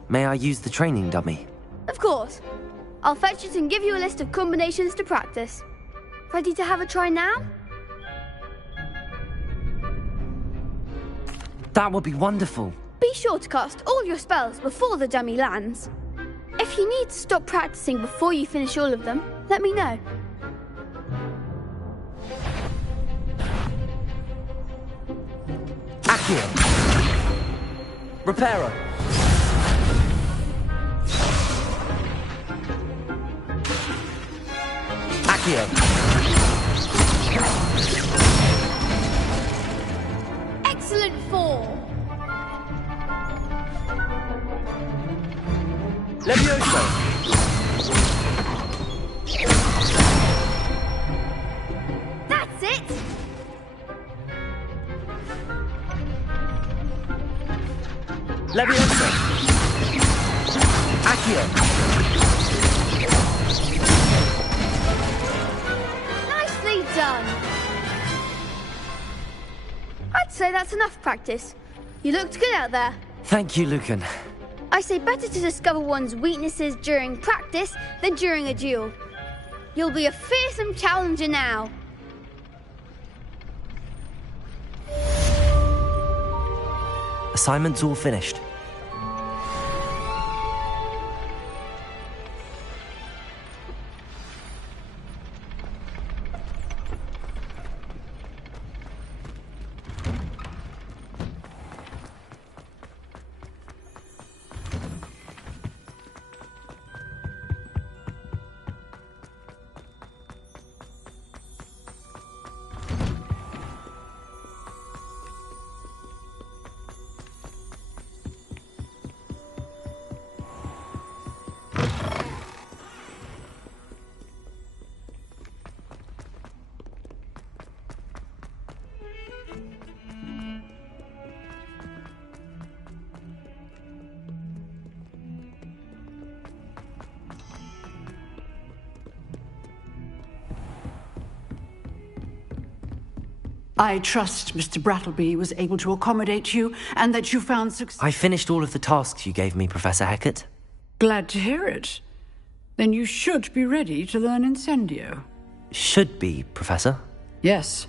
May I use the training dummy? Of course. I'll fetch it and give you a list of combinations to practice. Ready to have a try now? That would be wonderful. Be sure to cast all your spells before the dummy lands. If you need to stop practicing before you finish all of them, let me know. Accio! Reparo! Accio! Excellent fall. Levioso! That's it! Levioso! Accio! Nicely done! I'd say that's enough practice. You looked good out there. Thank you, Lucan. I say better to discover one's weaknesses during practice than during a duel. You'll be a fearsome challenger now. Assignment's all finished. I trust Mr. Brattleby was able to accommodate you and that you found success. I finished all of the tasks you gave me, Professor Hecat. Glad to hear it. Then you should be ready to learn Incendio. Should be, Professor. Yes.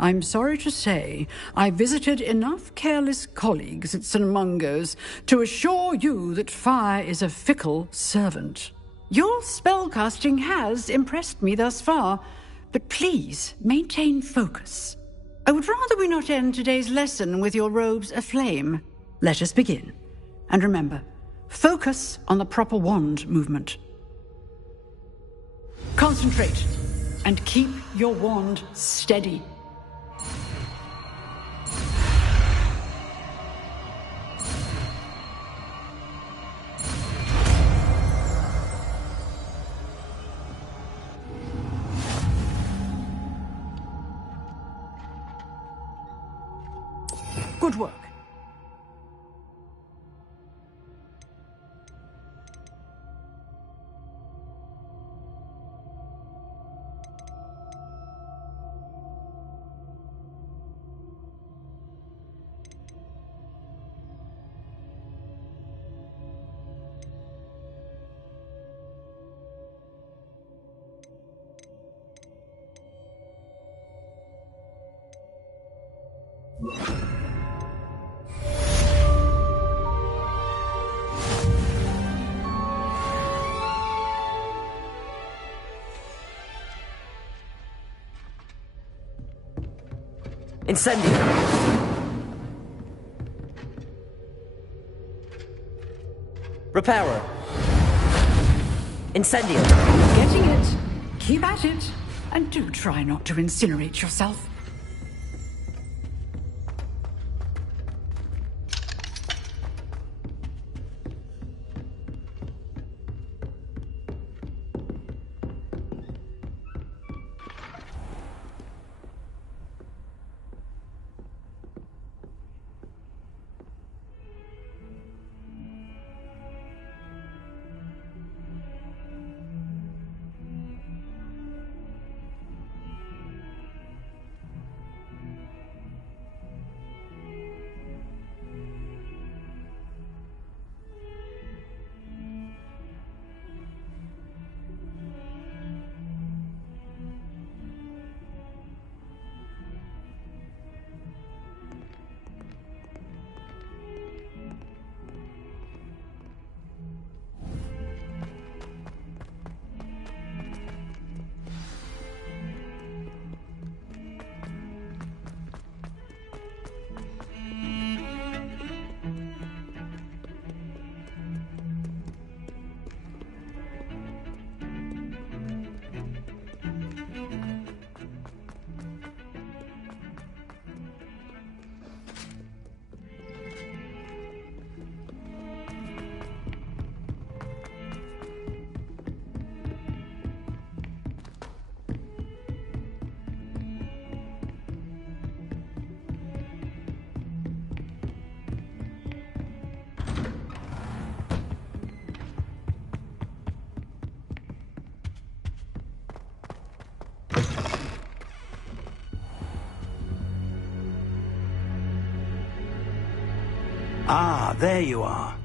I'm sorry to say, I visited enough careless colleagues at St. Mungo's to assure you that fire is a fickle servant. Your spellcasting has impressed me thus far, but please maintain focus. I would rather we not end today's lesson with your robes aflame. Let us begin. And remember, focus on the proper wand movement. Concentrate, and keep your wand steady. Good work. Incendio! Reparo! Incendio! Getting it. Keep at it. And do try not to incinerate yourself. Ah, there you are.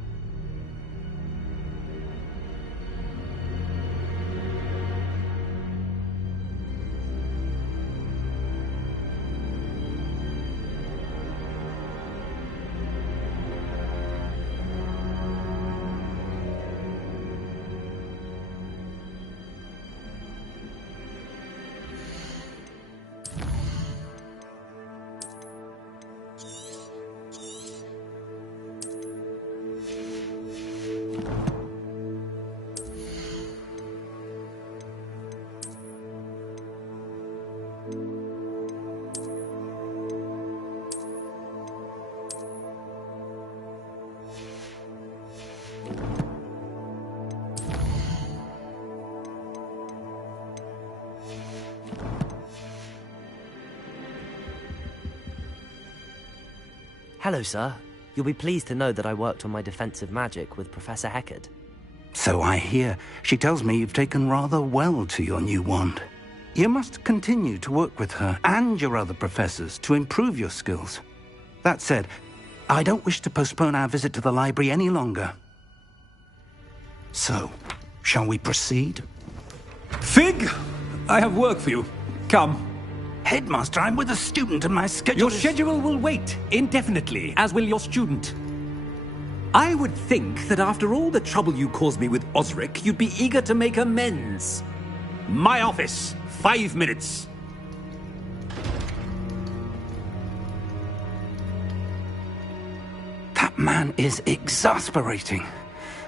Hello, sir. You'll be pleased to know that I worked on my defensive magic with Professor Heckard. So I hear. She tells me you've taken rather well to your new wand. You must continue to work with her and your other professors to improve your skills. That said, I don't wish to postpone our visit to the library any longer. So, shall we proceed? Fig! I have work for you. Come. Headmaster, I'm with a student and my schedule Your schedule will wait indefinitely, as will your student. I would think that after all the trouble you caused me with Osric, you'd be eager to make amends. My office, 5 minutes. That man is exasperating.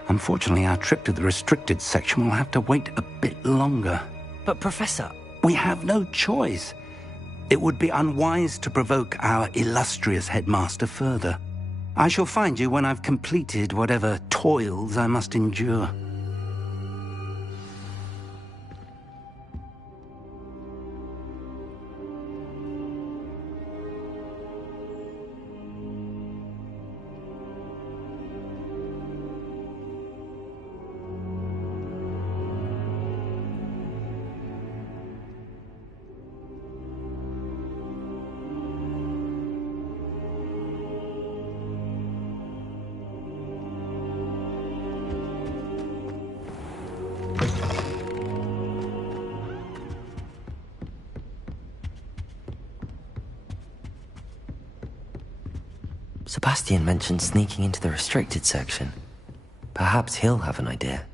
Unfortunately, our trip to the restricted section will have to wait a bit longer. But, Professor... We have no choice. It would be unwise to provoke our illustrious headmaster further. I shall find you when I've completed whatever toils I must endure. Sebastian mentioned sneaking into the restricted section. Perhaps he'll have an idea.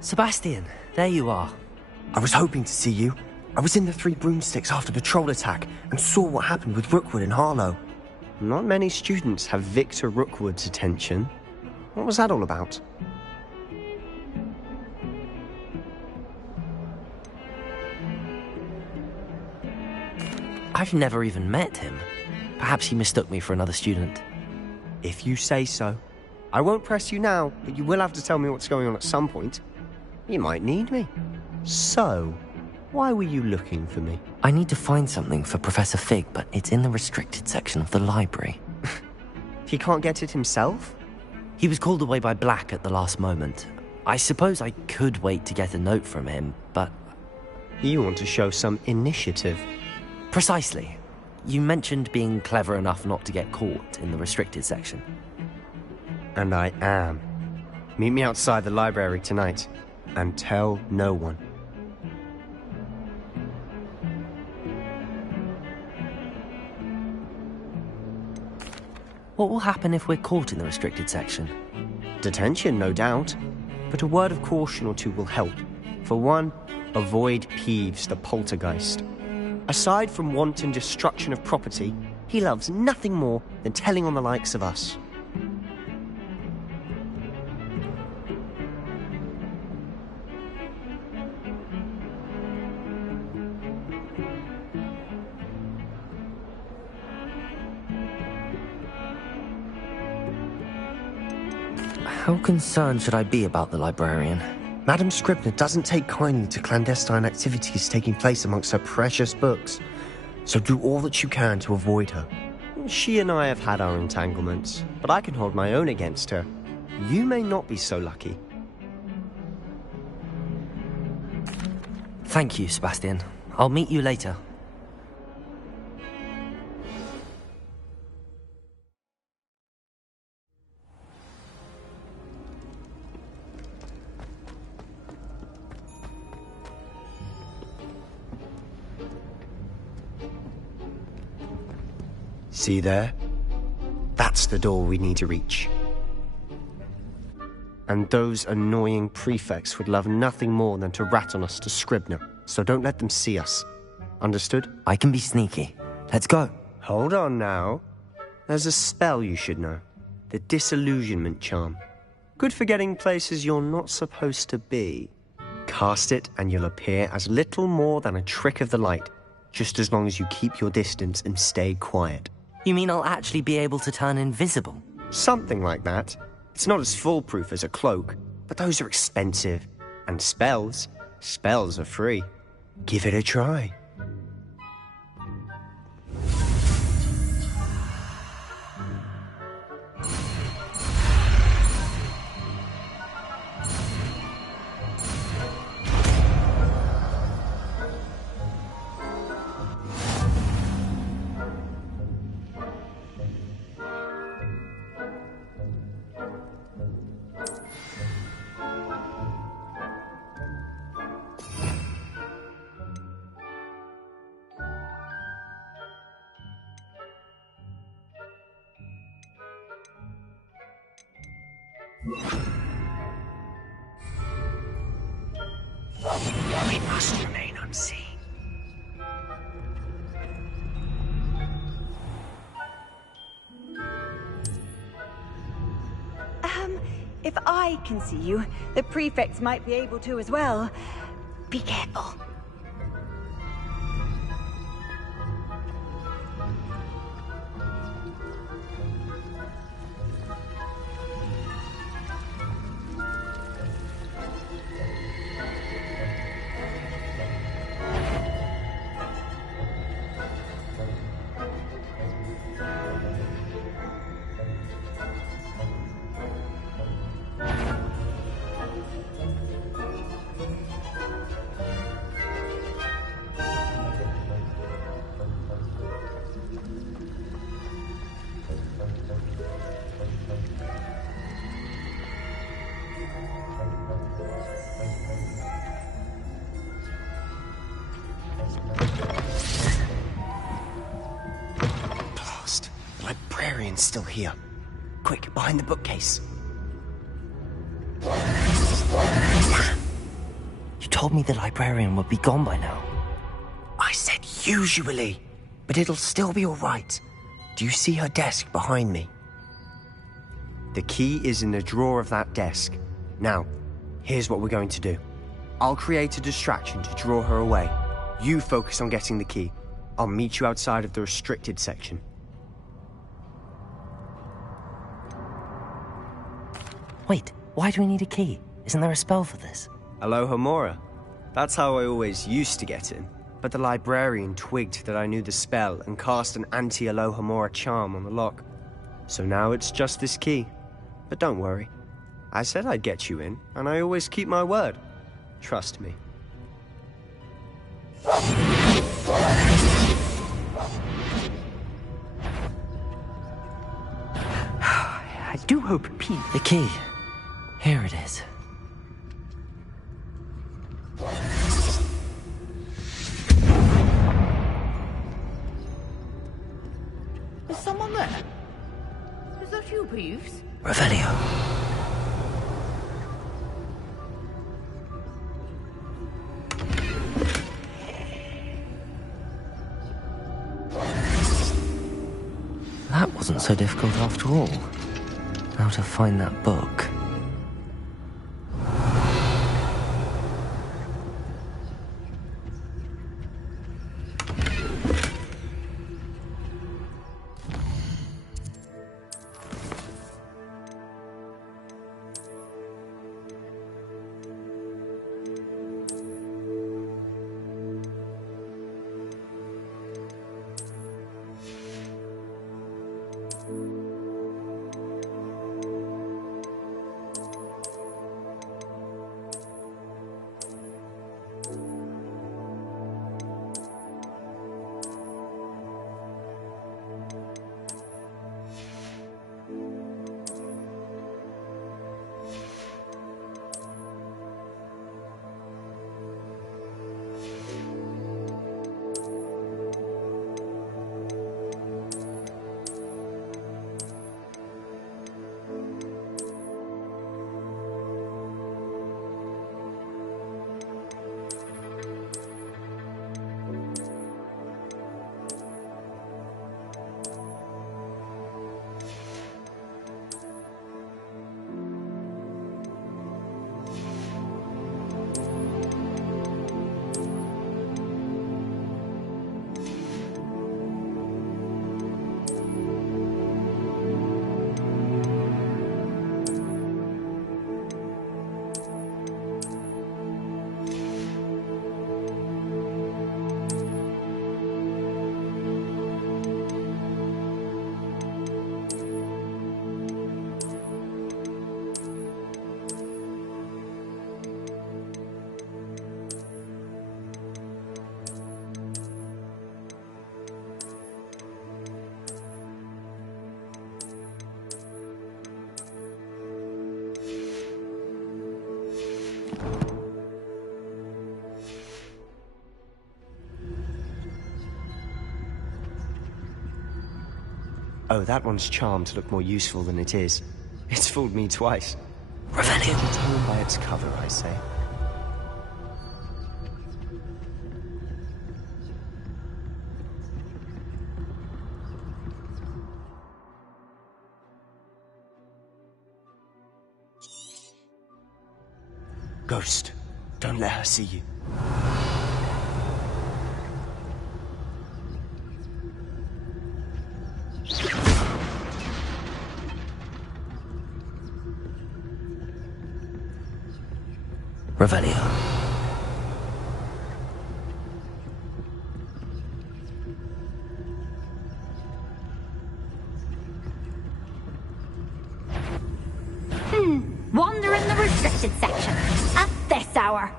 Sebastian, there you are. I was hoping to see you. I was in the Three Broomsticks after the troll attack and saw what happened with Rookwood and Harlow. Not many students have Victor Rookwood's attention. What was that all about? I've never even met him. Perhaps he mistook me for another student. If you say so. I won't press you now, but you will have to tell me what's going on at some point. You might need me. So, why were you looking for me? I need to find something for Professor Fig, but it's in the restricted section of the library. He can't get it himself? He was called away by Black at the last moment. I suppose I could wait to get a note from him, but... You want to show some initiative. Precisely. You mentioned being clever enough not to get caught in the restricted section. And I am. Meet me outside the library tonight. And tell no one. What will happen if we're caught in the restricted section? Detention, no doubt. But a word of caution or two will help. For one, avoid Peeves, the poltergeist. Aside from wanton destruction of property, he loves nothing more than telling on the likes of us. How concerned should I be about the librarian? Madam Scribner doesn't take kindly to clandestine activities taking place amongst her precious books, so do all that you can to avoid her. She and I have had our entanglements, but I can hold my own against her. You may not be so lucky. Thank you, Sebastian. I'll meet you later. See there? That's the door we need to reach. And those annoying prefects would love nothing more than to rat on us to Scribner, so don't let them see us. Understood? I can be sneaky. Let's go. Hold on now. There's a spell you should know. The Disillusionment Charm. Good for getting places you're not supposed to be. Cast it and you'll appear as little more than a trick of the light, just as long as you keep your distance and stay quiet. You mean I'll actually be able to turn invisible? Something like that. It's not as foolproof as a cloak, but those are expensive. And spells are free. Give it a try. We must remain unseen. If I can see you, the prefects might be able to as well. Be careful. Librarian's still here. Quick, behind the bookcase. You told me the librarian would be gone by now. I said usually, but it'll still be all right. Do you see her desk behind me? The key is in the drawer of that desk. Now, here's what we're going to do. I'll create a distraction to draw her away. You focus on getting the key. I'll meet you outside of the restricted section. Wait, why do we need a key? Isn't there a spell for this? Alohomora. That's how I always used to get in. But the librarian twigged that I knew the spell and cast an anti-Alohomora charm on the lock. So now it's just this key. But don't worry. I said I'd get you in, and I always keep my word. Trust me. I do hope Pete... The key. Here it is. Is someone there? Is that you, Peeves? Revelio. That wasn't so difficult after all. How to find that book. Oh, that one's charmed to look more useful than it is. It's fooled me twice. Revelio. Judge a tome by its cover, I say. Ghost, don't let her see you. Revelio. Wander in the restricted section at this hour.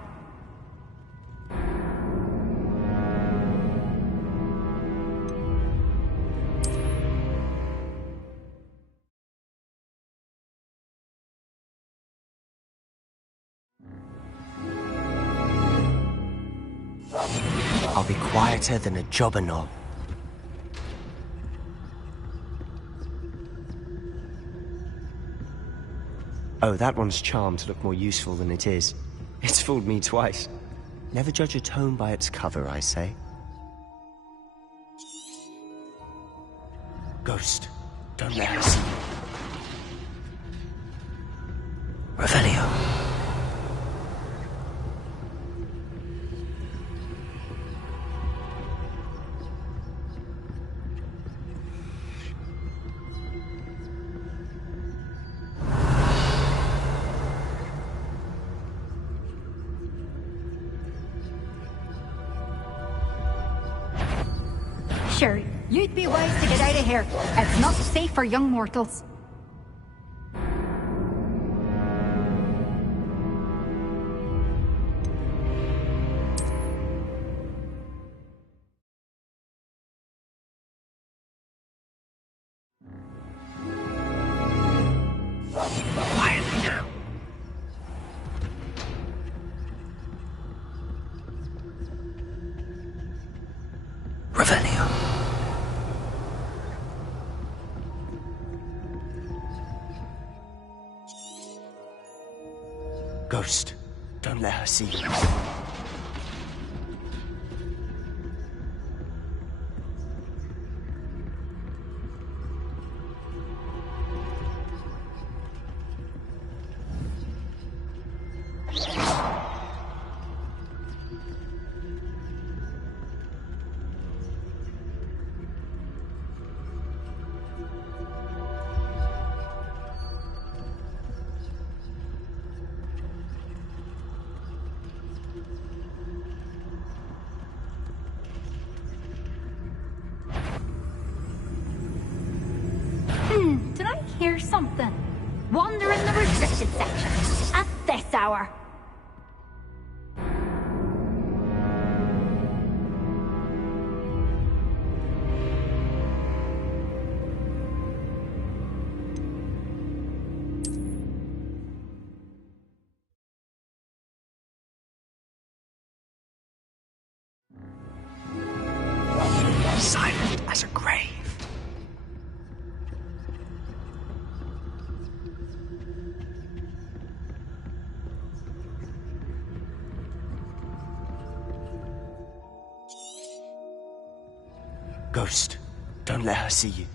I'll be quieter than a jobber knob. Oh, that one's charmed to look more useful than it is. It's fooled me twice. Never judge a tome by its cover, I say. Ghost, don't let her see you. Revelio. Sure, you'd be wise to get out of here. It's not safe for young mortals. Quietly now. Revelio. Ghost, don't let her see you. Did I hear something? Wander in the restricted section at this hour. Silent as a grave. Ghost, don't let her see you.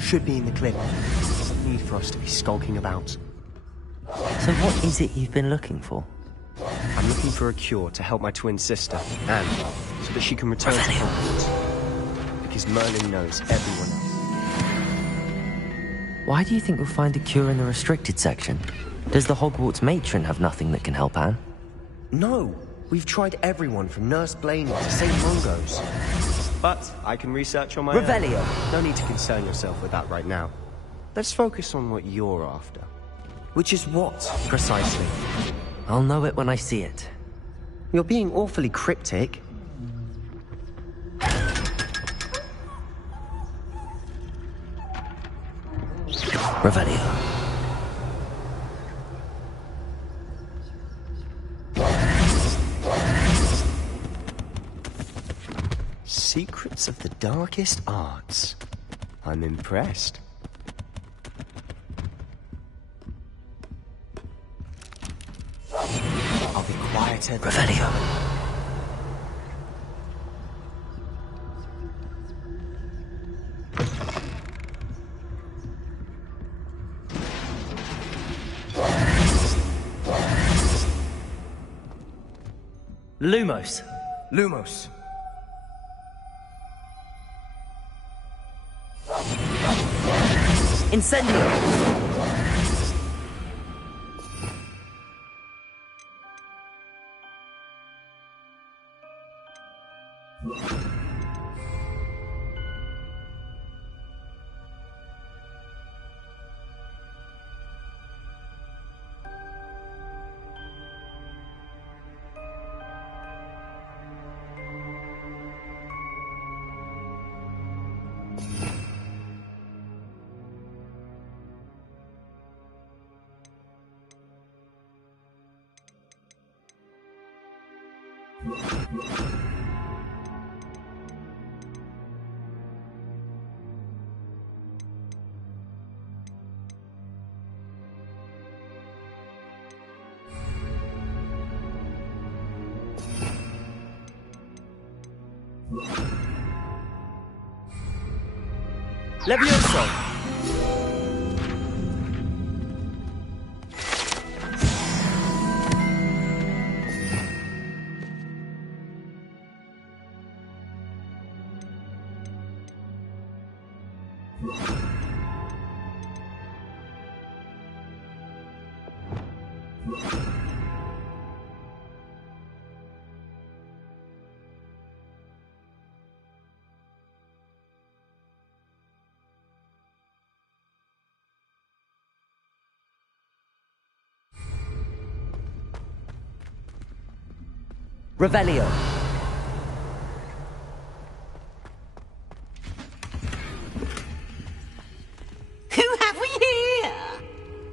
Should be in the clip. There's no need for us to be skulking about. So what is it you've been looking for? I'm looking for a cure to help my twin sister, Anne, so that she can return to Hogwarts. Because Merlin knows everyone else. Why do you think we'll find a cure in the restricted section? Does the Hogwarts matron have nothing that can help Anne? No! We've tried everyone from Nurse Blaine to St. Mungo's. But I can research on my own. Revelio! No need to concern yourself with that right now. let's focus on what you're after. Which is what, precisely? I'll know it when I see it. You're being awfully cryptic. Revelio. Secrets of the darkest arts. I'm impressed. I'll be quieter. Revelio. Lumos. Lumos. Incendio. Levioso! Revelio. Who have we here?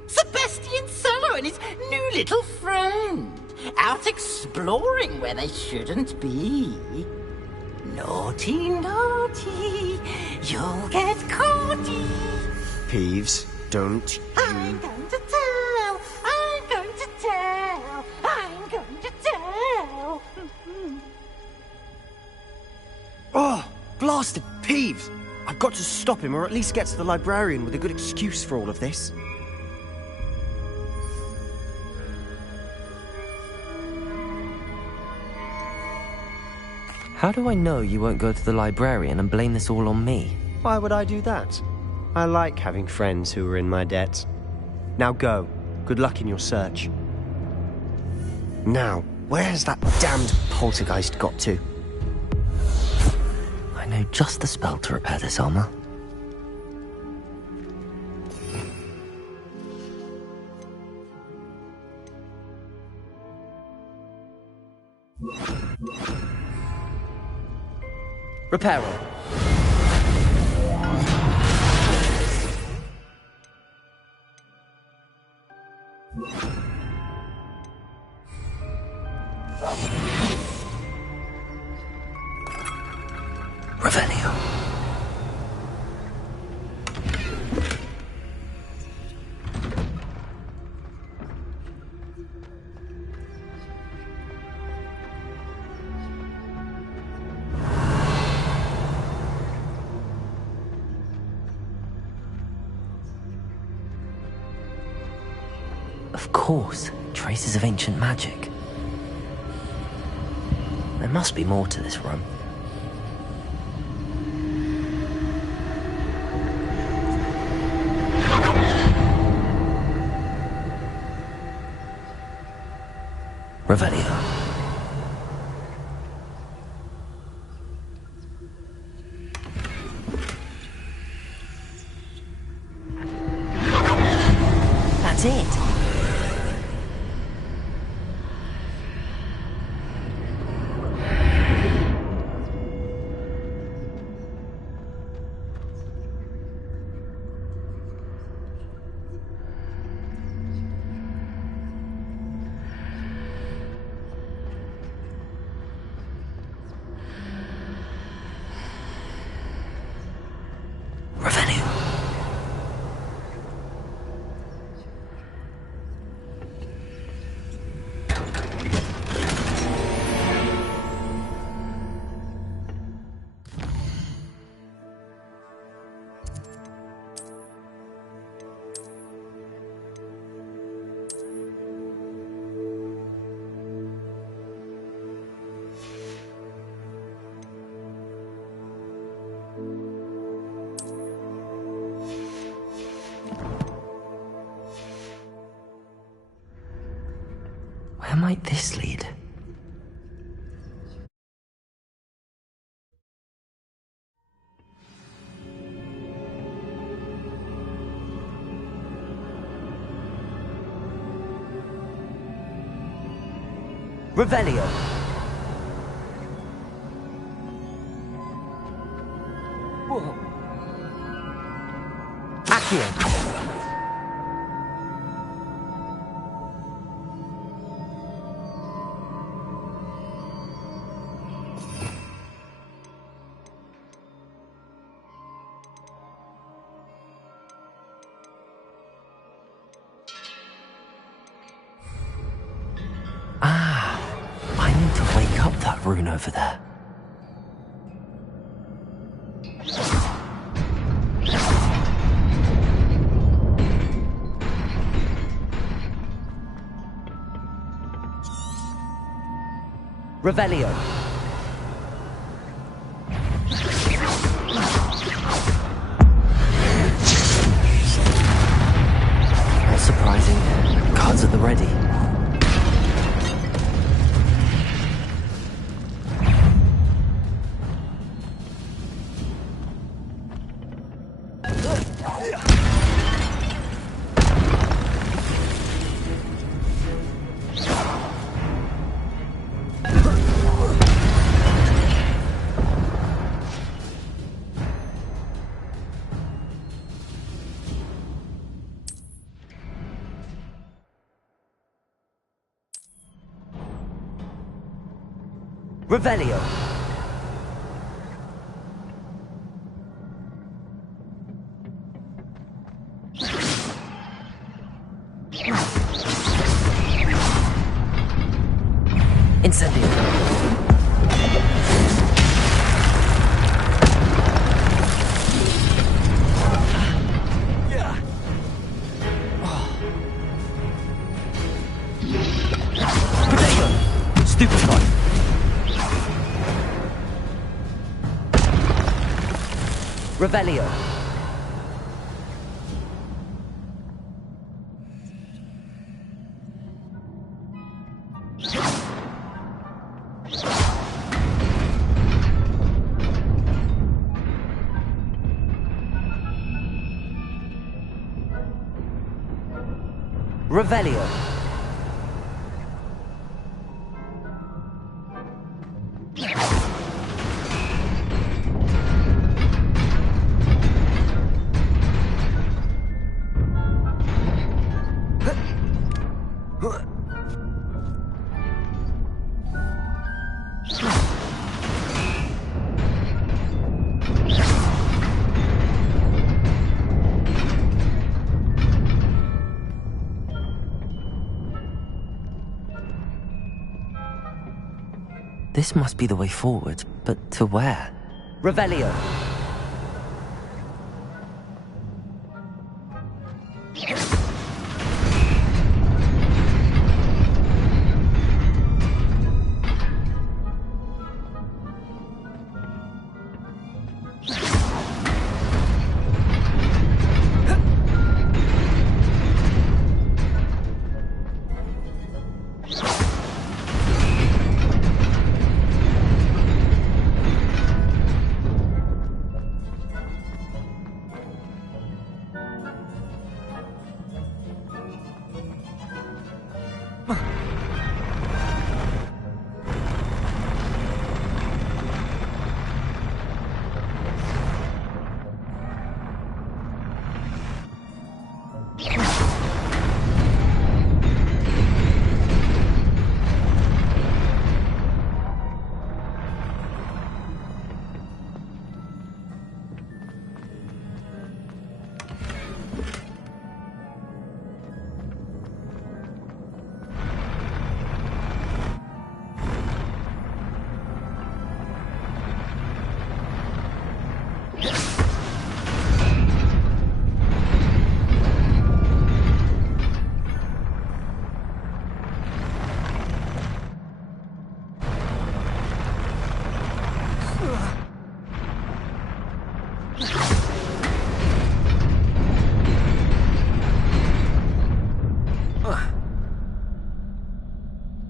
Sebastian Sallow and his new little friend. Out exploring where they shouldn't be. Naughty, naughty. You'll get caughty. Peeves, don't you... I'm going to tell. I'm going to tell. I'm going to tell. Oh, blasted Peeves! I've got to stop him, or at least get to the librarian with a good excuse for all of this. How do I know you won't go to the librarian and blame this all on me? Why would I do that? I like having friends who are in my debt. Now go. Good luck in your search. Now, where has that damned poltergeist got to? I know just the spell to repair this armor. Reparo. Revelio. Of course, traces of ancient magic. There must be more to this room. Revelio. That's it. Where might this lead? Revelio. Whoa. Accio. I need to wake up that rune over there. Revelio. Not surprising. Cards at the ready. Revelio. Incendio. Stupefy. Revelio. Revelio. This must be the way forward, but to where? Revelio.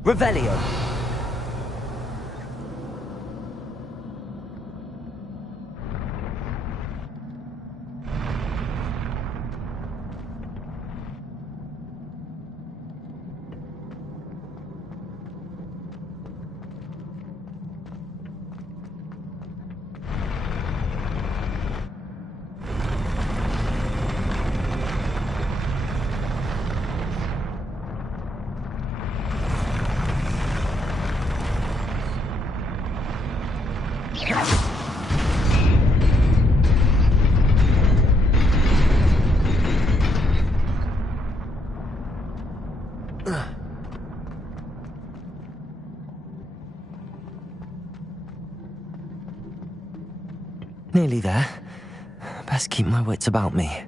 Revelio. Nearly there. Best keep my wits about me.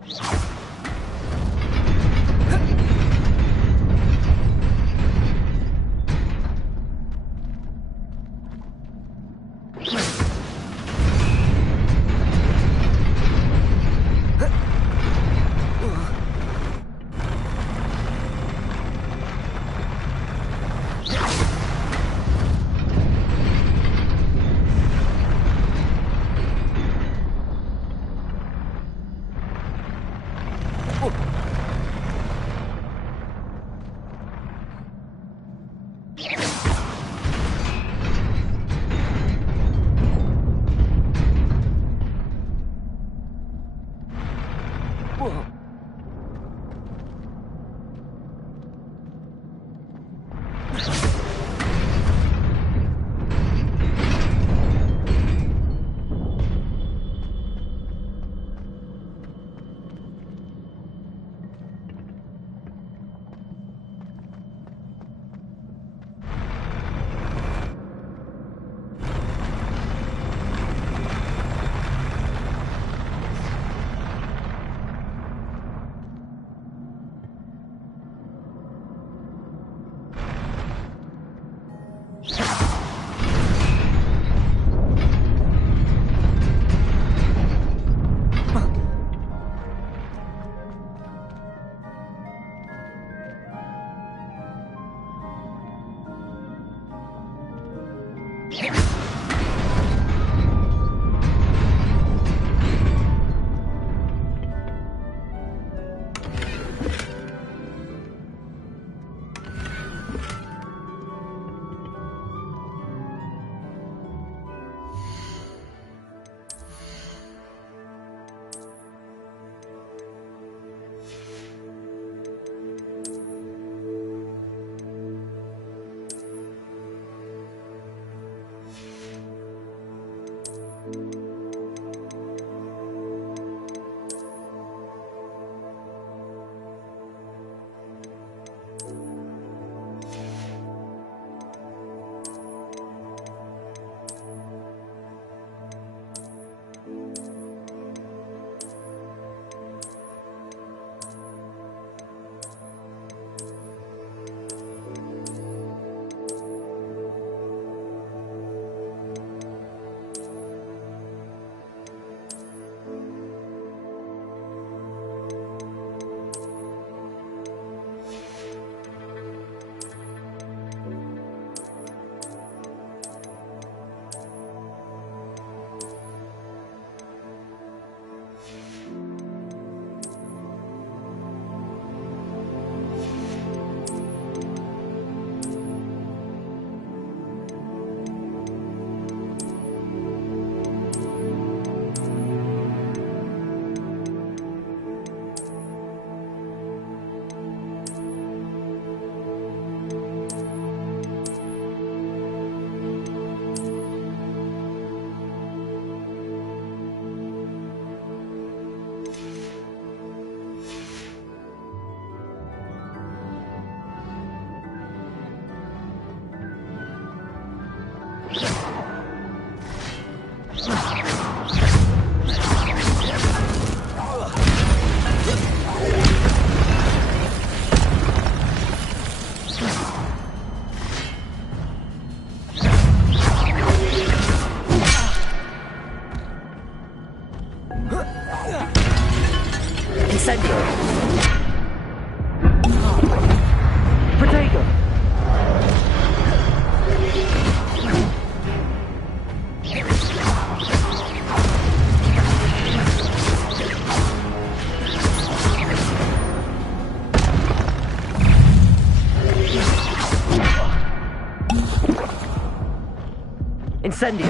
Incendio!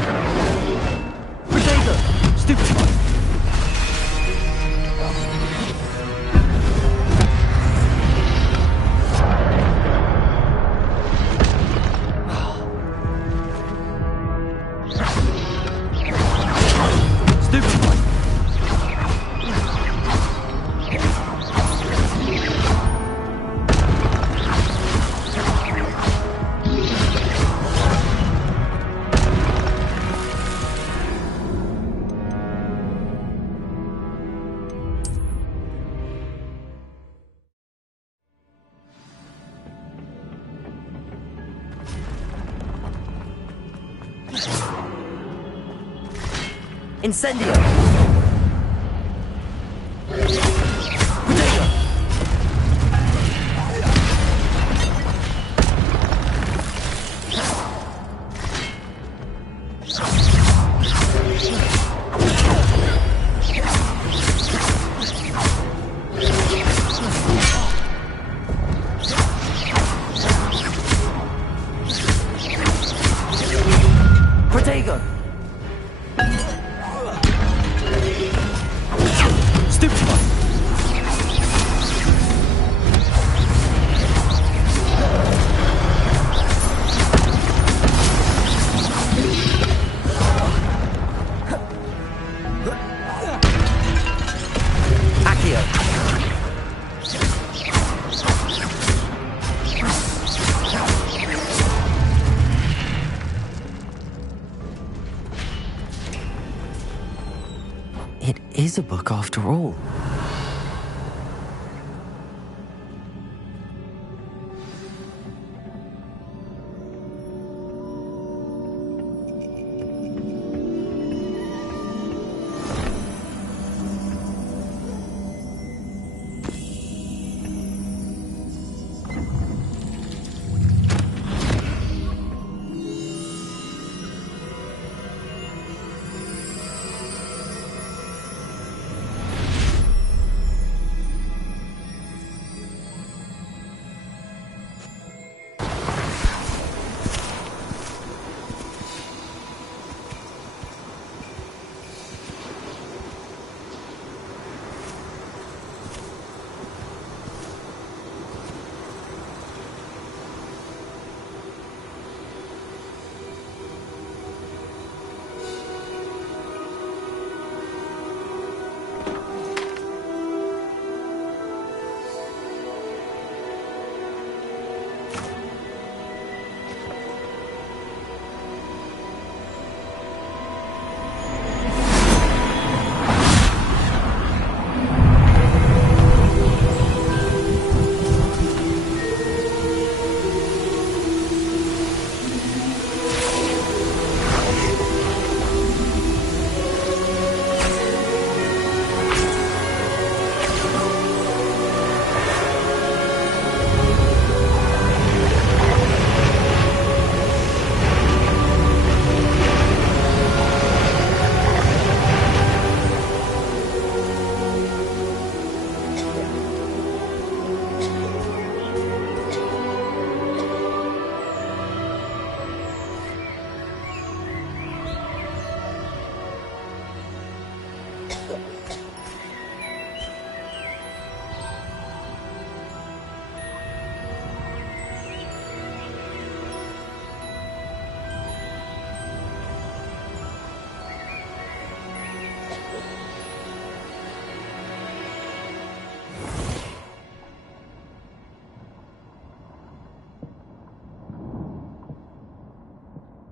Protego! Stupefy! Incendio! Protego! Protego! It is a book after all.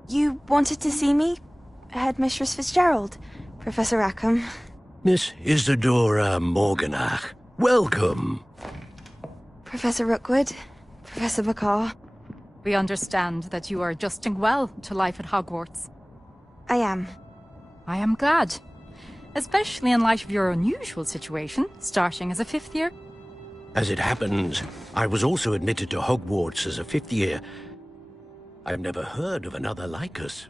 You wanted to see me? Headmistress Fitzgerald, Professor Rackham. Miss Isadora Morganach, welcome. Professor Rookwood, Professor Bakar. We understand that you are adjusting well to life at Hogwarts. I am. I am glad. Especially in light of your unusual situation, starting as a 5th year. As it happens, I was also admitted to Hogwarts as a 5th year. I've never heard of another like us.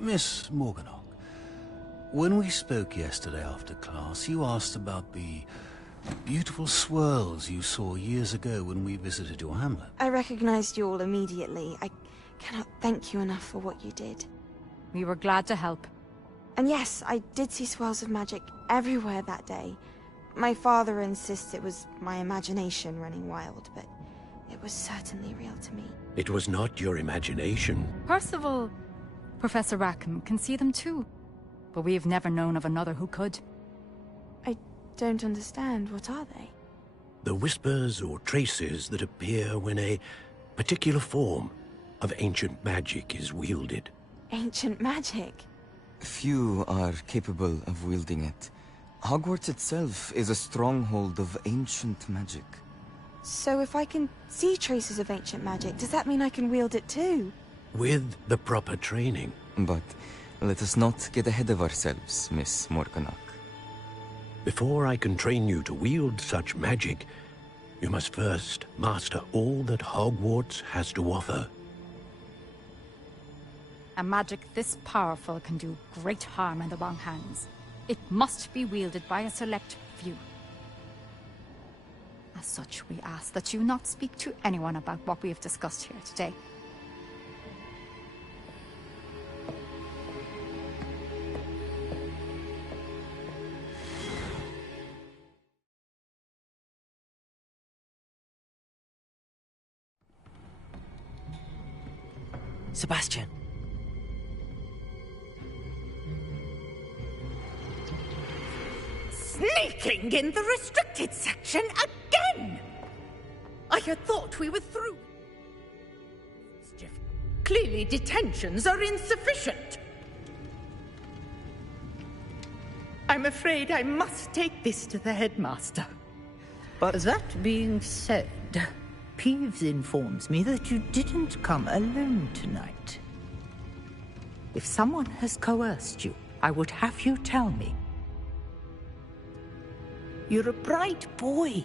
Miss Morganach, when we spoke yesterday after class, you asked about the beautiful swirls you saw years ago when we visited your hamlet. I recognized you all immediately. I cannot thank you enough for what you did. We were glad to help. And yes, I did see swirls of magic everywhere that day. My father insists it was my imagination running wild, but it was certainly real to me. It was not your imagination. Percival, Professor Rackham can see them too. But we've never known of another who could. I don't understand. What are they? The whispers or traces that appear when a particular form of ancient magic is wielded. Ancient magic? Few are capable of wielding it. Hogwarts itself is a stronghold of ancient magic. So if I can see traces of ancient magic, does that mean I can wield it too? With the proper training. But let us not get ahead of ourselves, Miss Morganach. Before I can train you to wield such magic, you must first master all that Hogwarts has to offer. A magic this powerful can do great harm in the wrong hands. It must be wielded by a select few. As such, we ask that you not speak to anyone about what we have discussed here today. Sebastian. Sneaking in the restricted section again! I had thought we were through. Clearly detentions are insufficient. I'm afraid I must take this to the headmaster. But that being said, Peeves informs me that you didn't come alone tonight. If someone has coerced you, I would have you tell me. You're a bright boy.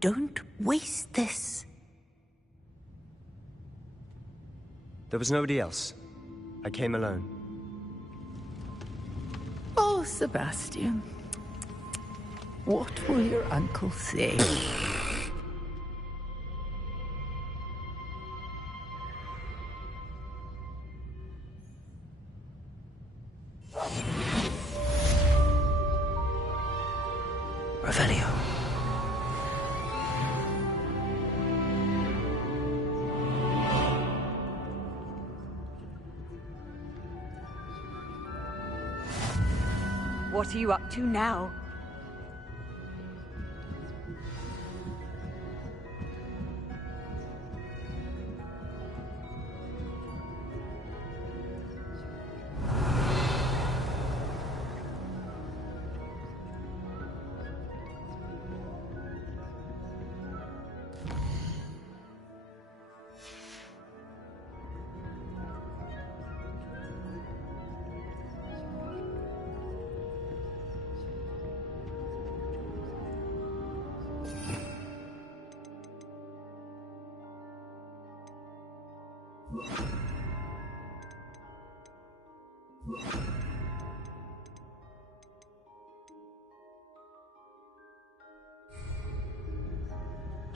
Don't waste this. There was nobody else. I came alone. Oh, Sebastian. What will your uncle say? Revelio. What are you up to now?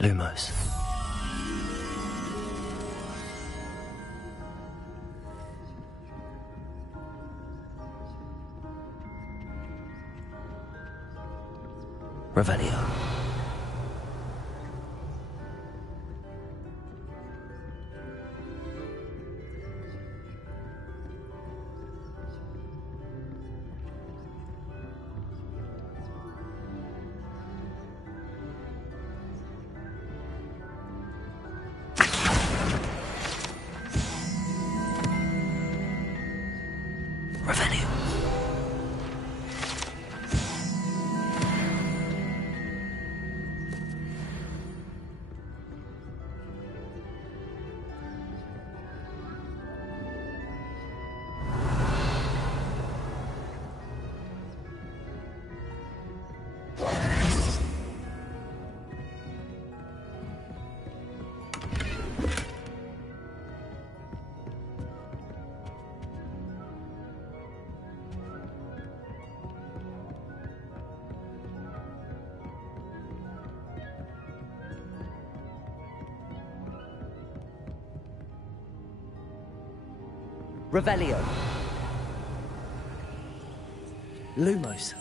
Lumos. Revelio. Revelio. Revelio. Lumos.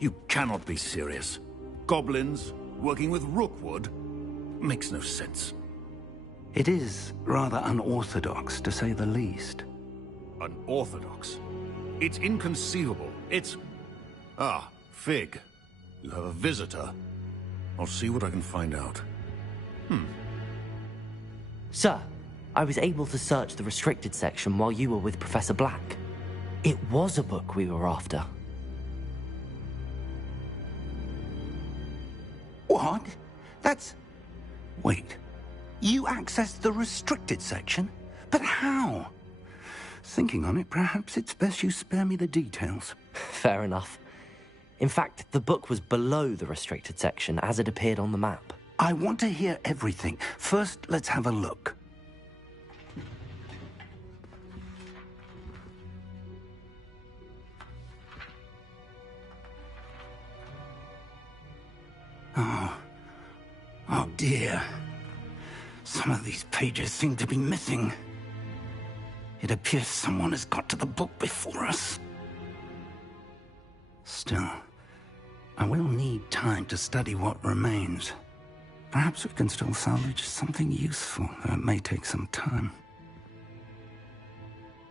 You cannot be serious. Goblins working with Rookwood? Makes no sense. It is rather unorthodox, to say the least. Unorthodox? It's inconceivable. It's... Ah, Fig. You have a visitor. I'll see what I can find out. Sir, I was able to search the restricted section while you were with Professor Black. It was a book we were after. What? That's... Wait. You accessed the restricted section? But how? Thinking on it, perhaps it's best you spare me the details. Fair enough. In fact, the book was below the restricted section as it appeared on the map. I want to hear everything. First, let's have a look. Oh dear. Some of these pages seem to be missing. It appears someone has got to the book before us. Still, I will need time to study what remains. Perhaps we can still salvage something useful, though it may take some time.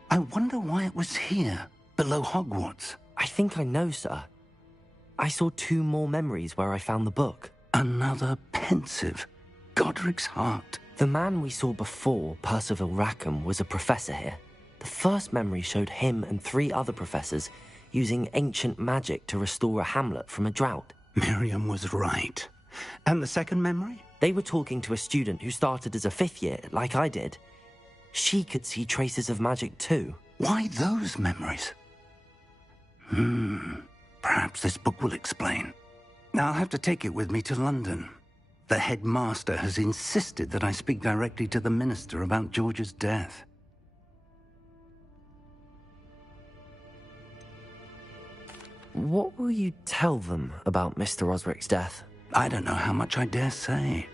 I wonder why it was here, below Hogwarts. I think I know, sir. I saw 2 more memories where I found the book. Another pensive. Godric's heart. The man we saw before, Percival Rackham, was a professor here. The first memory showed him and 3 other professors using ancient magic to restore a hamlet from a drought. Miriam was right. And the second memory? They were talking to a student who started as a 5th year, like I did. She could see traces of magic too. Why those memories? Perhaps this book will explain. I'll have to take it with me to London. The headmaster has insisted that I speak directly to the minister about George's death. What will you tell them about Mr. Osric's death? I don't know how much I dare say.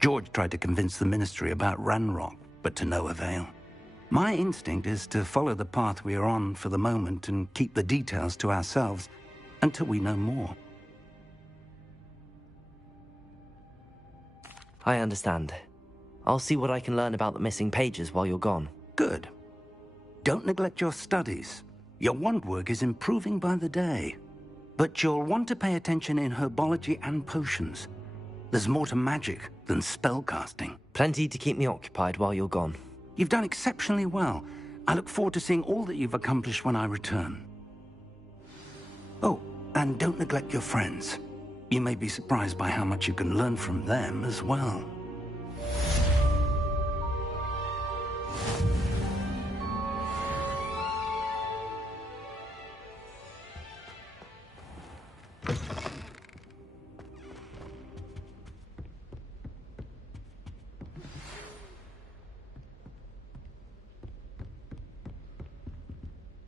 George tried to convince the ministry about Ranrock, but to no avail. My instinct is to follow the path we are on for the moment and keep the details to ourselves until we know more. I understand. I'll see what I can learn about the missing pages while you're gone. Good. Don't neglect your studies. Your wand work is improving by the day. But you'll want to pay attention in herbology and potions. There's more to magic than spellcasting. Plenty to keep me occupied while you're gone. You've done exceptionally well. I look forward to seeing all that you've accomplished when I return. Oh, and don't neglect your friends. You may be surprised by how much you can learn from them as well.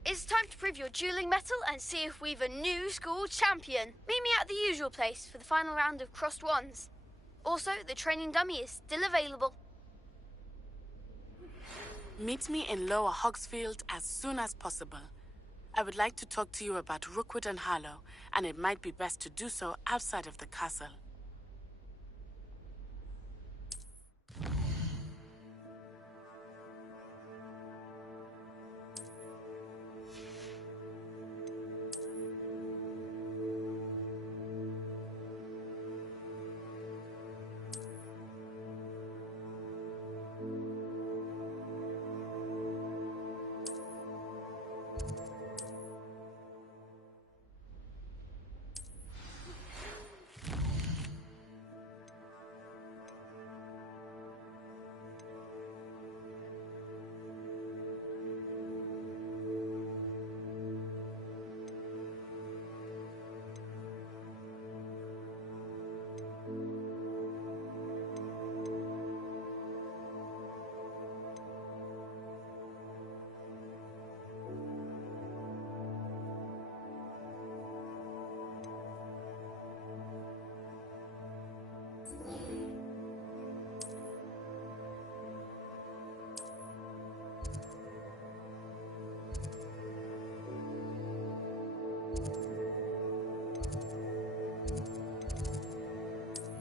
It's time to prove your dueling mettle and see if we've a new school champion. Meet me at the usual place for the final round of crossed wands. Also, the training dummy is still available. Meet me in Lower Hogsfield as soon as possible. I would like to talk to you about Rookwood and Harlow, and it might be best to do so outside of the castle.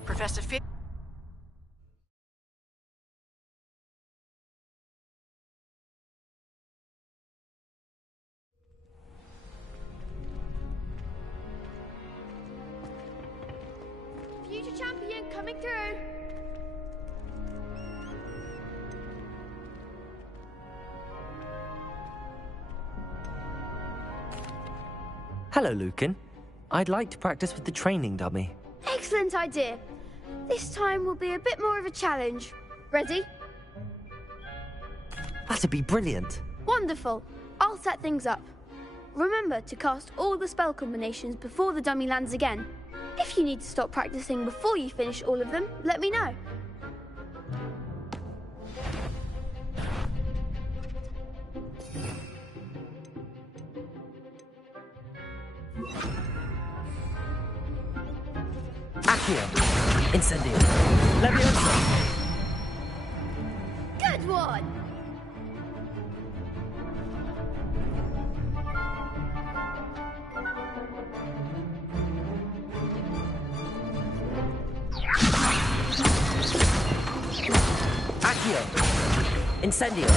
Professor Fig. Future champion coming through. Hello, Lucan. I'd like to practice with the training dummy. Excellent idea. This time will be a bit more of a challenge. Ready? That'd be brilliant. Wonderful. I'll set things up. Remember to cast all the spell combinations before the dummy lands again. If you need to stop practicing before you finish all of them, let me know. Accio. Incendio. Leviosa. Good one! Accio. Incendio.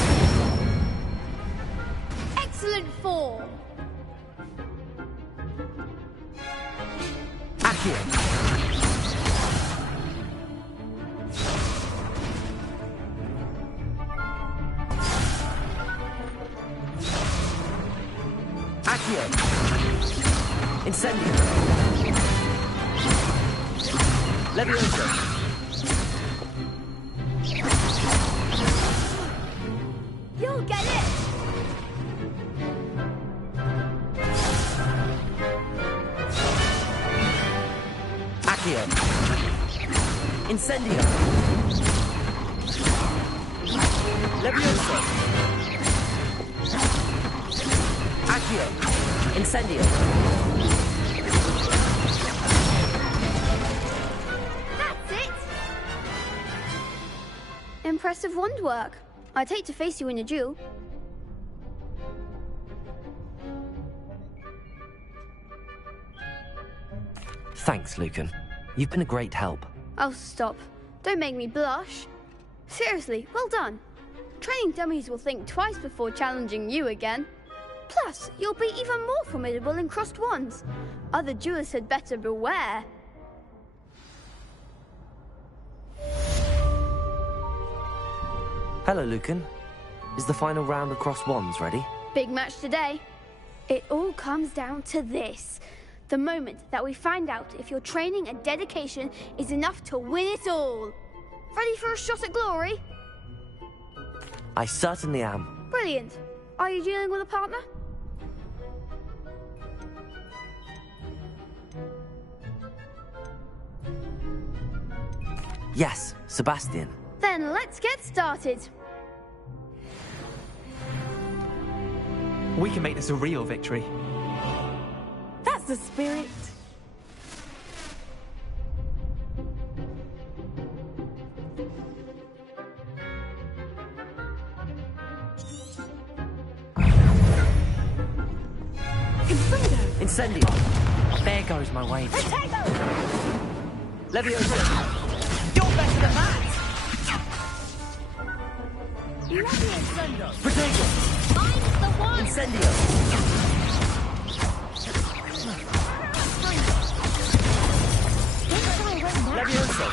Excellent form! Accio. Accio. Incendio. Leviosa. You'll get it! Accio. Incendio. Leviosa. Accio. Incendio. That's it! Impressive wand work. I'd hate to face you in a duel. Thanks, Lucan. You've been a great help. Oh, stop. Don't make me blush. Seriously, well done. Training dummies will think twice before challenging you again. Plus, you'll be even more formidable in crossed wands. Other duelists had better beware. Hello, Lucan. Is the final round of crossed wands ready? Big match today. It all comes down to this. The moment that we find out if your training and dedication is enough to win it all. Ready for a shot at glory? I certainly am. Brilliant. Are you dealing with a partner? Yes, Sebastian. Then let's get started. We can make this a real victory. That's the spirit. Incendio. There goes my wave. Leviosa. You're better than that! Potato. I'm the one! Incendio. Leviosa.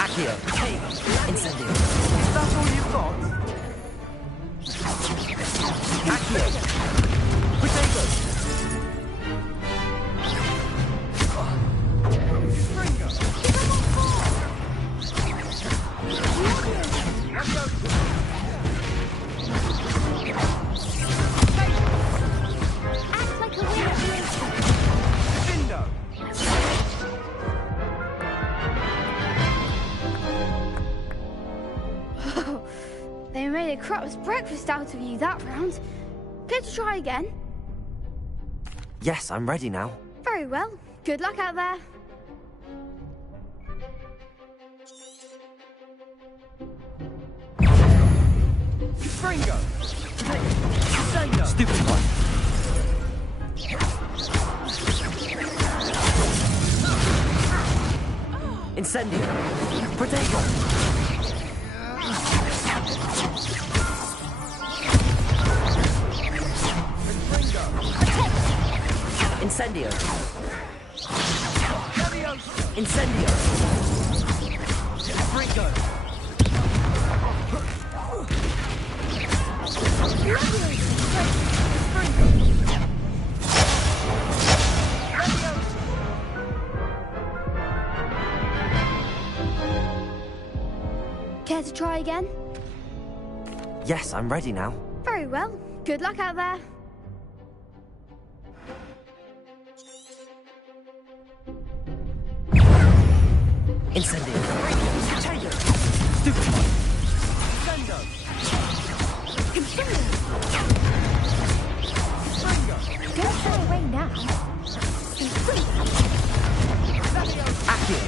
Accio. Incendio. Is that all you've got? Accio. Potato. Act like a winner. Window. They made a crap's breakfast out of you that round. Care to try again? Yes, I'm ready now. Very well. Good luck out there. Fringo. Incendio. Stupid one. Incendio. Potato. Incendio. Incendio. Fringo. Care to try again? Yes, I'm ready now. Very well. Good luck out there. Incendio. Stupid one. Don't throw away now. Accio.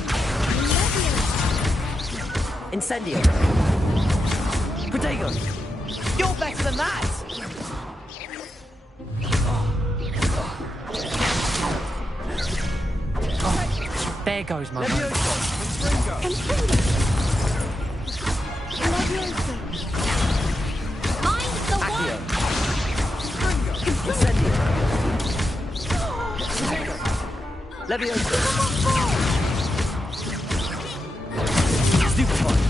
Incendio. Potato. You're better than that! There goes my Leviosa. wave. I'm the Accio. one! Incendio. Leviosa. Stupid one.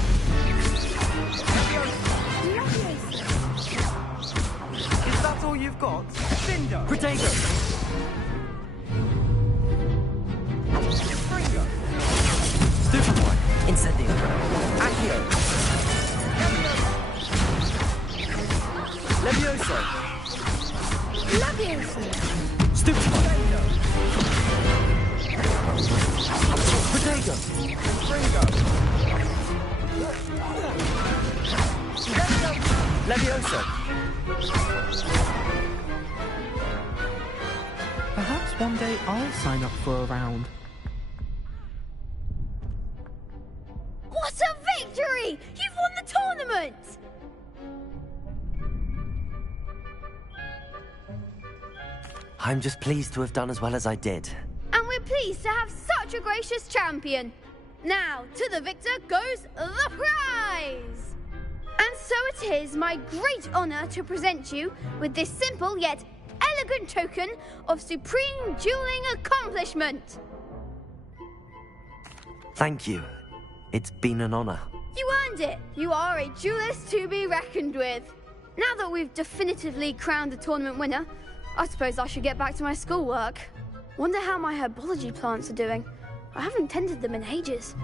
Is that all you've got? Cinder. Potato. Fringo. Stupid one. Incendio. Accio. Leviosa. Stupid one. Potato. Fringo. Leviosa. Perhaps one day I'll sign up for a round. What a victory! You've won the tournament! I'm just pleased to have done as well as I did. And we're pleased to have such a gracious champion. Now, to the victor goes the prize! And so it is my great honour to present you with this simple yet elegant token of supreme dueling accomplishment. Thank you. It's been an honor. You earned it! You are a duelist to be reckoned with. Now that we've definitively crowned the tournament winner, I suppose I should get back to my schoolwork. Wonder how my herbology plants are doing. I haven't tended them in ages.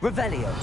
Revelio.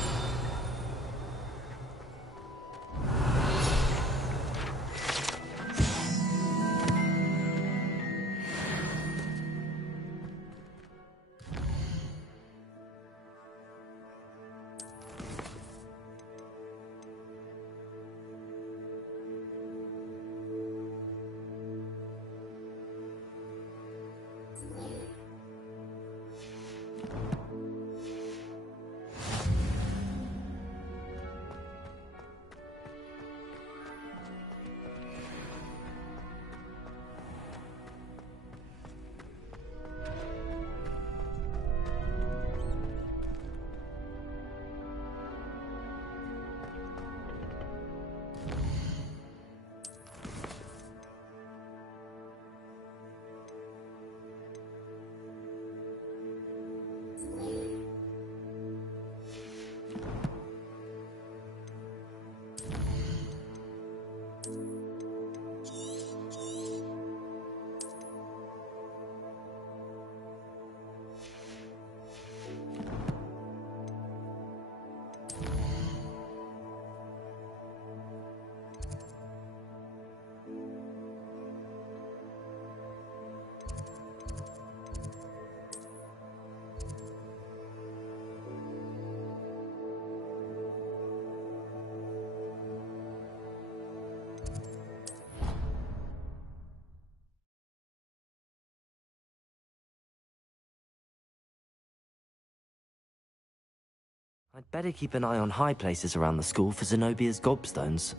I'd better keep an eye on high places around the school for Zenobia's gobstones.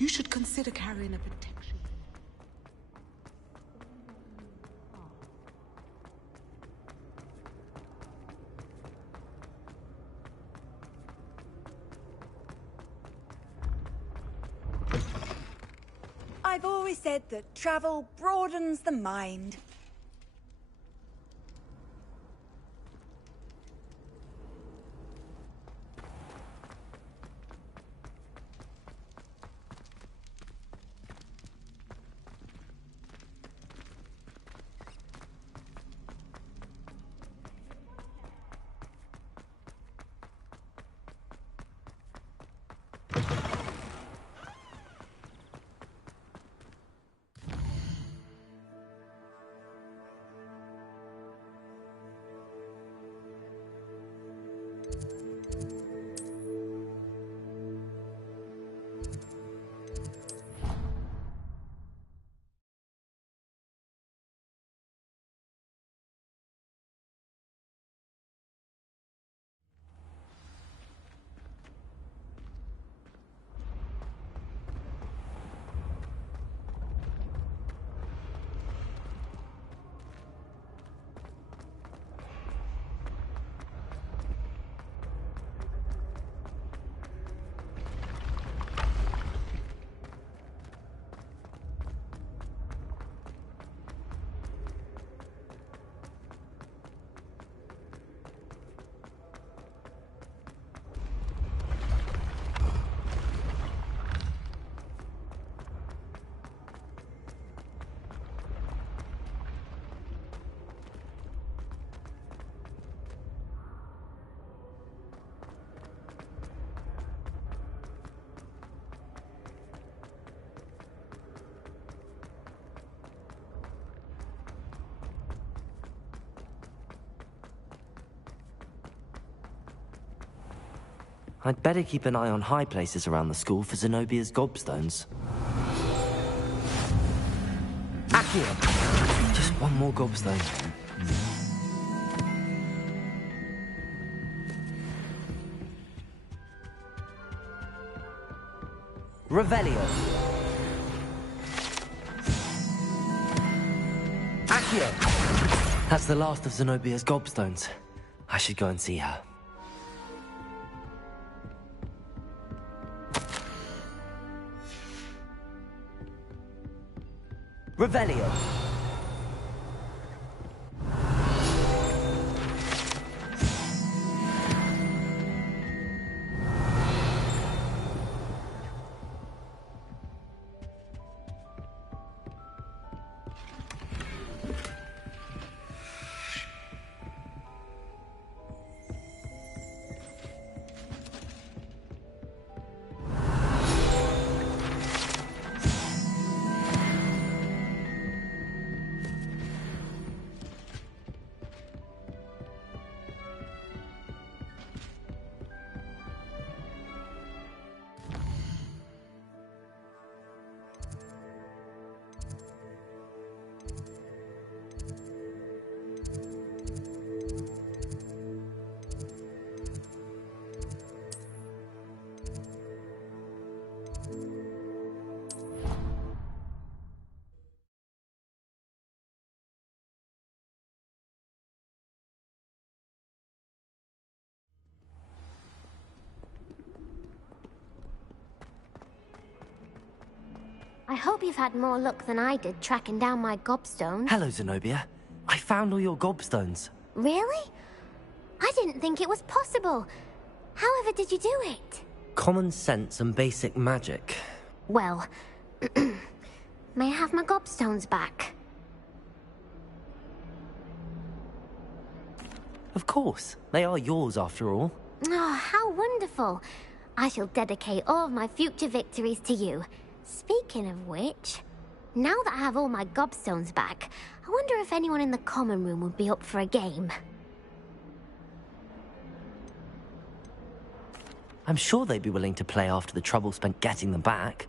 You should consider carrying a protection. I've always said that travel broadens the mind. I'd better keep an eye on high places around the school for Zenobia's gobstones. Accio! Just one more gobstone. Revelio. Accio! That's the last of Zenobia's gobstones. I should go and see her. Revelio. I hope you've had more luck than I did tracking down my gobstones. Hello, Zenobia. I found all your gobstones. Really? I didn't think it was possible. However did you do it? Common sense and basic magic. Well, may I have my gobstones back? Of course. They are yours, after all. Oh, how wonderful. I shall dedicate all of my future victories to you. Speaking of which, now that I have all my gobstones back, I wonder if anyone in the common room would be up for a game. I'm sure they'd be willing to play after the trouble spent getting them back.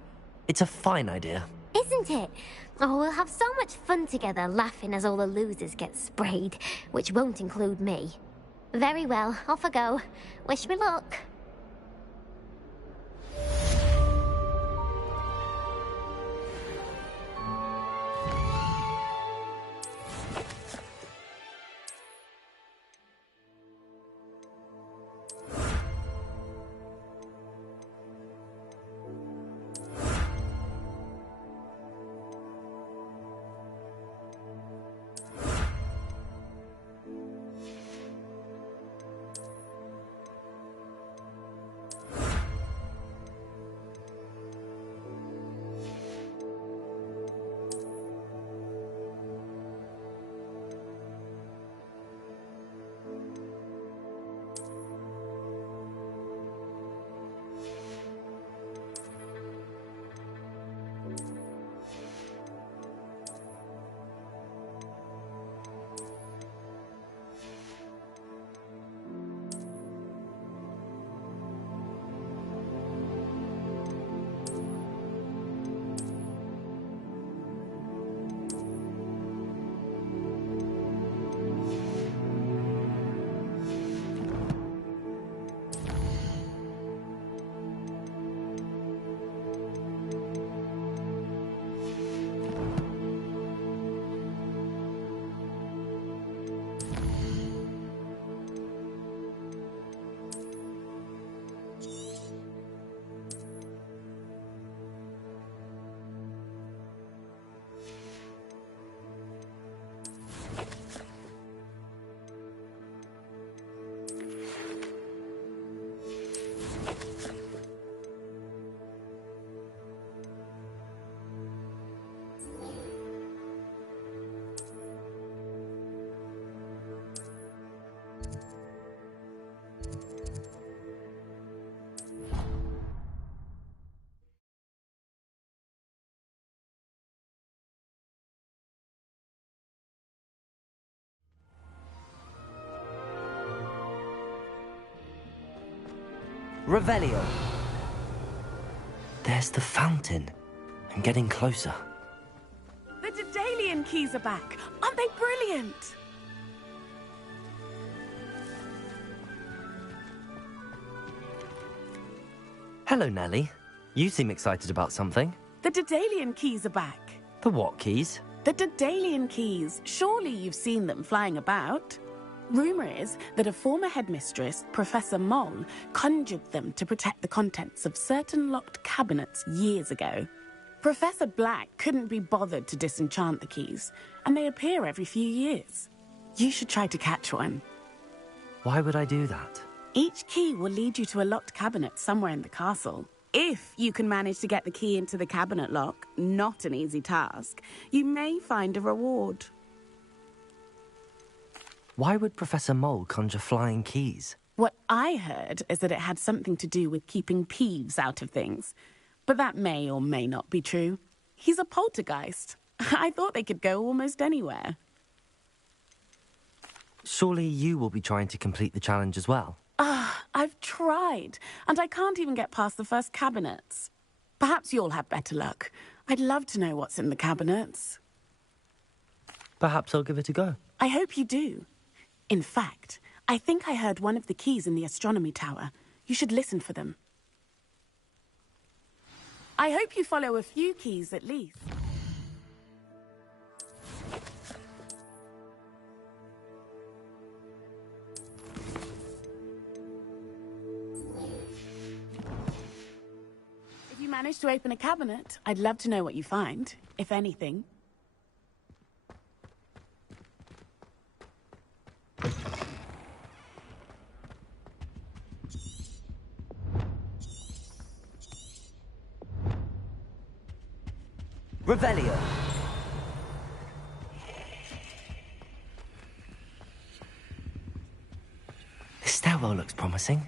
It's a fine idea. Isn't it? Oh, we'll have so much fun together laughing as all the losers get sprayed, which won't include me. Very well, off I go. Wish me luck. Revelio. There's the fountain. I'm getting closer. The Daedalian keys are back. Aren't they brilliant? Hello, Nellie. You seem excited about something. The Daedalian keys are back. The what keys? The Daedalian keys. Surely you've seen them flying about. Rumour is that a former headmistress, Professor Moll, conjured them to protect the contents of certain locked cabinets years ago. Professor Black couldn't be bothered to disenchant the keys, and they appear every few years. You should try to catch one. Why would I do that? Each key will lead you to a locked cabinet somewhere in the castle. If you can manage to get the key into the cabinet lock, not an easy task, you may find a reward. Why would Professor Mole conjure flying keys? What I heard is that it had something to do with keeping Peeves out of things. But that may or may not be true. He's a poltergeist. I thought they could go almost anywhere. Surely you will be trying to complete the challenge as well. I've tried, and I can't even get past the first cabinets. Perhaps you'll have better luck. I'd love to know what's in the cabinets. Perhaps I'll give it a go. I hope you do. In fact, I think I heard one of the keys in the astronomy tower. You should listen for them. I hope you follow a few keys at least. If you manage to open a cabinet, I'd love to know what you find, if anything. Revelio. This stairwell looks promising.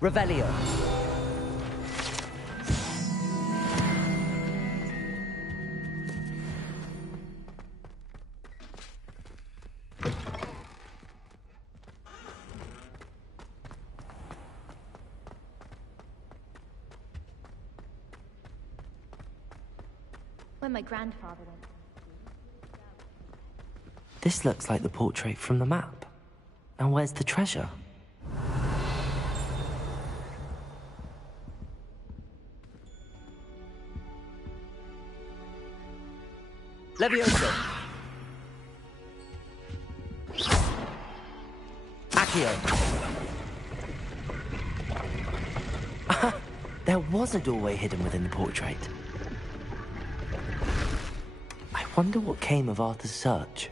Revelio. When my grandfather went. This looks like the portrait from the map. And where's the treasure? Levioso. Accio. There was a doorway hidden within the portrait. I wonder what came of Arthur's search.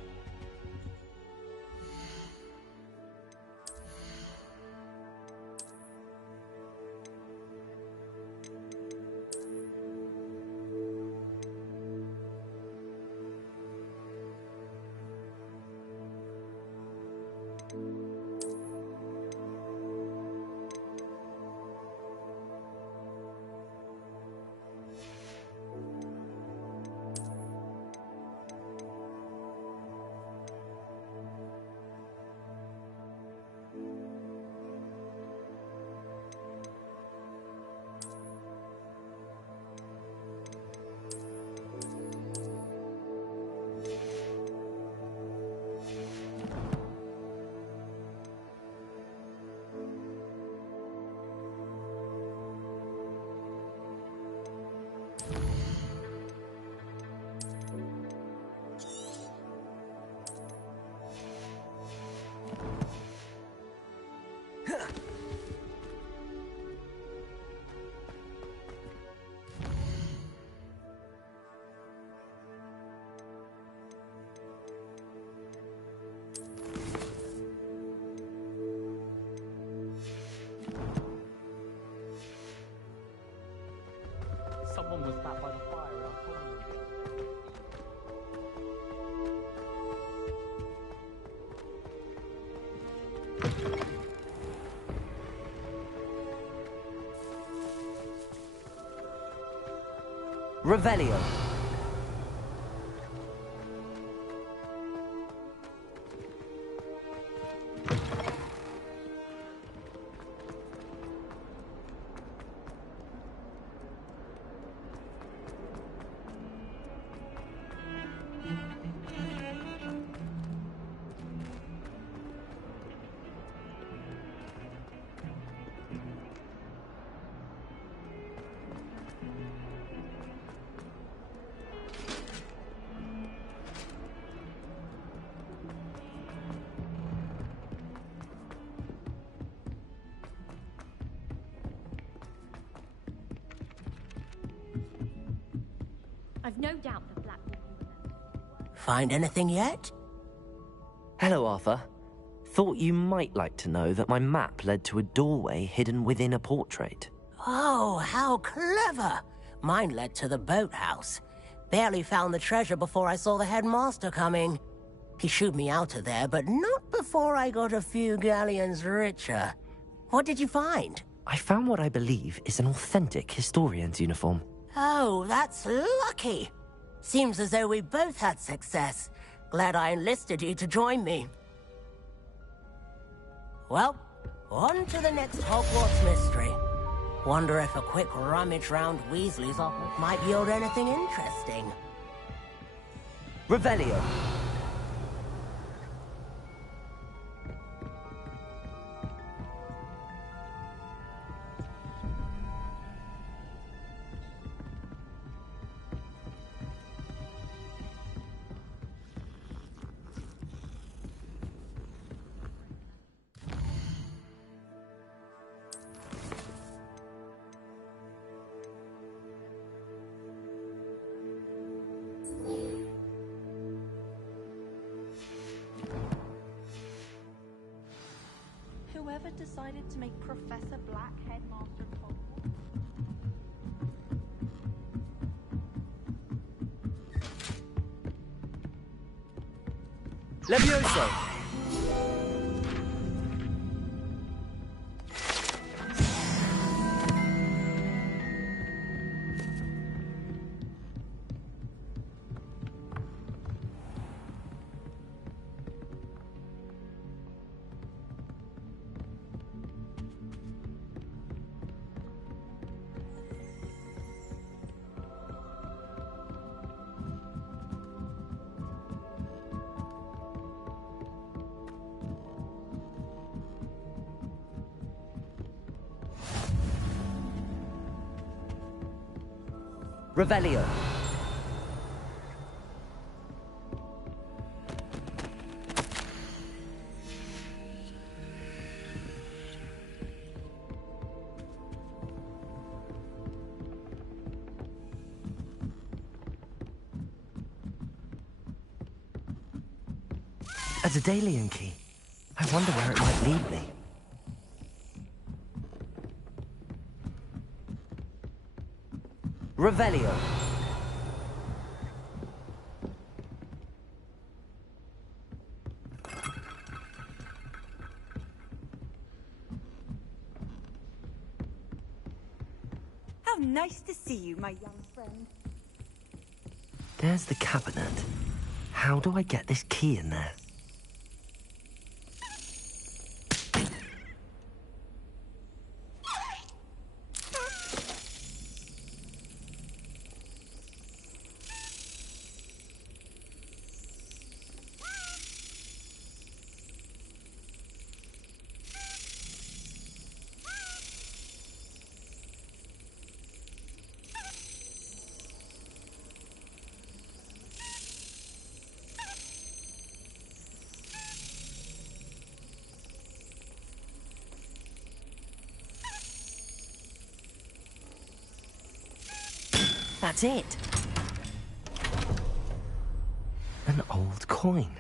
Revelio. I've no doubt the Black will remember. Find anything yet? Hello, Arthur. Thought you might like to know that my map led to a doorway hidden within a portrait. Oh, how clever! Mine led to the boathouse. Barely found the treasure before I saw the headmaster coming. He shooed me out of there, but not before I got a few galleons richer. What did you find? I found what I believe is an authentic historian's uniform. Oh, that's lucky. Seems as though we both had success. Glad I enlisted you to join me. Well, on to the next Hogwarts mystery. Wonder if a quick rummage round Weasley's office might yield anything interesting. Revelio. Whoever decided to make Professor Black headmaster of Hogwarts? Levioso! Revelio. A Daedalian key. I wonder where it might lead me. Revelio. How nice to see you, my young friend. There's the cabinet. How do I get this key in there? That's it. An old coin.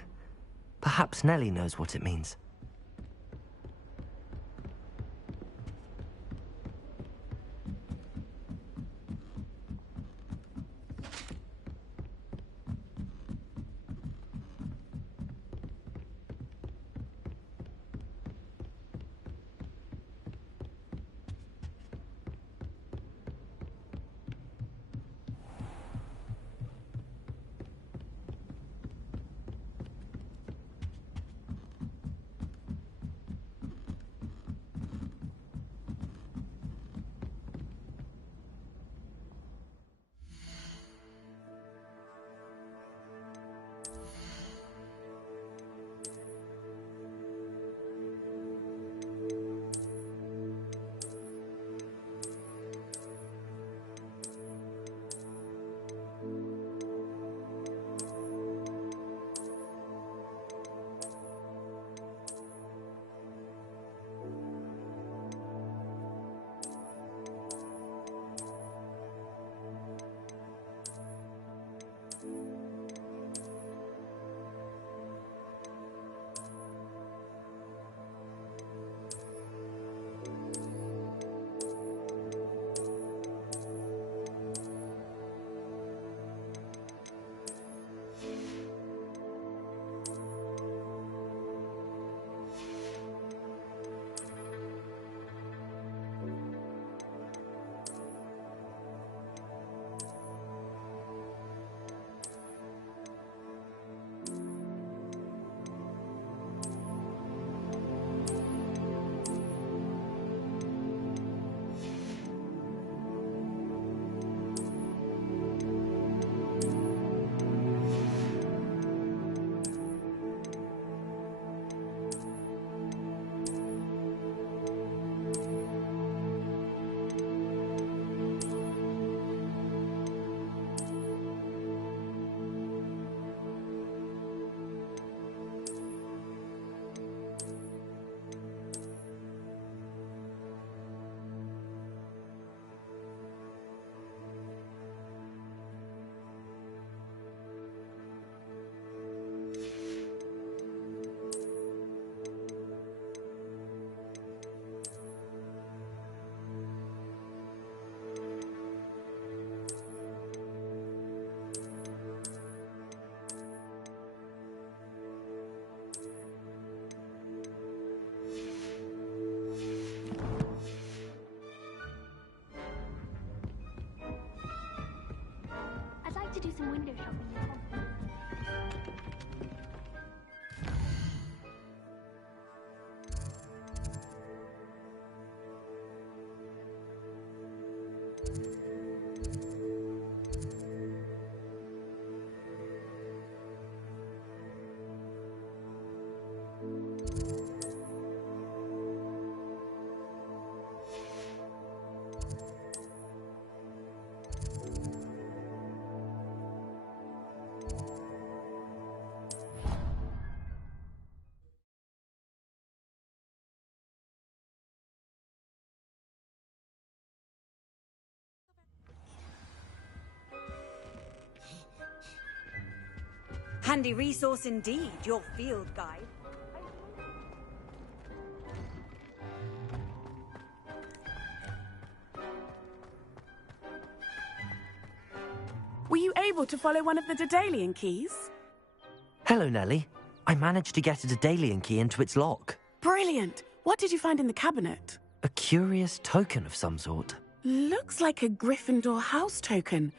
Perhaps Nellie knows what it means. window shopping in Hogwarts. Handy resource indeed, your field guide. Were you able to follow one of the Daedalian keys? Hello, Nellie. I managed to get a Daedalian key into its lock. Brilliant! What did you find in the cabinet? A curious token of some sort. Looks like a Gryffindor house token.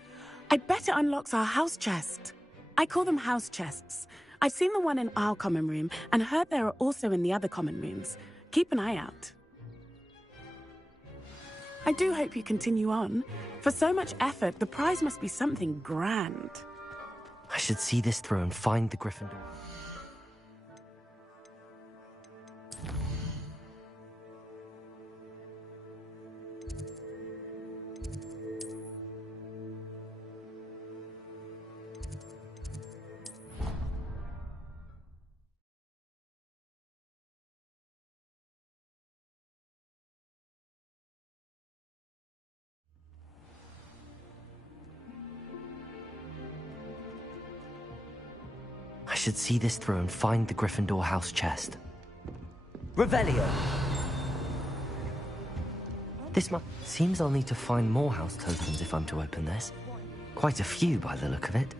I bet it unlocks our house chest. I call them house chests. I've seen the one in our common room and heard there are also in the other common rooms. Keep an eye out. I do hope you continue on. For so much effort, the prize must be something grand. I should see this through and find the Gryffindor. I should see this through and find the Gryffindor house chest. Revelio! Seems I'll need to find more house tokens if I'm to open this. Quite a few by the look of it.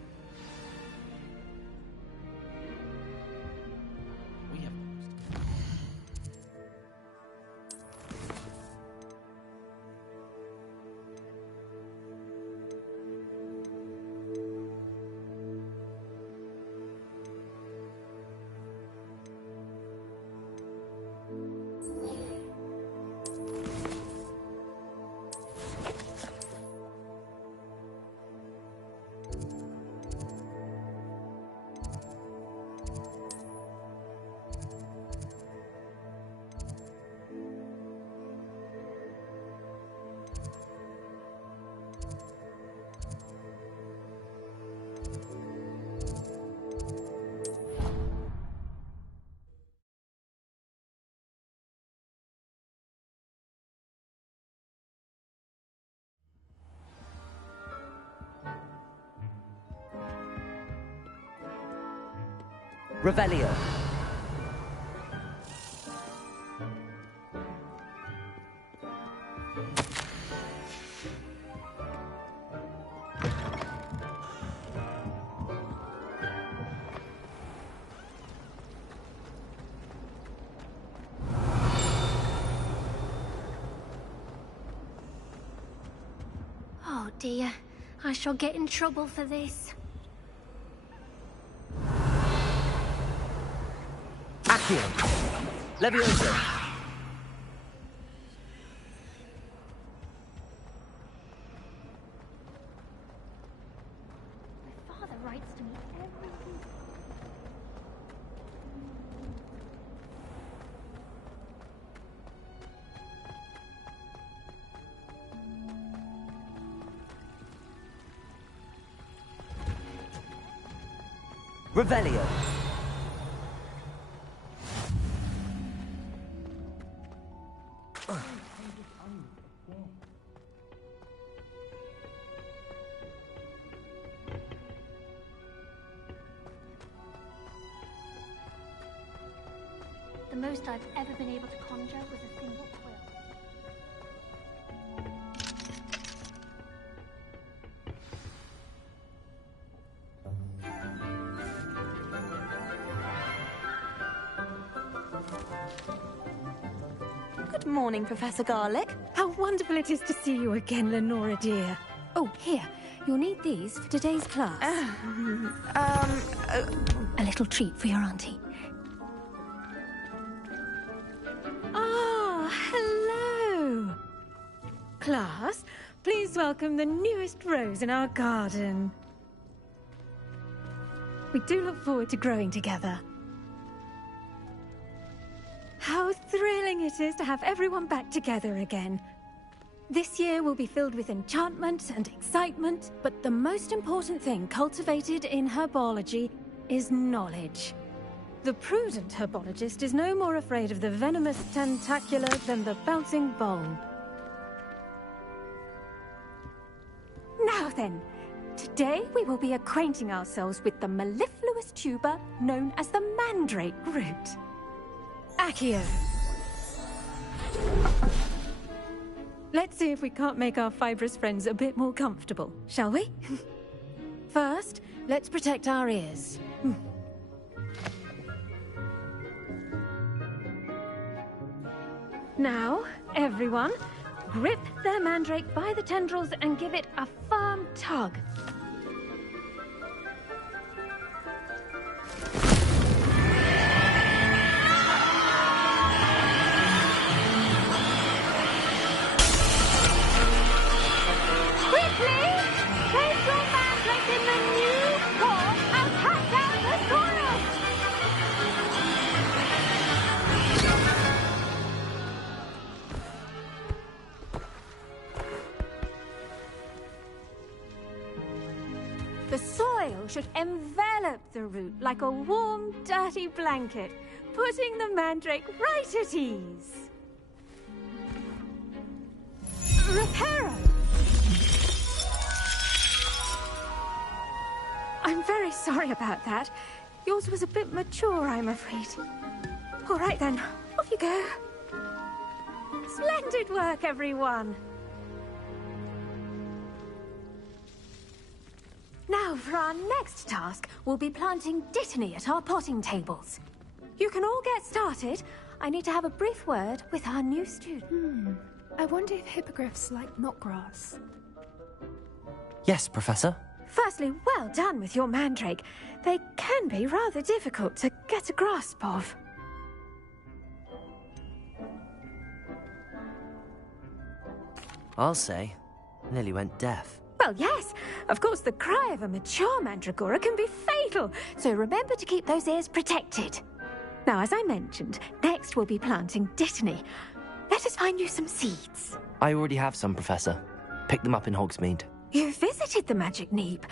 Revelio. Oh dear, I shall get in trouble for this. Accio! Levioso! My father writes to me every week. Revelio! The most I've ever been able to conjure was a single quill. Good morning, Professor Garlick. How wonderful it is to see you again, Lenora dear. Oh, here. You'll need these for today's class. A little treat for your auntie. Ah, hello! Class, please welcome the newest rose in our garden. We do look forward to growing together. How thrilling it is to have everyone back together again. This year will be filled with enchantment and excitement, but the most important thing cultivated in herbology is knowledge. The prudent herbologist is no more afraid of the venomous tentacula than the bouncing bulb. Now then, today we will be acquainting ourselves with the mellifluous tuber known as the mandrake root. Accio. Let's see if we can't make our fibrous friends a bit more comfortable, shall we? First, let's protect our ears. Now, everyone, grip their mandrake by the tendrils and give it a firm tug. Quickly! Place your mandrake in the new pot and pack down the soil! The soil should envelop the root like a warm, dirty blanket, putting the mandrake right at ease. Reparo! I'm very sorry about that. Yours was a bit mature, I'm afraid. All right then, off you go. Splendid work, everyone. Now, for our next task, we'll be planting dittany at our potting tables. You can all get started. I need to have a brief word with our new student. I wonder if hippogriffs like knotgrass. Yes, Professor. Firstly, well done with your mandrake. They can be rather difficult to get a grasp of. I'll say, nearly went deaf. Well, yes. Of course, the cry of a mature mandragora can be fatal, so remember to keep those ears protected. Now, as I mentioned, next we'll be planting dittany. Let us find you some seeds. I already have some, Professor. Picked them up in Hogsmeade. You visited the Magic Neep.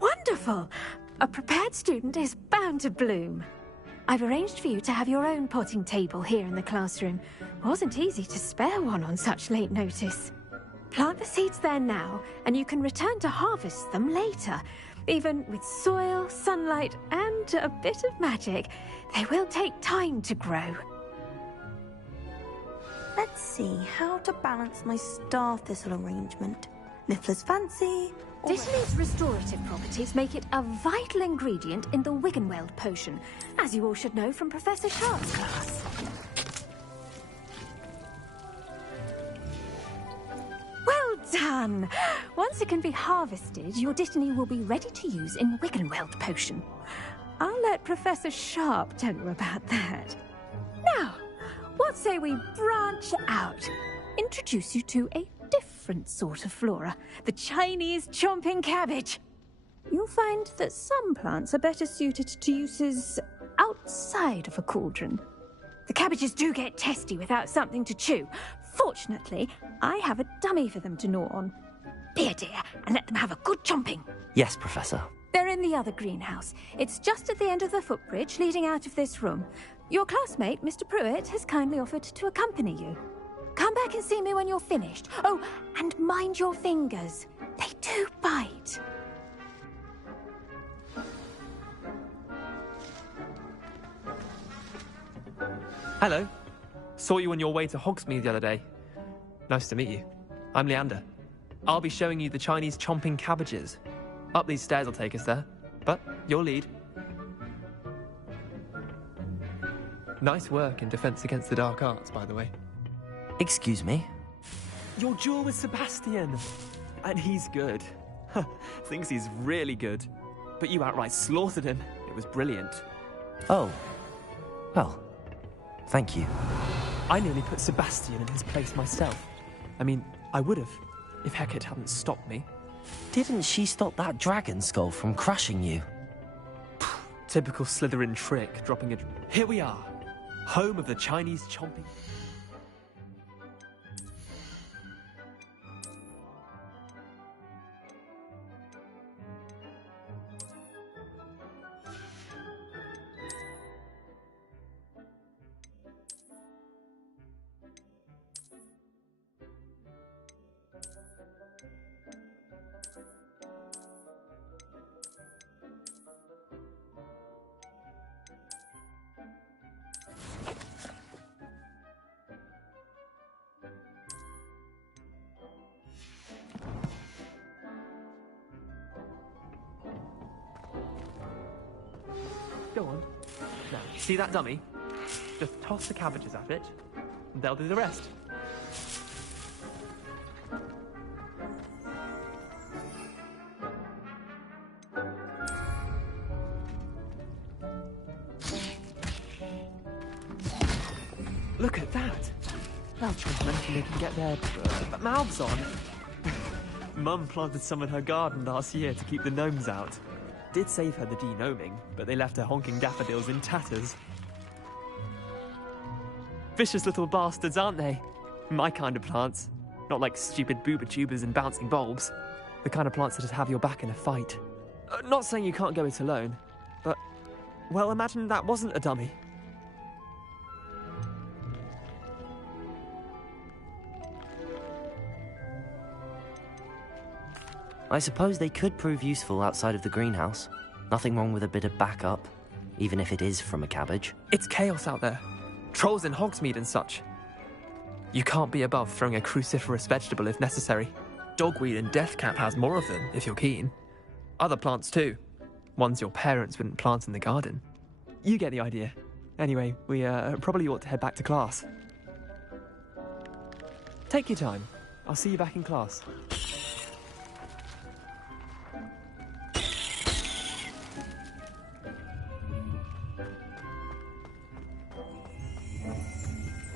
Wonderful. A prepared student is bound to bloom. I've arranged for you to have your own potting table here in the classroom. Wasn't easy to spare one on such late notice. Plant the seeds there now, and you can return to harvest them later. Even with soil, sunlight, and a bit of magic, they will take time to grow. Let's see how to balance my star thistle arrangement. Niffler's fancy. Dittany's restorative properties make it a vital ingredient in the Wiggenweld potion, as you all should know from Professor Sharp's class. Well done! Once it can be harvested, your dittany will be ready to use in Wiggenweld potion. I'll let Professor Sharp tell you about that. Now, what say we branch out? Introduce you to a different sort of flora, the Chinese chomping cabbage. You'll find that some plants are better suited to uses outside of a cauldron. The cabbages do get testy without something to chew. Fortunately, I have a dummy for them to gnaw on. Be a dear and let them have a good chomping. Yes, Professor. They're in the other greenhouse. It's just at the end of the footbridge leading out of this room. Your classmate, Mr. Pruitt, has kindly offered to accompany you. Come back and see me when you're finished. Oh, and mind your fingers. They do bite. Hello. Saw you on your way to Hogsmeade the other day. Nice to meet you. I'm Leander. I'll be showing you the Chinese chomping cabbages. Up these stairs will take us there, but you'll lead. Nice work in Defense Against the Dark Arts, by the way. Excuse me? Your duel with Sebastian. And he's good. Thinks he's really good. But you outright slaughtered him. It was brilliant. Oh. Well, thank you. I nearly put Sebastian in his place myself. I mean, I would have, if Hecate hadn't stopped me. Didn't she stop that dragon skull from crushing you? Typical Slytherin trick, dropping a... Here we are, home of the Chinese chomping... Go on. Now, see that dummy? Just toss the cabbages at it, and they'll do the rest. Look at that! Beltram's mentioned they can get their mouths on. Mum planted some in her garden last year to keep the gnomes out. Did save her the de-gnoming, but they left her honking daffodils in tatters. Vicious little bastards, aren't they? My kind of plants. Not like stupid booba tubers and bouncing bulbs. The kind of plants that just have your back in a fight. Not saying you can't go it alone, but... well, imagine that wasn't a dummy. I suppose they could prove useful outside of the greenhouse. Nothing wrong with a bit of backup, even if it is from a cabbage. It's chaos out there. Trolls in Hogsmeade and such. You can't be above throwing a cruciferous vegetable if necessary. Dogweed and deathcap has more of them, if you're keen. Other plants too. Ones your parents wouldn't plant in the garden. You get the idea. Anyway, we probably ought to head back to class. Take your time. I'll see you back in class.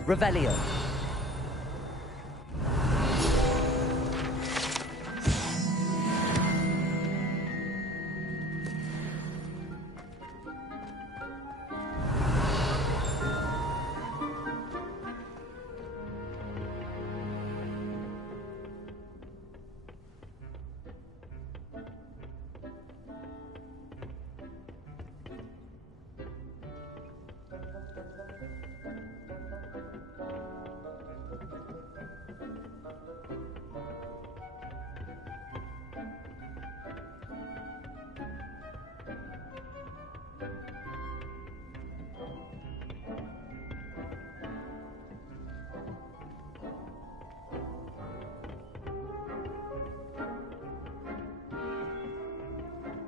Revelio.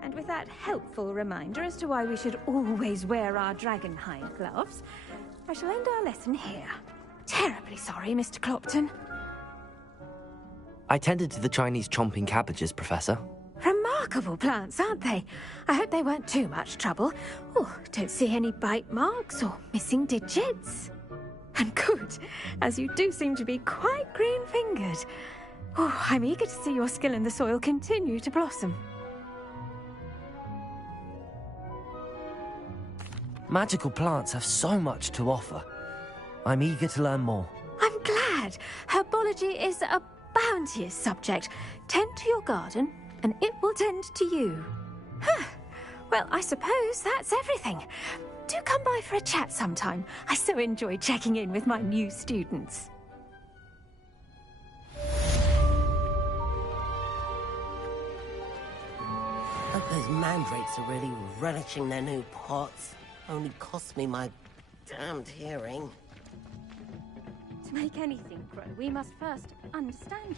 And with that helpful reminder as to why we should always wear our dragon hide gloves, I shall end our lesson here. Terribly sorry, Mr. Clopton. I tended to the Chinese chomping cabbages, Professor. Remarkable plants, aren't they? I hope they weren't too much trouble. Oh, don't see any bite marks or missing digits. And good, as you do seem to be quite green-fingered. Oh, I'm eager to see your skill in the soil continue to blossom. Magical plants have so much to offer. I'm eager to learn more. I'm glad. Herbology is a bounteous subject. Tend to your garden, and it will tend to you. Huh. Well, I suppose that's everything. Do come by for a chat sometime. I so enjoy checking in with my new students. Hope those mandrakes are really relishing their new pots. Only cost me my damned hearing. To make anything grow, we must first understand it.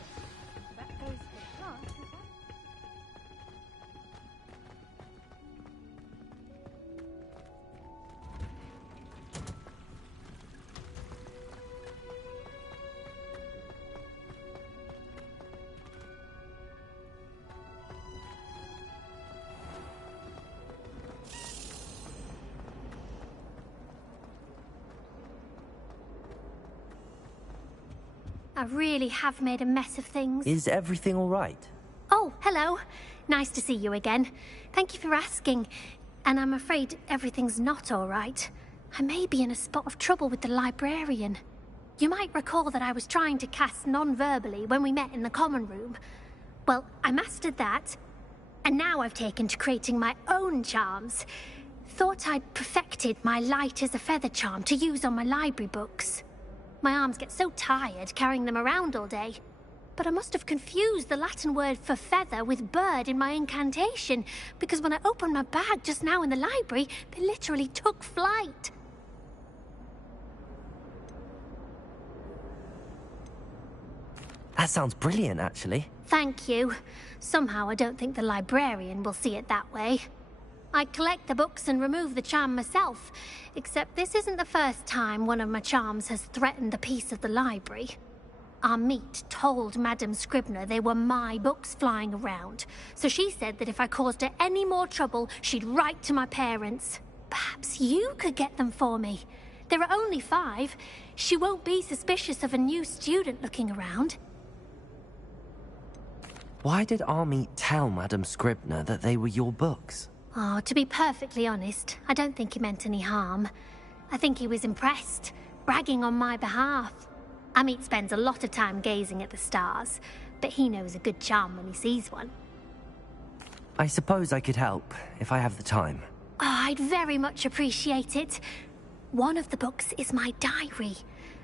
That goes for plants as well. really have made a mess of things. Is everything all right? Oh, hello. Nice to see you again. Thank you for asking. And I'm afraid everything's not all right. I may be in a spot of trouble with the librarian. You might recall that I was trying to cast non-verbally when we met in the common room. Well, I mastered that, and now I've taken to creating my own charms. Thought I'd perfected my light as a feather charm to use on my library books. My arms get so tired carrying them around all day. But I must have confused the Latin word for feather with bird in my incantation, because when I opened my bag just now in the library, they literally took flight. That sounds brilliant, actually. Thank you. Somehow I don't think the librarian will see it that way. I collect the books and remove the charm myself, except this isn't the first time one of my charms has threatened a piece of the library. Our meet told Madame Scribner they were my books flying around, so she said that if I caused her any more trouble, she'd write to my parents. Perhaps you could get them for me. There are only 5. She won't be suspicious of a new student looking around. Why did Army tell Madame Scribner that they were your books? Oh, to be perfectly honest, I don't think he meant any harm. I think he was impressed, bragging on my behalf. Amit spends a lot of time gazing at the stars, but he knows a good charm when he sees one. I suppose I could help, if I have the time. Oh, I'd very much appreciate it. One of the books is my diary.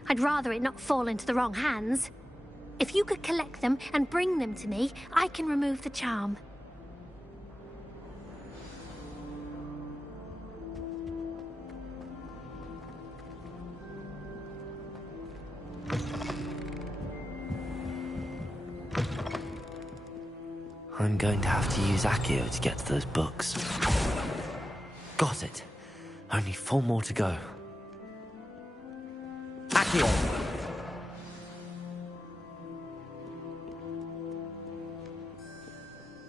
I'd rather it not fall into the wrong hands. If you could collect them and bring them to me, I can remove the charm. I'm going to have to use Accio to get to those books. Got it. Only 4 more to go. Accio!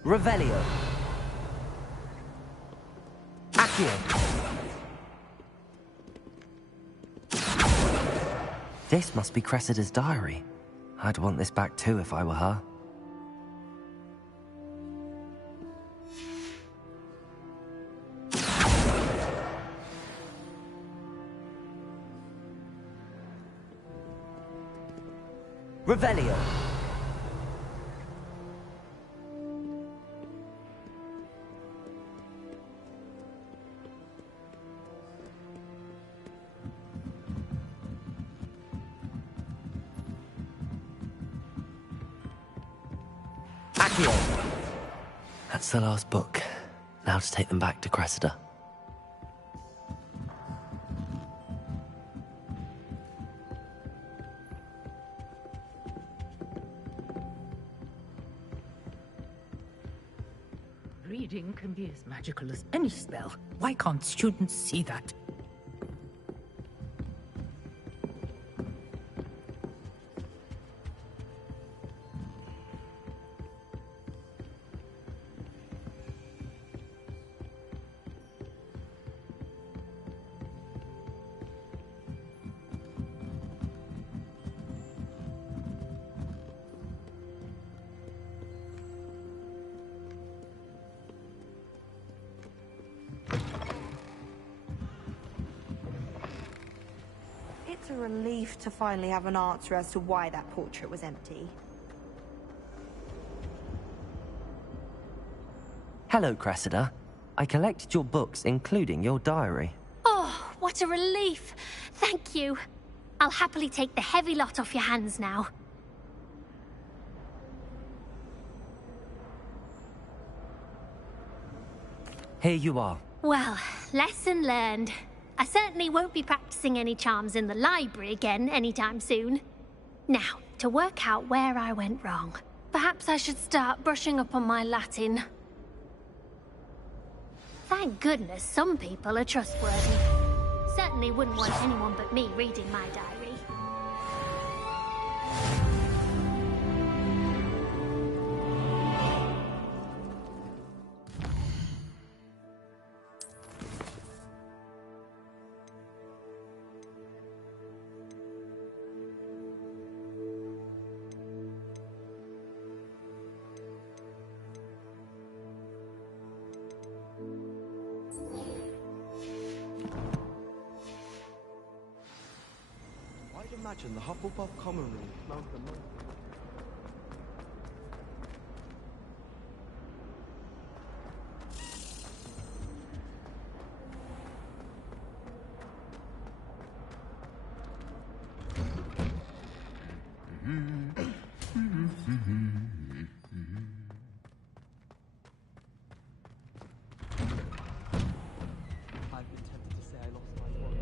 Revelio! Accio! This must be Cressida's diary. I'd want this back too if I were her. Revelio! Accio! That's the last book. Now to take them back to Cressida. Reading can be as magical as any spell. Why can't students see that? It's a relief to finally have an answer as to why that portrait was empty. Hello, Cressida. I collected your books, including your diary. Oh, what a relief. Thank you. I'll happily take the heavy lot off your hands now. Here you are. Well, lesson learned. I certainly won't be practicing any charms in the library again anytime soon. Now, to work out where I went wrong. Perhaps I should start brushing up on my Latin. Thank goodness some people are trustworthy. Certainly wouldn't want anyone but me reading my diary. I'd imagine the Hufflepuff common room smells the most. I've been tempted to say I lost my wallet.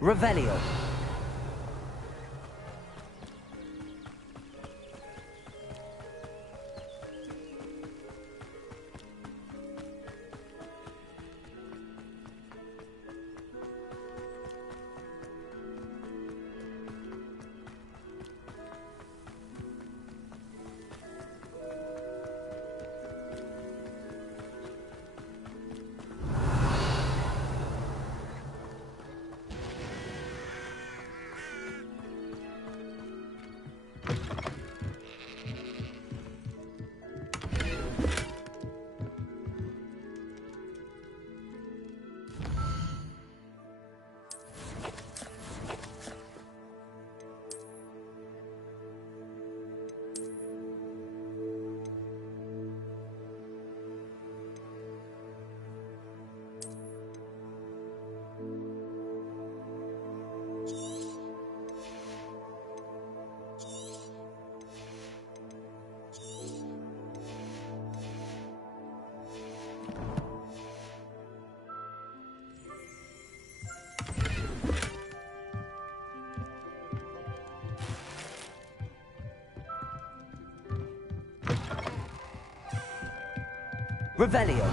Revelio. Revelio.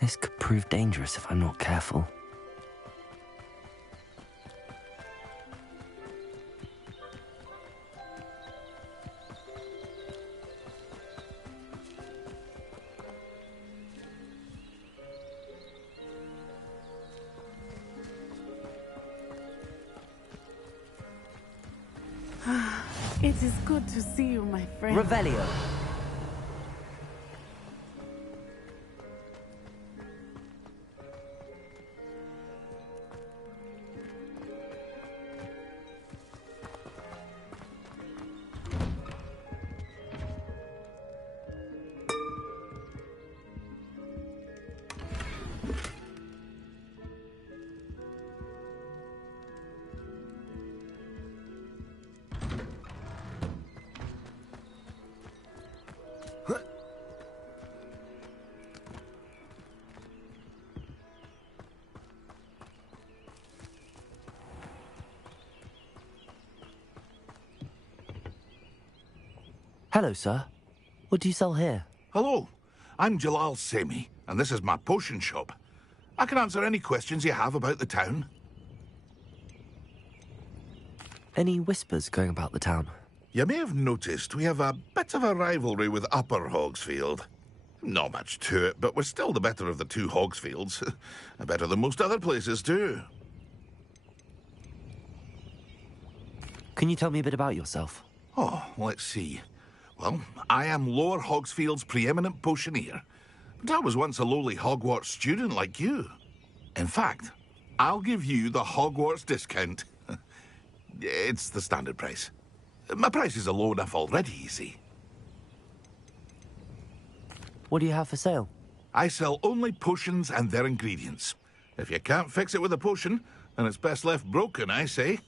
This could prove dangerous if I'm not careful. It is good to see you, my friend. Revelio. Hello, sir. What do you sell here? Hello, I'm Jalal Semi, and this is my potion shop. I can answer any questions you have about the town. Any whispers going about the town? You may have noticed we have a bit of a rivalry with Upper Hogsfield. Not much to it, but we're still the better of the two Hogsfields. Better than most other places, too. Can you tell me a bit about yourself? Oh, let's see. Well, I am Lower Hogsfield's preeminent potioneer. But I was once a lowly Hogwarts student like you. In fact, I'll give you the Hogwarts discount. It's the standard price. My prices are low enough already, you see. What do you have for sale? I sell only potions and their ingredients. If you can't fix it with a potion, then it's best left broken, I say.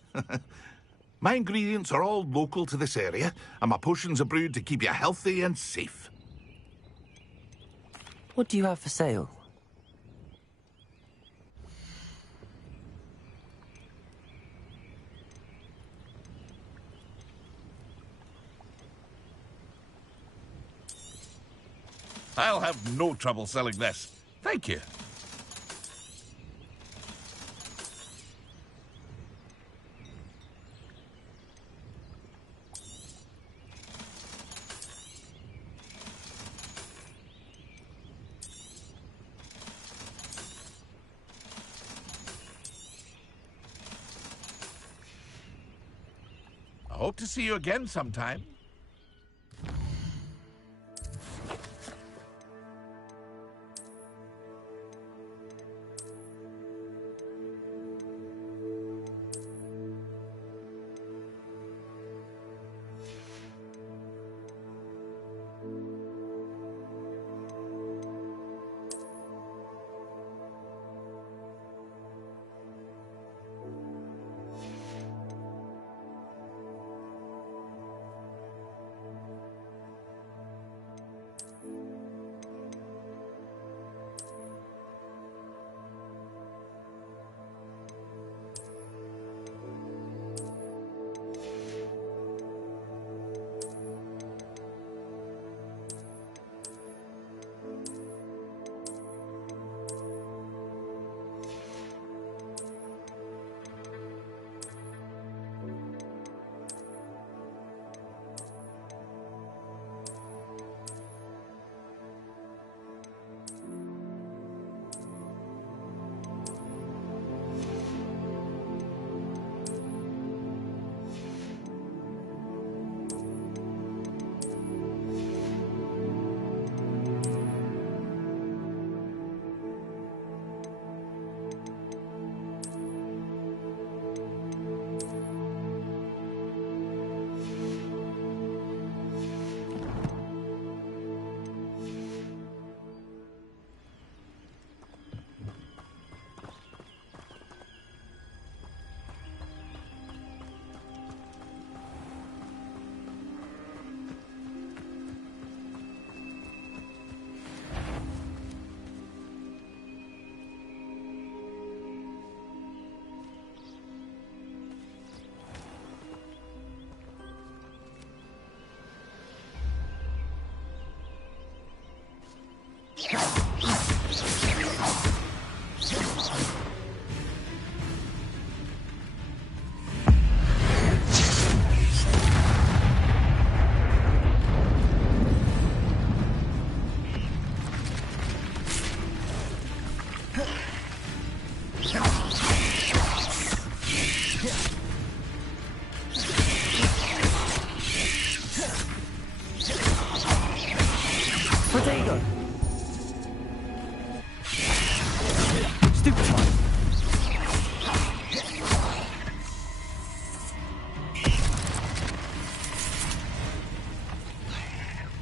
My ingredients are all local to this area, and my potions are brewed to keep you healthy and safe. What do you have for sale? I'll have no trouble selling this. Thank you. I hope to see you again sometime.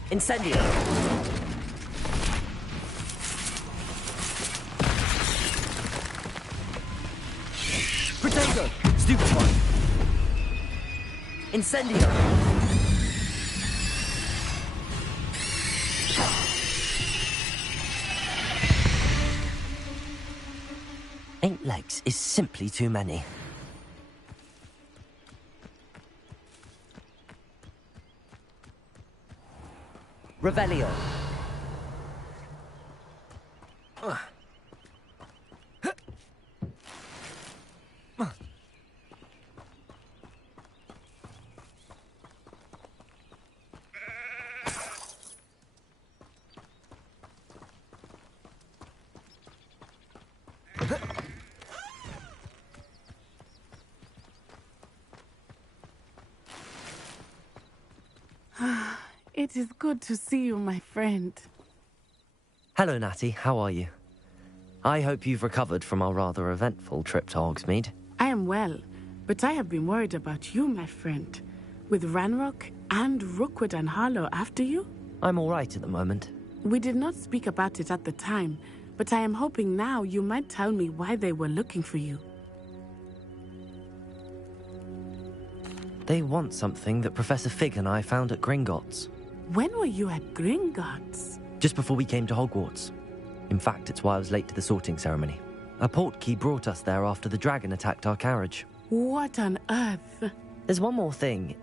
Incendio! Protego! Stupefy! Incendio! Eight legs is simply too many. Revelio. It is good to see you, my friend. Hello, Natty. How are you? I hope you've recovered from our rather eventful trip to Hogsmeade. I am well, but I have been worried about you, my friend. With Ranrock and Rookwood and Harlow after you? I'm all right at the moment. We did not speak about it at the time, but I am hoping now you might tell me why they were looking for you. They want something that Professor Fig and I found at Gringotts. When were you at Gringotts? Just before we came to Hogwarts. In fact, it's why I was late to the sorting ceremony. A portkey brought us there after the dragon attacked our carriage. What on earth? There's one more thing.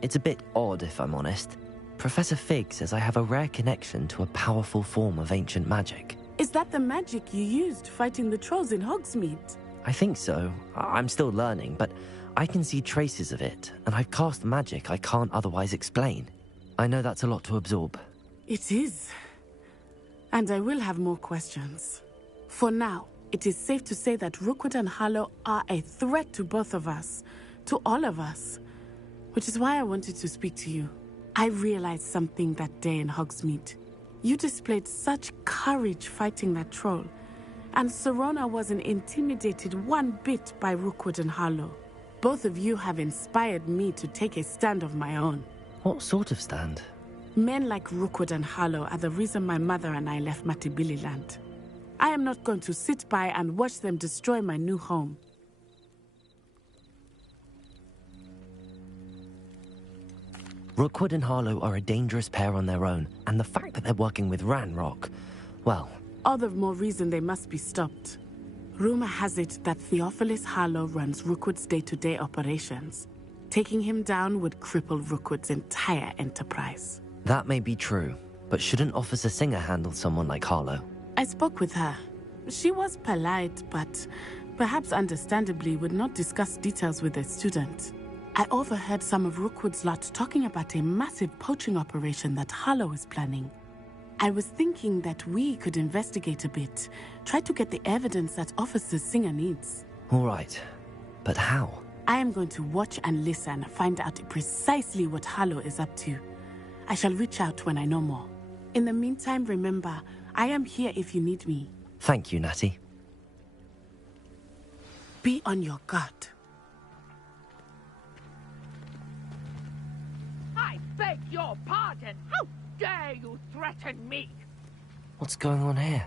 It's a bit odd, if I'm honest. Professor Fig says I have a rare connection to a powerful form of ancient magic. Is that the magic you used fighting the trolls in Hogsmeade? I think so. I'm still learning, but I can see traces of it, and I've cast magic I can't otherwise explain. I know that's a lot to absorb. It is. And I will have more questions. For now, it is safe to say that Rookwood and Harlow are a threat to both of us, to all of us, which is why I wanted to speak to you. I realized something that day in Hogsmeade. You displayed such courage fighting that troll, and Serona wasn't intimidated one bit by Rookwood and Harlow. Both of you have inspired me to take a stand of my own. What sort of stand? Men like Rookwood and Harlow are the reason my mother and I left Matibili land. I am not going to sit by and watch them destroy my new home. Rookwood and Harlow are a dangerous pair on their own, and the fact that they're working with Ranrock, well... All the more reason they must be stopped. Rumor has it that Theophilus Harlow runs Rookwood's day-to-day operations. Taking him down would cripple Rookwood's entire enterprise. That may be true, but shouldn't Officer Singer handle someone like Harlow? I spoke with her. She was polite, but perhaps understandably would not discuss details with a student. I overheard some of Rookwood's lot talking about a massive poaching operation that Harlow is planning. I was thinking that we could investigate a bit, try to get the evidence that Officer Singer needs. All right, but how? I am going to watch and listen, find out precisely what Harlow is up to. I shall reach out when I know more. In the meantime, remember, I am here if you need me. Thank you, Natty. Be on your guard. I beg your pardon! How dare you threaten me? What's going on here?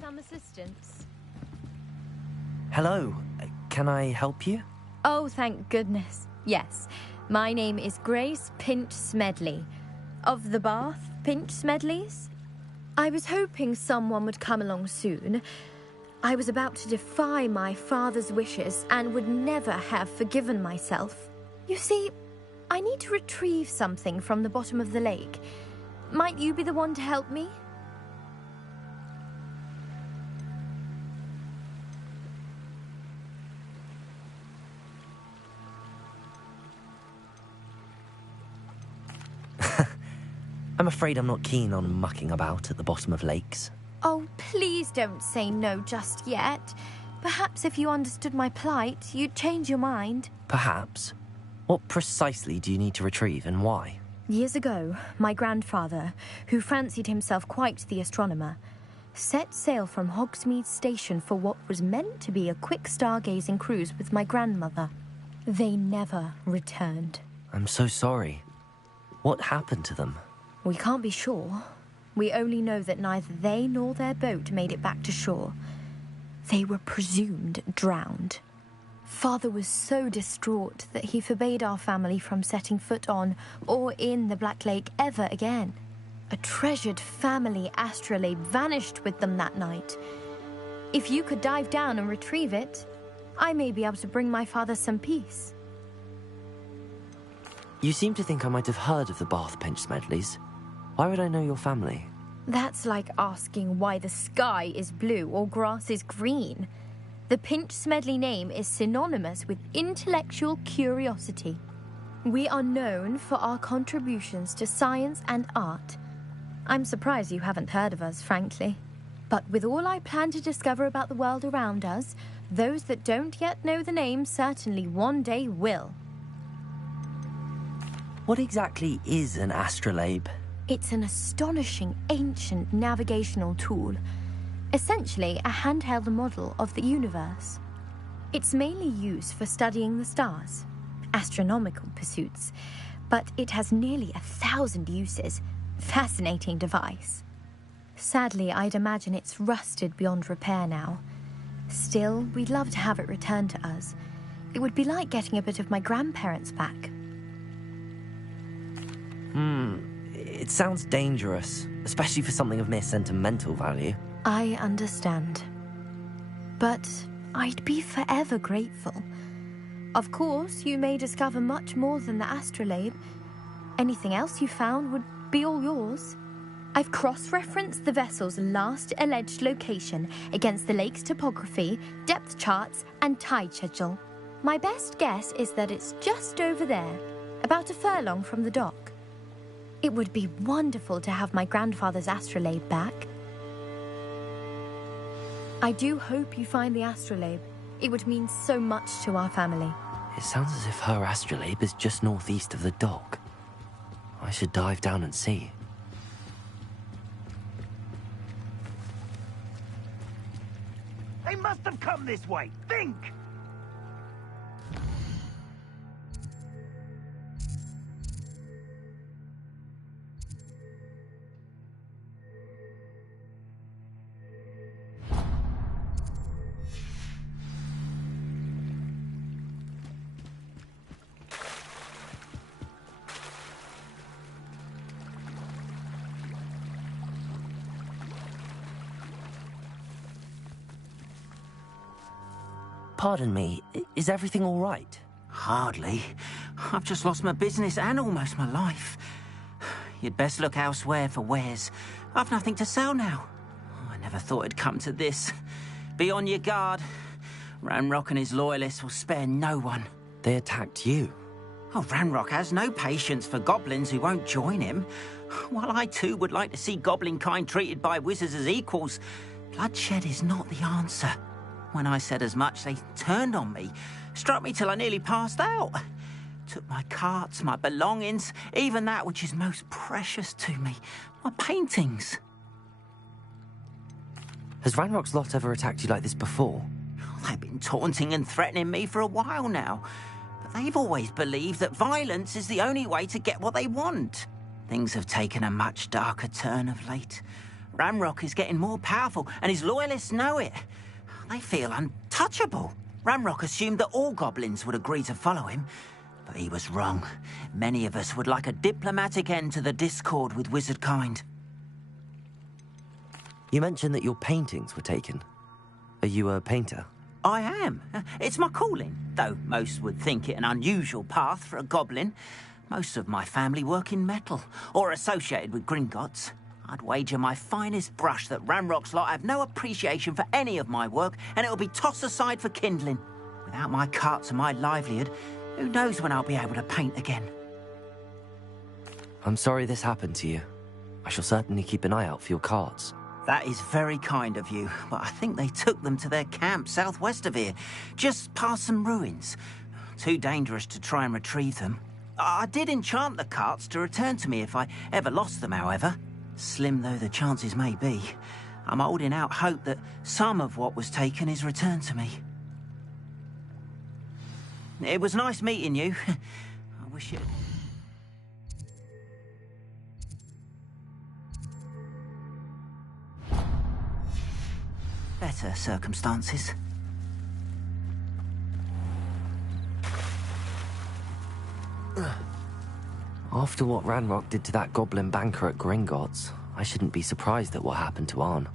Some assistance. Hello, can I help you? Oh, thank goodness. Yes, my name is Grace Pinch Smedley, of the Bath Pinch Smedleys. I was hoping someone would come along soon. I was about to defy my father's wishes and would never have forgiven myself. You see, I need to retrieve something from the bottom of the lake. Might you be the one to help me? I'm afraid I'm not keen on mucking about at the bottom of lakes. Oh, please don't say no just yet. Perhaps if you understood my plight, you'd change your mind. Perhaps. What precisely do you need to retrieve and why? Years ago, my grandfather, who fancied himself quite the astronomer, set sail from Hogsmeade Station for what was meant to be a quick stargazing cruise with my grandmother. They never returned. I'm so sorry. What happened to them? We can't be sure. We only know that neither they nor their boat made it back to shore. They were presumed drowned. Father was so distraught that he forbade our family from setting foot on or in the Black Lake ever again. A treasured family astrolabe vanished with them that night. If you could dive down and retrieve it, I may be able to bring my father some peace. You seem to think I might have heard of the Bath Pinch Smedleys. Why would I know your family? That's like asking why the sky is blue or grass is green. The Pinch Smedley name is synonymous with intellectual curiosity. We are known for our contributions to science and art. I'm surprised you haven't heard of us, frankly. But with all I plan to discover about the world around us, those that don't yet know the name certainly one day will. What exactly is an astrolabe? It's an astonishing ancient navigational tool. Essentially, a handheld model of the universe. It's mainly used for studying the stars, astronomical pursuits, but it has nearly 1,000 uses. Fascinating device. Sadly, I'd imagine it's rusted beyond repair now. Still, we'd love to have it returned to us. It would be like getting a bit of my grandparents back. It sounds dangerous, especially for something of mere sentimental value. I understand. But I'd be forever grateful. Of course, you may discover much more than the astrolabe. Anything else you found would be all yours. I've cross-referenced the vessel's last alleged location against the lake's topography, depth charts, and tide schedule. My best guess is that it's just over there, about a furlong from the dock. It would be wonderful to have my grandfather's astrolabe back. I do hope you find the astrolabe. It would mean so much to our family. It sounds as if her astrolabe is just northeast of the dock. I should dive down and see. They must have come this way. Think! Pardon me, is everything all right? Hardly. I've just lost my business and almost my life. You'd best look elsewhere for wares. I've nothing to sell now. I never thought it'd come to this. Be on your guard. Ranrock and his loyalists will spare no one. They attacked you? Oh, Ranrock has no patience for goblins who won't join him. While I too would like to see goblin kind treated by wizards as equals, bloodshed is not the answer. When I said as much, they turned on me, struck me till I nearly passed out. Took my carts, my belongings, even that which is most precious to me, my paintings. Has Ranrock's lot ever attacked you like this before? They've been taunting and threatening me for a while now, but they've always believed that violence is the only way to get what they want. Things have taken a much darker turn of late. Ranrock is getting more powerful, and his loyalists know it. They feel untouchable. Ranrock assumed that all goblins would agree to follow him, but he was wrong. Many of us would like a diplomatic end to the discord with wizard kind. You mentioned that your paintings were taken. Are you a painter? I am. It's my calling, though most would think it an unusual path for a goblin. Most of my family work in metal, or associated with Gringotts. I'd wager my finest brush that Ranrock's lot have no appreciation for any of my work, and it'll be tossed aside for kindling. Without my carts and my livelihood, who knows when I'll be able to paint again? I'm sorry this happened to you. I shall certainly keep an eye out for your carts. That is very kind of you, but I think they took them to their camp southwest of here, just past some ruins. Too dangerous to try and retrieve them. I did enchant the carts to return to me if I ever lost them, however. Slim though the chances may be, I'm holding out hope that some of what was taken is returned to me. It was nice meeting you. I wish it... better circumstances. After what Ranrock did to that goblin banker at Gringotts, I shouldn't be surprised at what happened to Arn.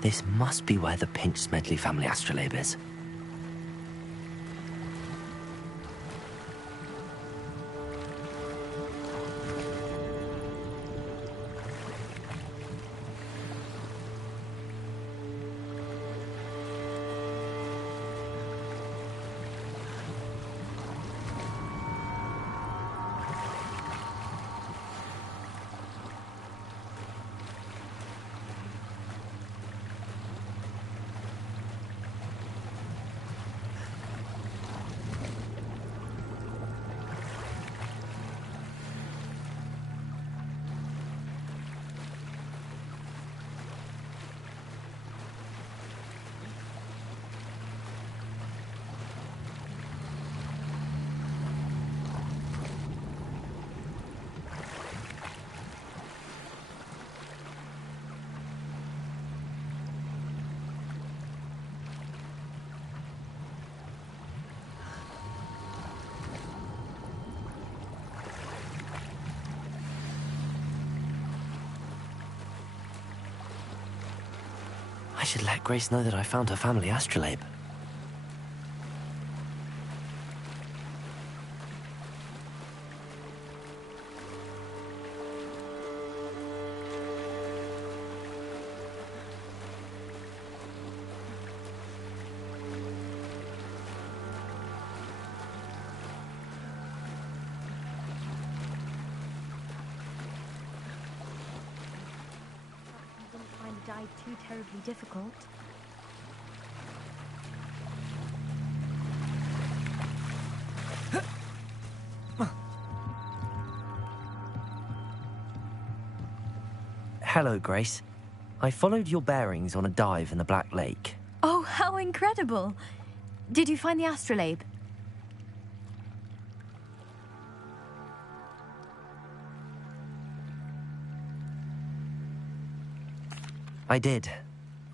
This must be where the Pinch Smedley family astrolabe is. I should let Grace know that I found her family astrolabe. Too terribly difficult. Hello, Grace. I followed your bearings on a dive in the Black Lake. Oh, how incredible! Did you find the astrolabe? I did.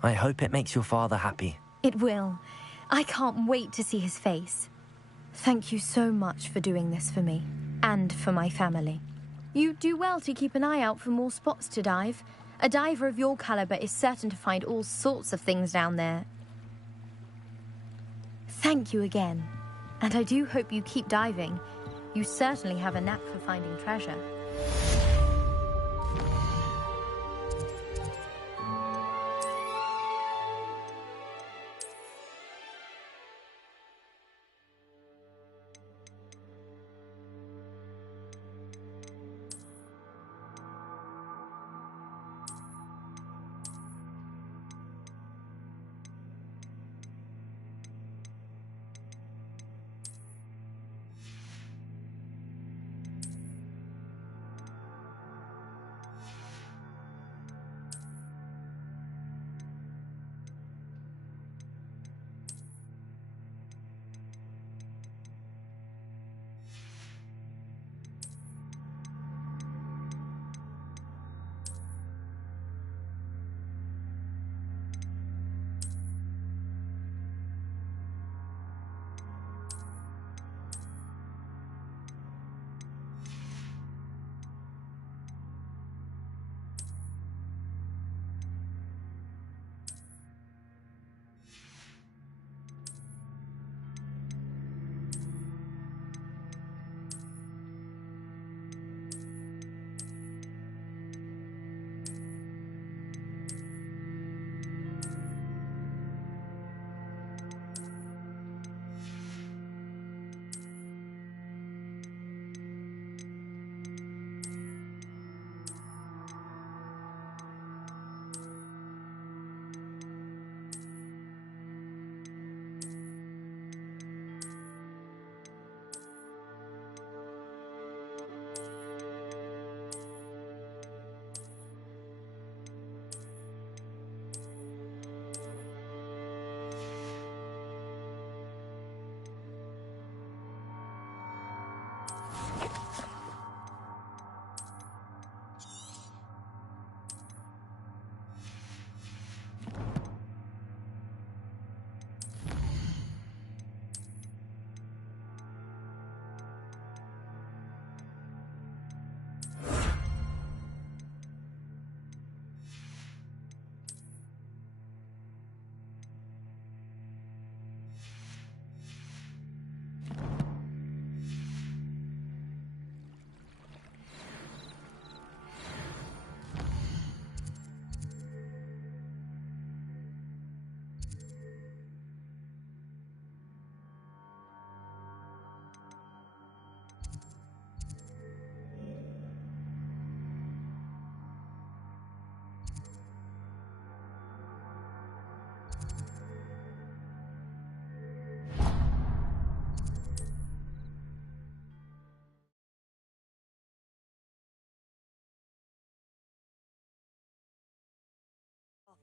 I hope it makes your father happy. It will. I can't wait to see his face. Thank you so much for doing this for me, and for my family. You do well to keep an eye out for more spots to dive. A diver of your caliber is certain to find all sorts of things down there. Thank you again, and I do hope you keep diving. You certainly have a knack for finding treasure.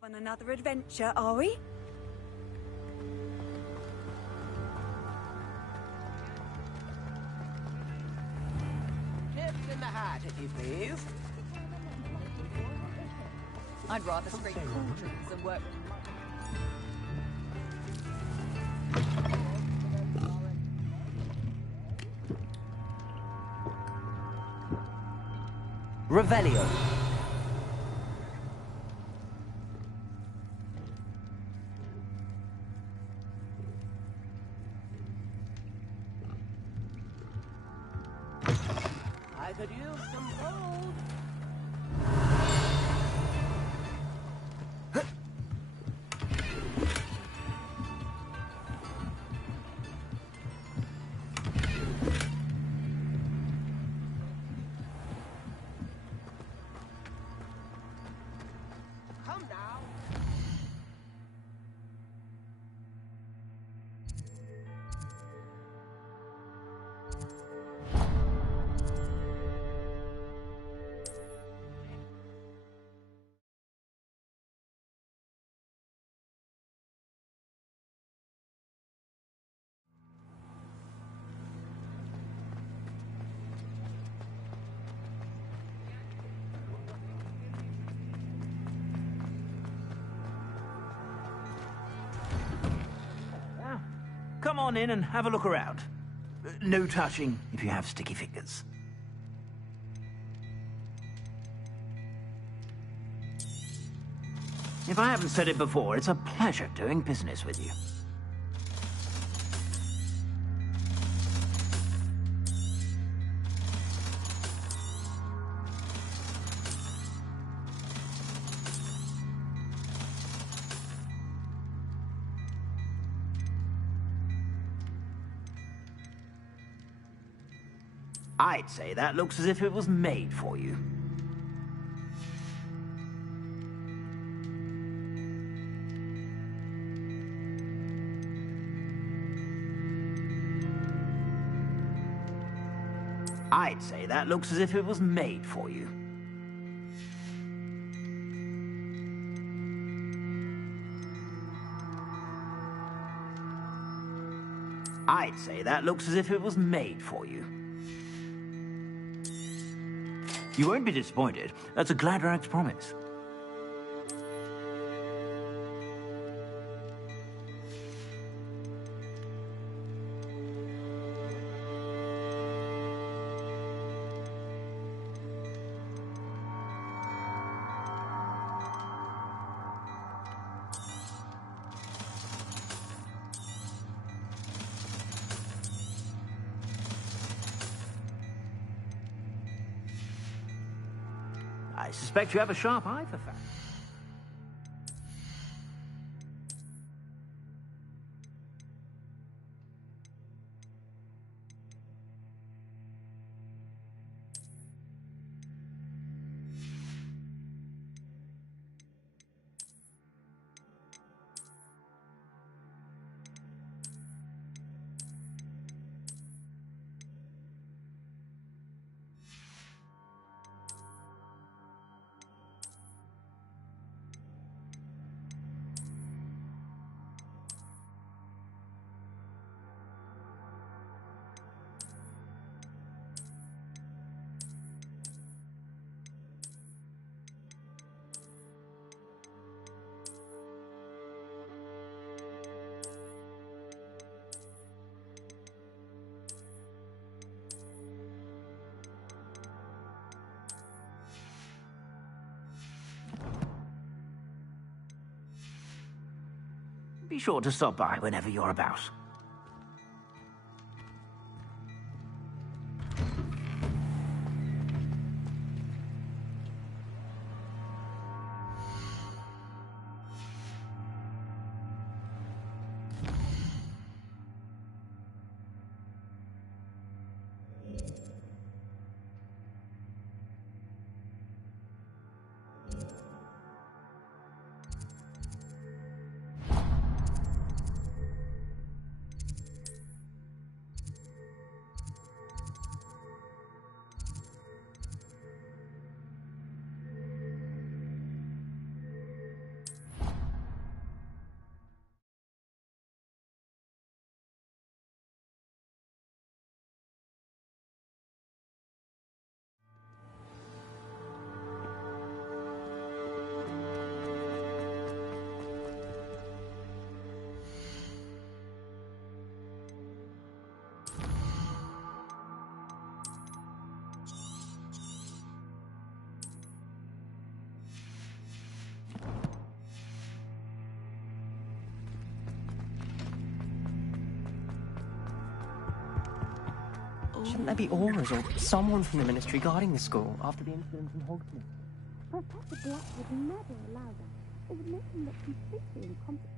On another adventure, are we? Tips in the hat, if you please. I'd rather scrape cauldrons than work with Revelio. I could use some gold. Come now. Come on in and have a look around. No touching if you have sticky fingers. If I haven't said it before, it's a pleasure doing business with you. I'd say that looks as if it was made for you. I'd say that looks as if it was made for you. I'd say that looks as if it was made for you. You won't be disappointed. That's a Gladrag's promise. I suspect you have a sharp eye for facts. Be sure to stop by whenever you're about. Shouldn't there be aurors or someone from the Ministry guarding the school after the incident in Hogsmeade? Professor Black would never allow that. It would make him look completely incompetent.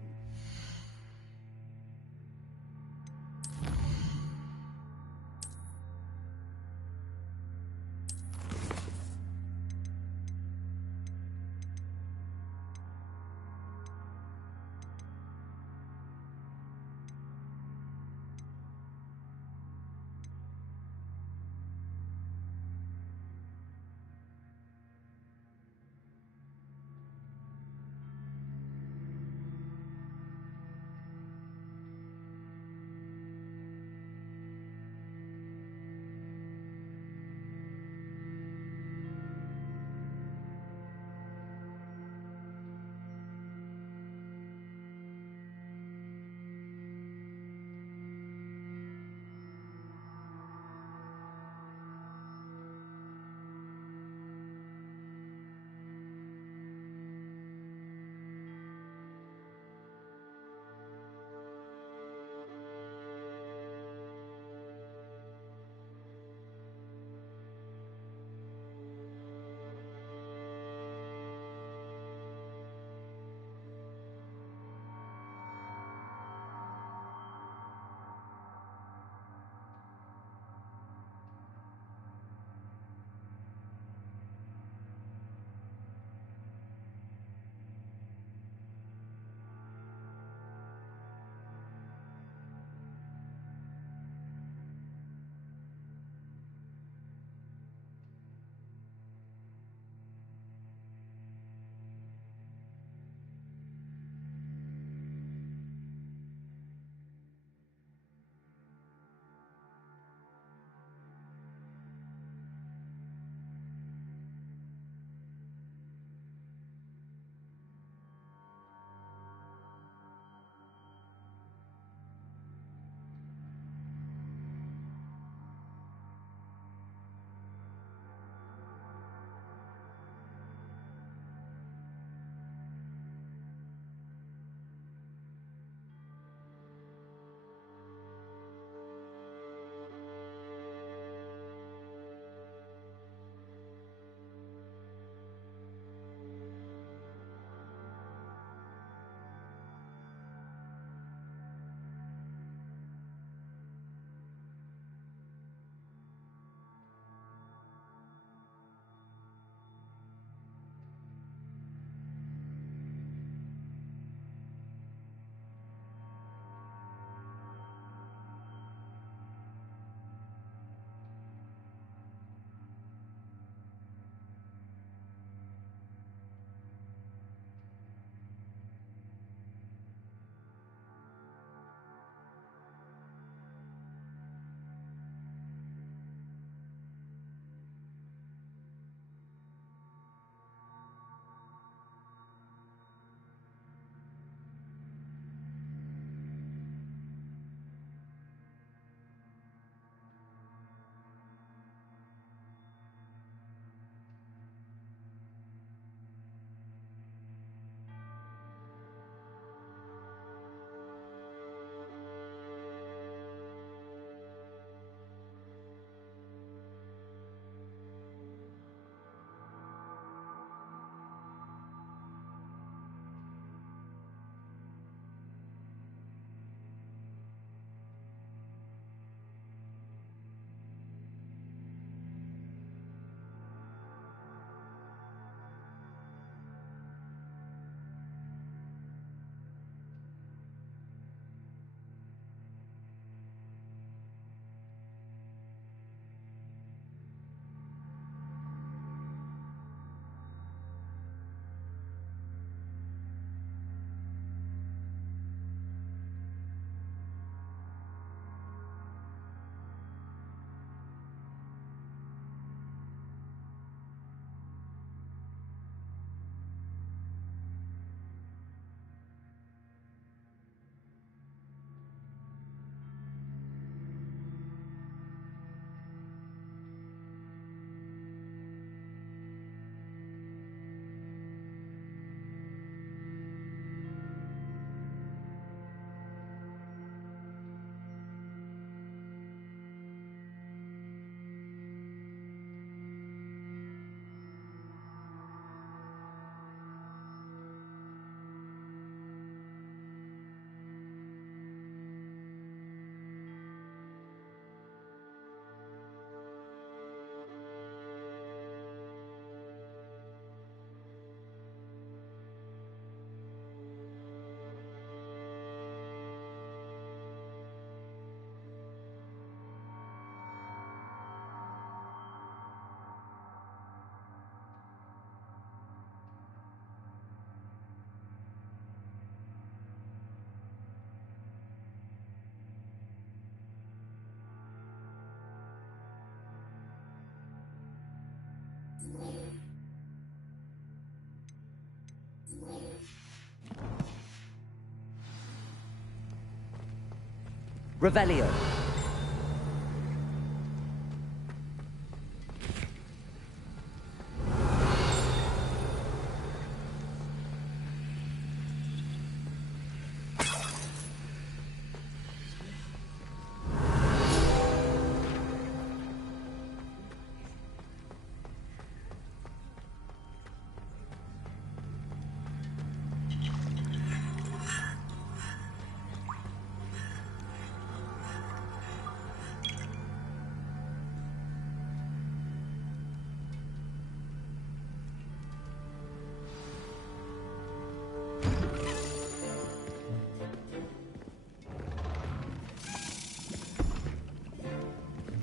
Revelio.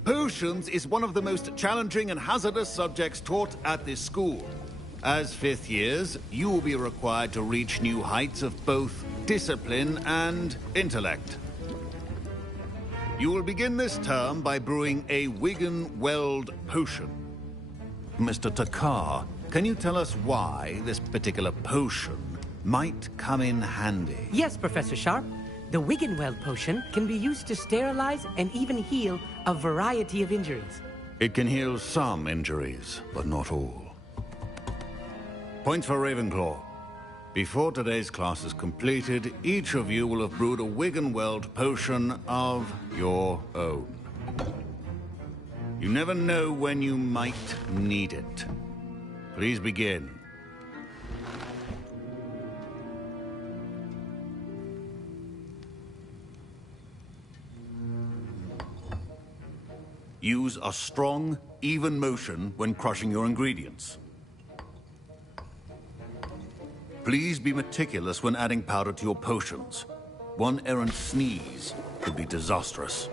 Potions is one of the most challenging and hazardous subjects taught at this school. As fifth years, you will be required to reach new heights of both discipline and intellect. You will begin this term by brewing a Wiggenweld potion. Mr. Takar, can you tell us why this particular potion might come in handy? Yes, Professor Sharp. The Wiggenweld potion can be used to sterilize and even heal a variety of injuries. It can heal some injuries, but not all. Points for Ravenclaw. Before today's class is completed, each of you will have brewed a Wiggenweld potion of your own. You never know when you might need it. Please begin. Use a strong, even motion when crushing your ingredients. Please be meticulous when adding powder to your potions. One errant sneeze could be disastrous.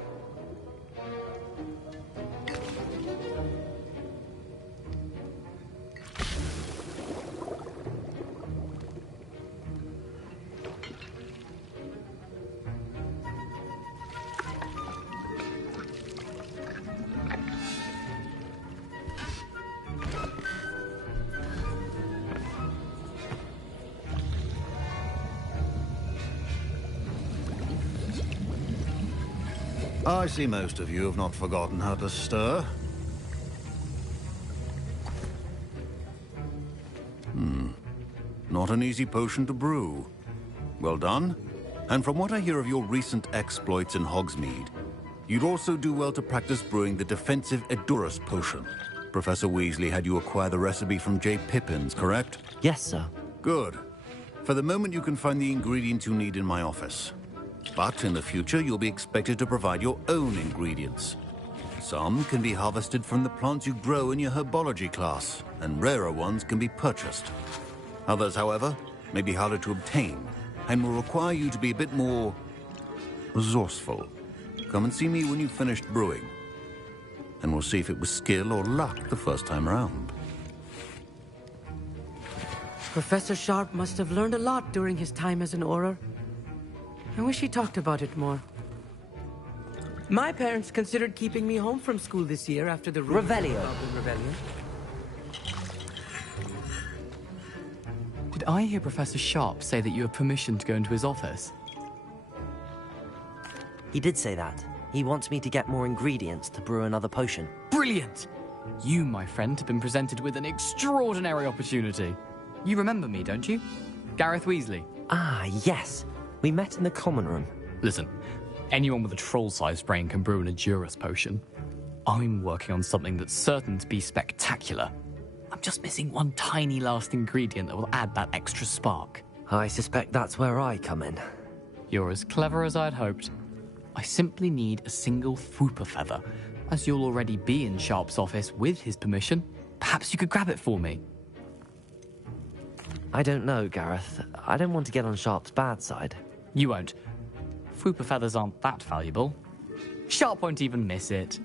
I see most of you have not forgotten how to stir. Not an easy potion to brew. Well done. And from what I hear of your recent exploits in Hogsmeade, you'd also do well to practice brewing the defensive Edurus potion. Professor Weasley had you acquire the recipe from J. Pippins, correct? Yes, sir. Good. For the moment, you can find the ingredients you need in my office. But in the future, you'll be expected to provide your own ingredients. Some can be harvested from the plants you grow in your herbology class, and rarer ones can be purchased. Others, however, may be harder to obtain, and will require you to be a bit more resourceful. Come and see me when you've finished brewing, and we'll see if it was skill or luck the first time around. Professor Sharp must have learned a lot during his time as an Auror. I wish he talked about it more. My parents considered keeping me home from school this year after the Revelio. Rebellion. Did I hear Professor Sharp say that you have permission to go into his office? He did say that. He wants me to get more ingredients to brew another potion. Brilliant! You, my friend, have been presented with an extraordinary opportunity. You remember me, don't you? Gareth Weasley. Ah, yes. We met in the common room. Listen, anyone with a troll-sized brain can brew an Edurus potion. I'm working on something that's certain to be spectacular. I'm just missing one tiny last ingredient that will add that extra spark. I suspect that's where I come in. You're as clever as I'd hoped. I simply need a single Fwooper feather. As you'll already be in Sharp's office with his permission, perhaps you could grab it for me. I don't know, Gareth. I don't want to get on Sharp's bad side. You won't. Fwooper feathers aren't that valuable. Sharp won't even miss it.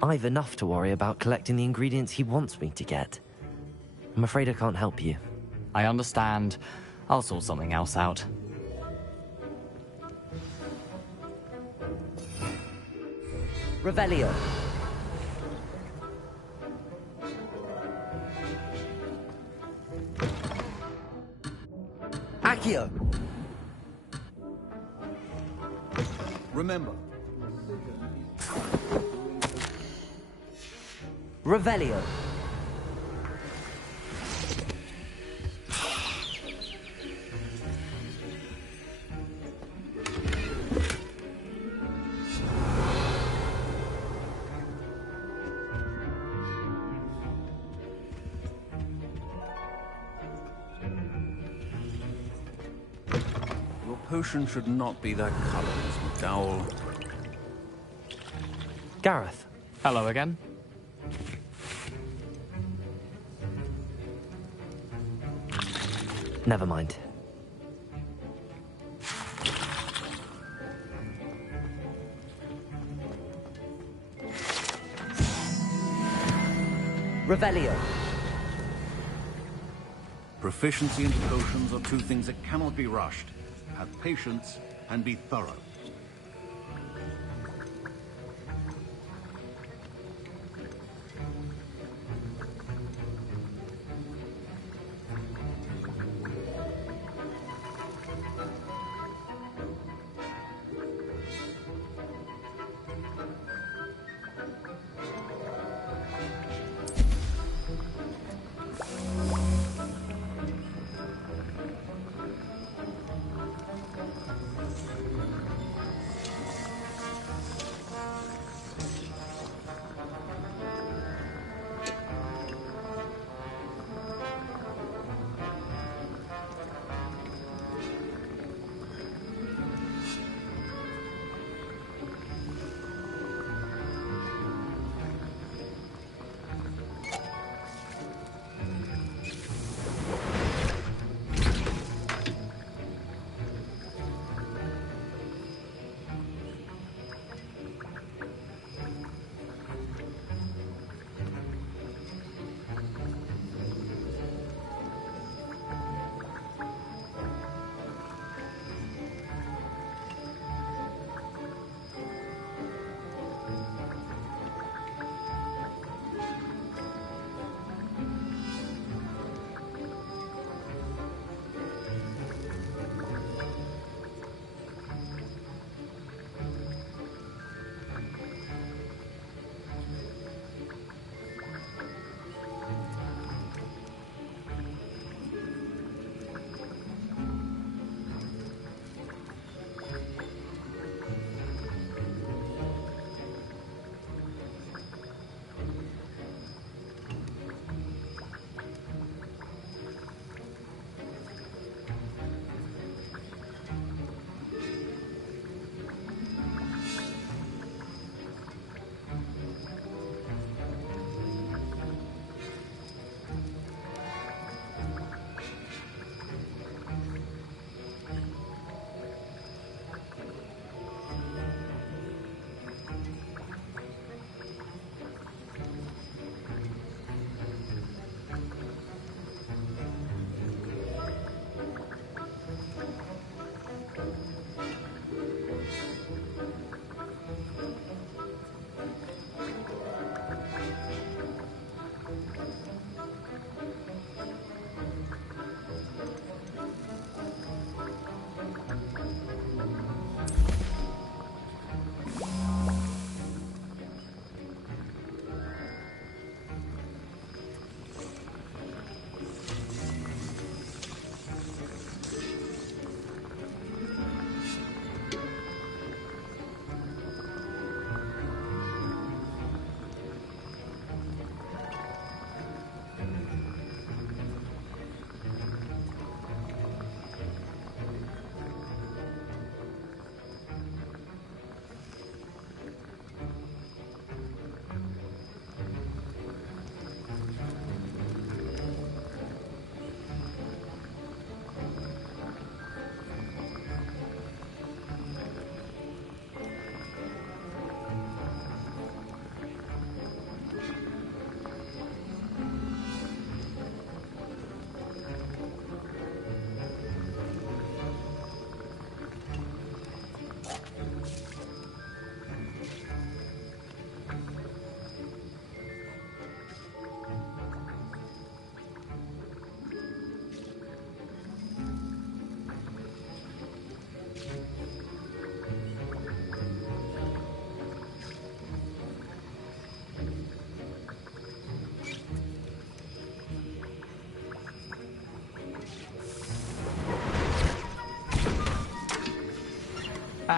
I've enough to worry about collecting the ingredients he wants me to get. I'm afraid I can't help you. I understand. I'll sort something else out. Revelio. Accio. Remember. Revelio. Your potion should not be that color, Miss McDowell. Gareth. Hello again. Never mind. Revelio. Proficiency and potions are two things that cannot be rushed. Have patience and be thorough.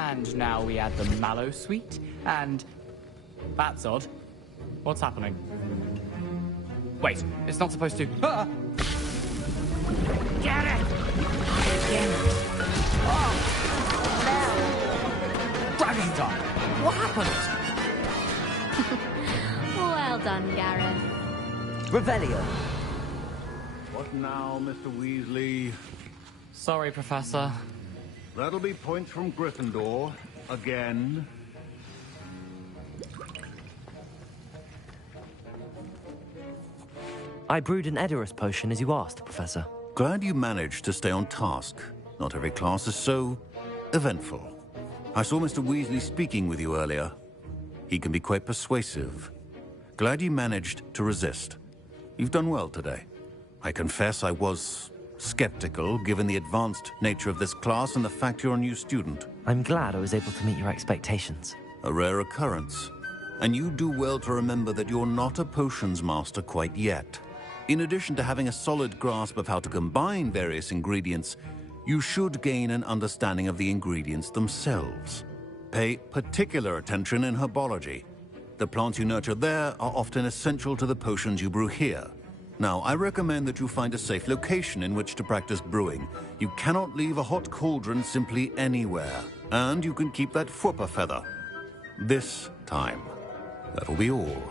And now we add the mallow sweet, and... That's odd. What's happening? Wait, it's not supposed to... Ah! Get it! Dragon time! What happened? Well done, Gareth. Revelio. What now, Mr. Weasley? Sorry, Professor. That'll be points from Gryffindor. Again. I brewed an Edorus potion as you asked, Professor. Glad you managed to stay on task. Not every class is so eventful. I saw Mr. Weasley speaking with you earlier. He can be quite persuasive. Glad you managed to resist. You've done well today. I confess I was skeptical, given the advanced nature of this class and the fact you're a new student. I'm glad I was able to meet your expectations. A rare occurrence. And you do well to remember that you're not a potions master quite yet. In addition to having a solid grasp of how to combine various ingredients, you should gain an understanding of the ingredients themselves. Pay particular attention in herbology. The plants you nurture there are often essential to the potions you brew here. Now, I recommend that you find a safe location in which to practice brewing. You cannot leave a hot cauldron simply anywhere. And you can keep that Fwooper feather. This time. That'll be all.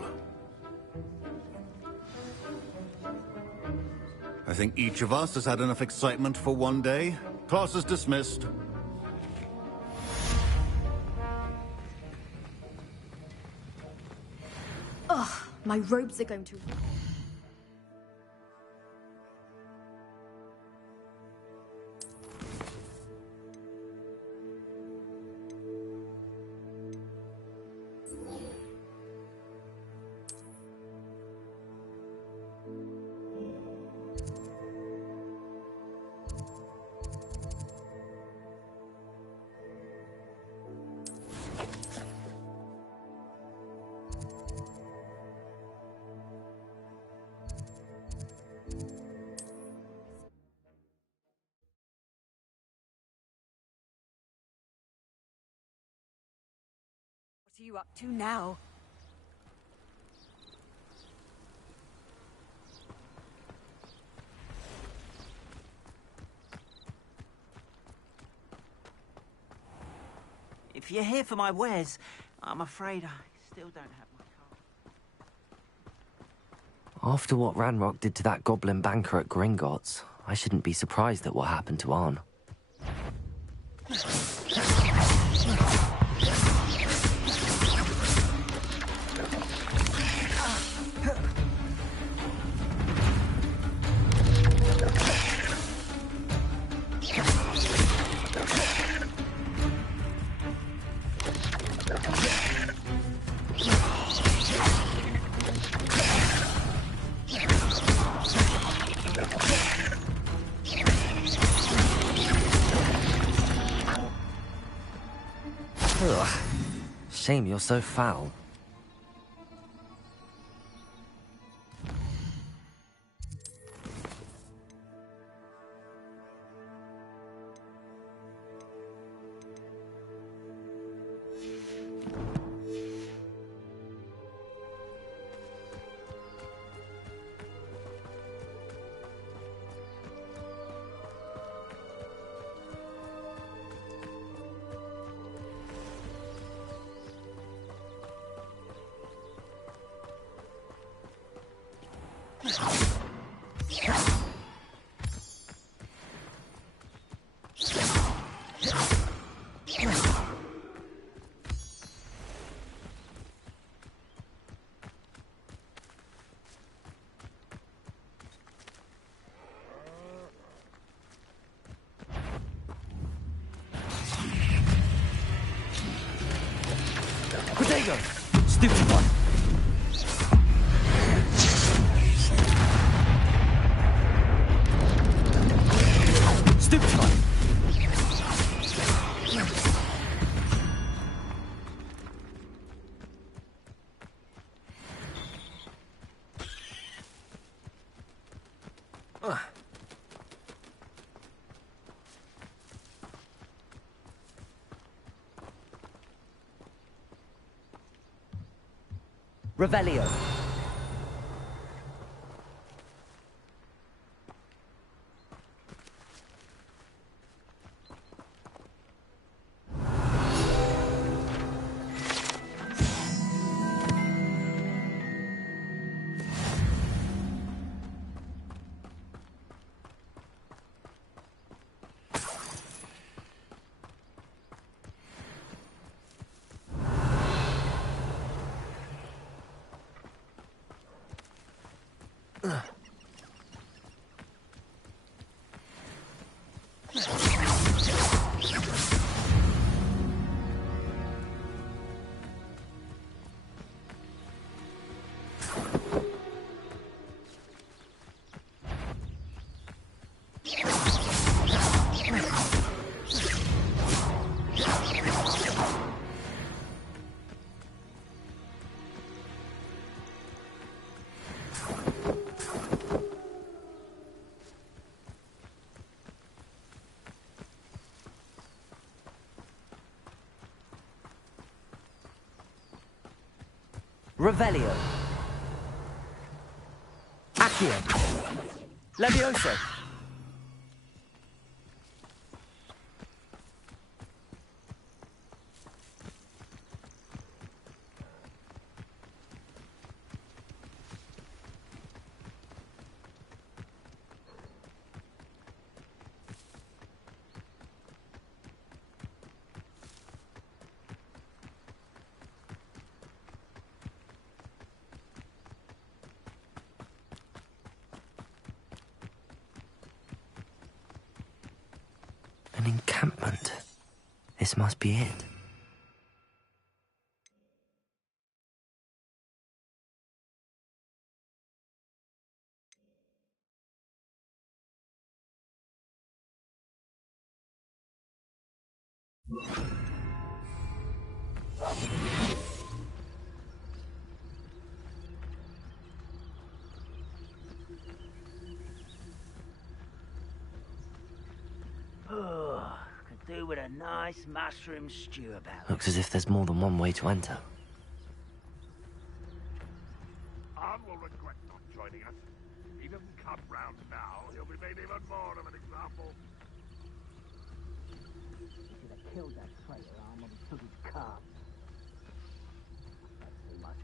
I think each of us has had enough excitement for one day. Class is dismissed. Ugh, my robes are going to... What are you up to now? If you're here for my wares, I'm afraid I still don't have my card. After what Ranrock did to that goblin banker at Gringotts, I shouldn't be surprised at what happened to Arn. Ugh. Shame you're so foul. Revelio. Revelio. Accio. Levioso. An encampment. This must be it. Could do with a nice mushroom stew about. Looks as if there's more than one way to enter. Arn will regret not joining us. If he doesn't come round now, he'll be made even more of an example. You should have killed that traitor, Arn, when he took his car. That's too much,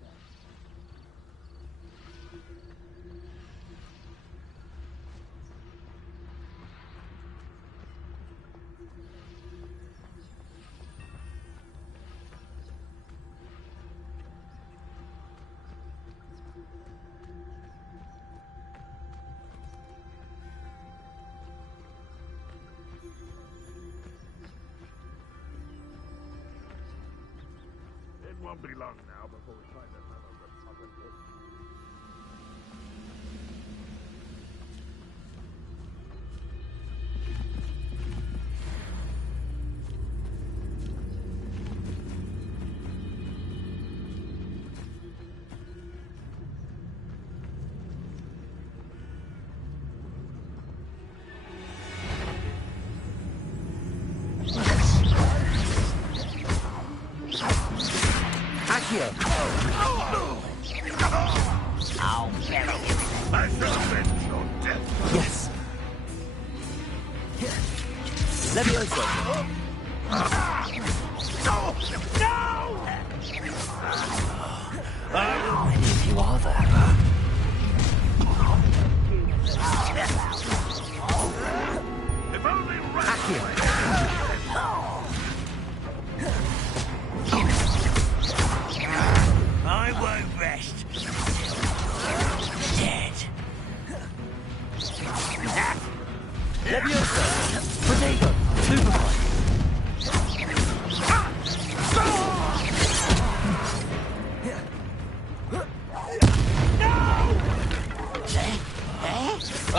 It won't be long now before we find another Republican. I'll bury you. I shall avenge your death. Yes. Levioso. How many of you are there? If only right. I won't rest. Dead. Levioso. Protego. Superfly.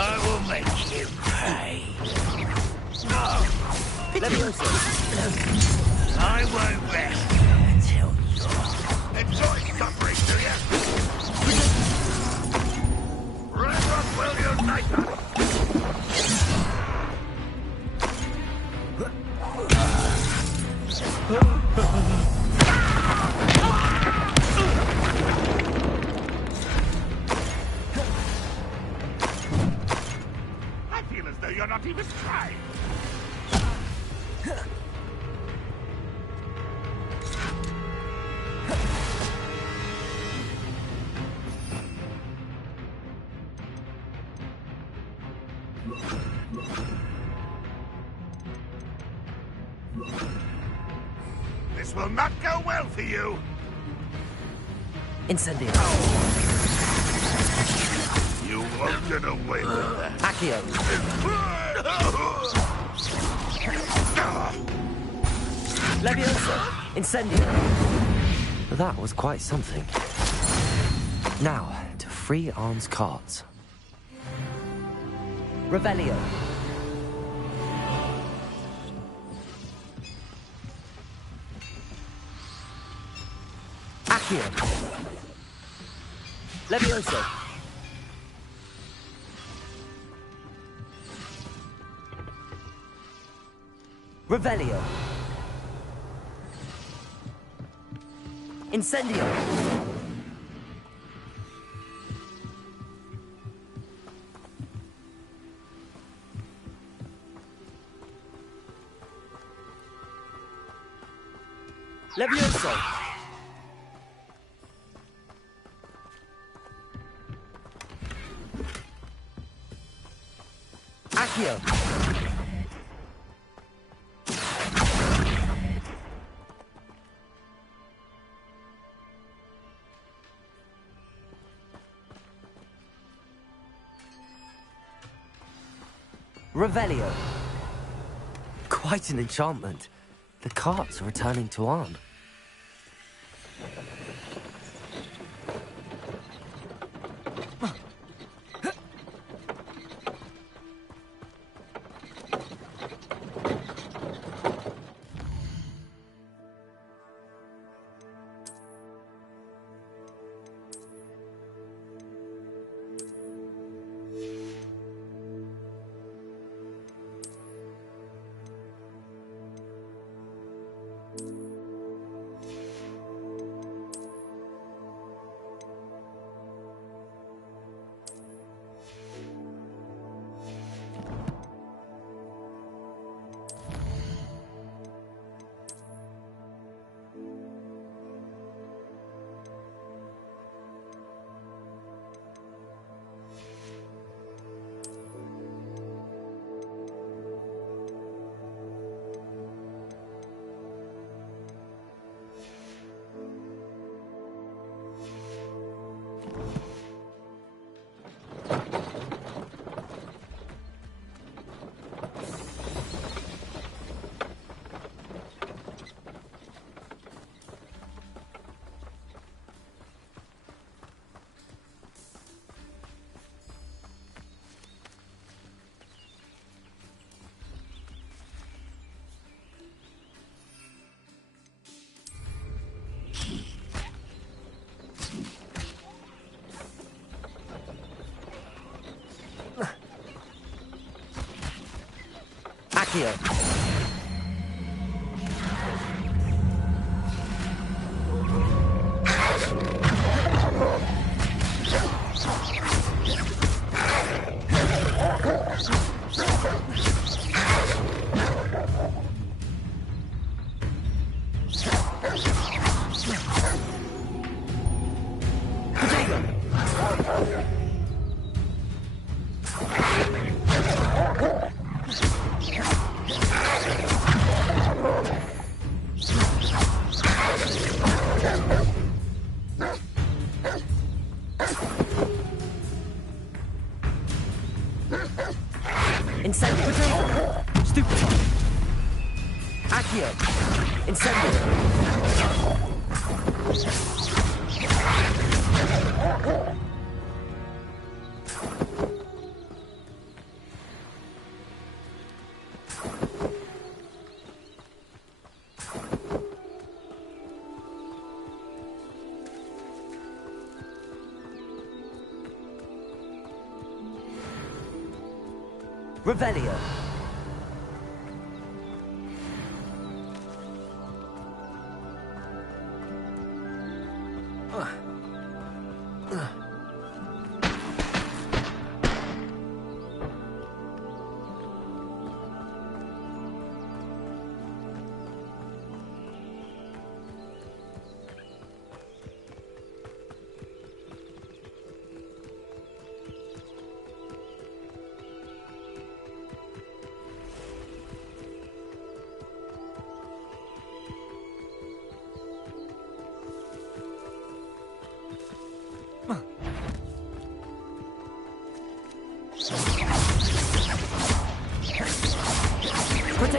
I will make you pay. Levioso. I won't rest until you're... Enjoy suffering, do you? Ragnarok will unite us. you're not even trying. This will not go well for you. Incendio. You won't get away with that. Accio. Leviosa. Incendio. That was quite something. Now, to free Arm's cards. Revelio. Accio. Leviosa. Revelio. Incendio. Levioso. Accio. Revelio. Quite an enchantment. The carts are returning to Arn. Accio. Incendio. Stupefy. Accio. Incendio. Revelio.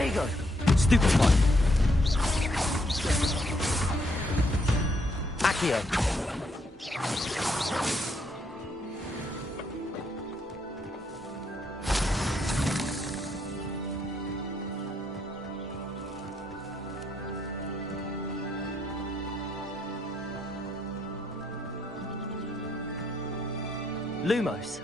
Sega! Stupid one. Accio. Lumos.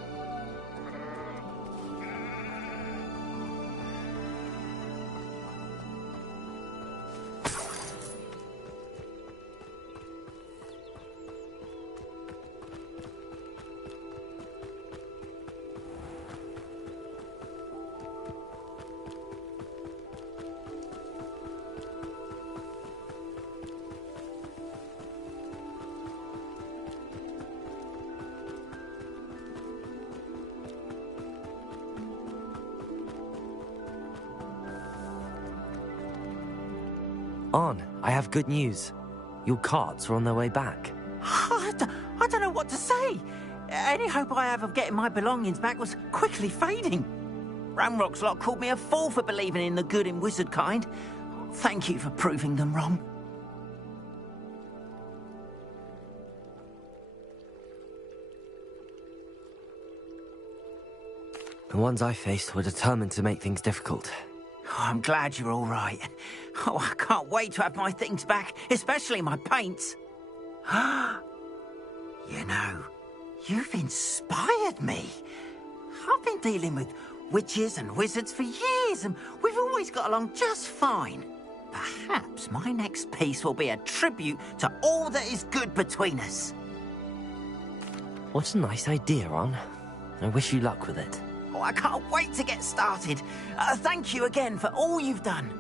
On, I have good news. Your carts are on their way back. I don't know what to say. Any hope I have of getting my belongings back was quickly fading. Ramrock's lot called me a fool for believing in the good in wizard kind. Thank you for proving them wrong. The ones I faced were determined to make things difficult. Oh, I'm glad you're all right. Oh, I can't wait to have my things back, especially my paints. You know, you've inspired me. I've been dealing with witches and wizards for years, and we've always got along just fine. Perhaps my next piece will be a tribute to all that is good between us. What a nice idea, On. I wish you luck with it. Oh, I can't wait to get started. Thank you again for all you've done.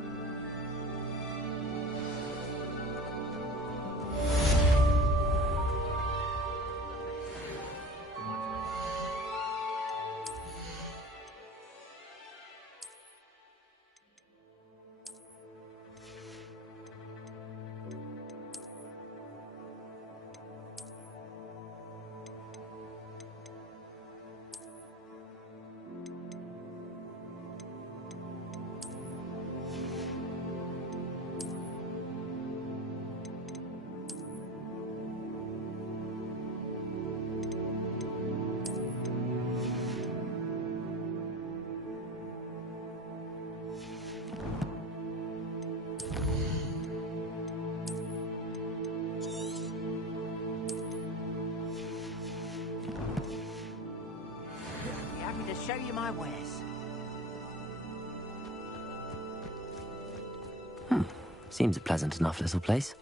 Show you my wares. Seems a pleasant enough little place.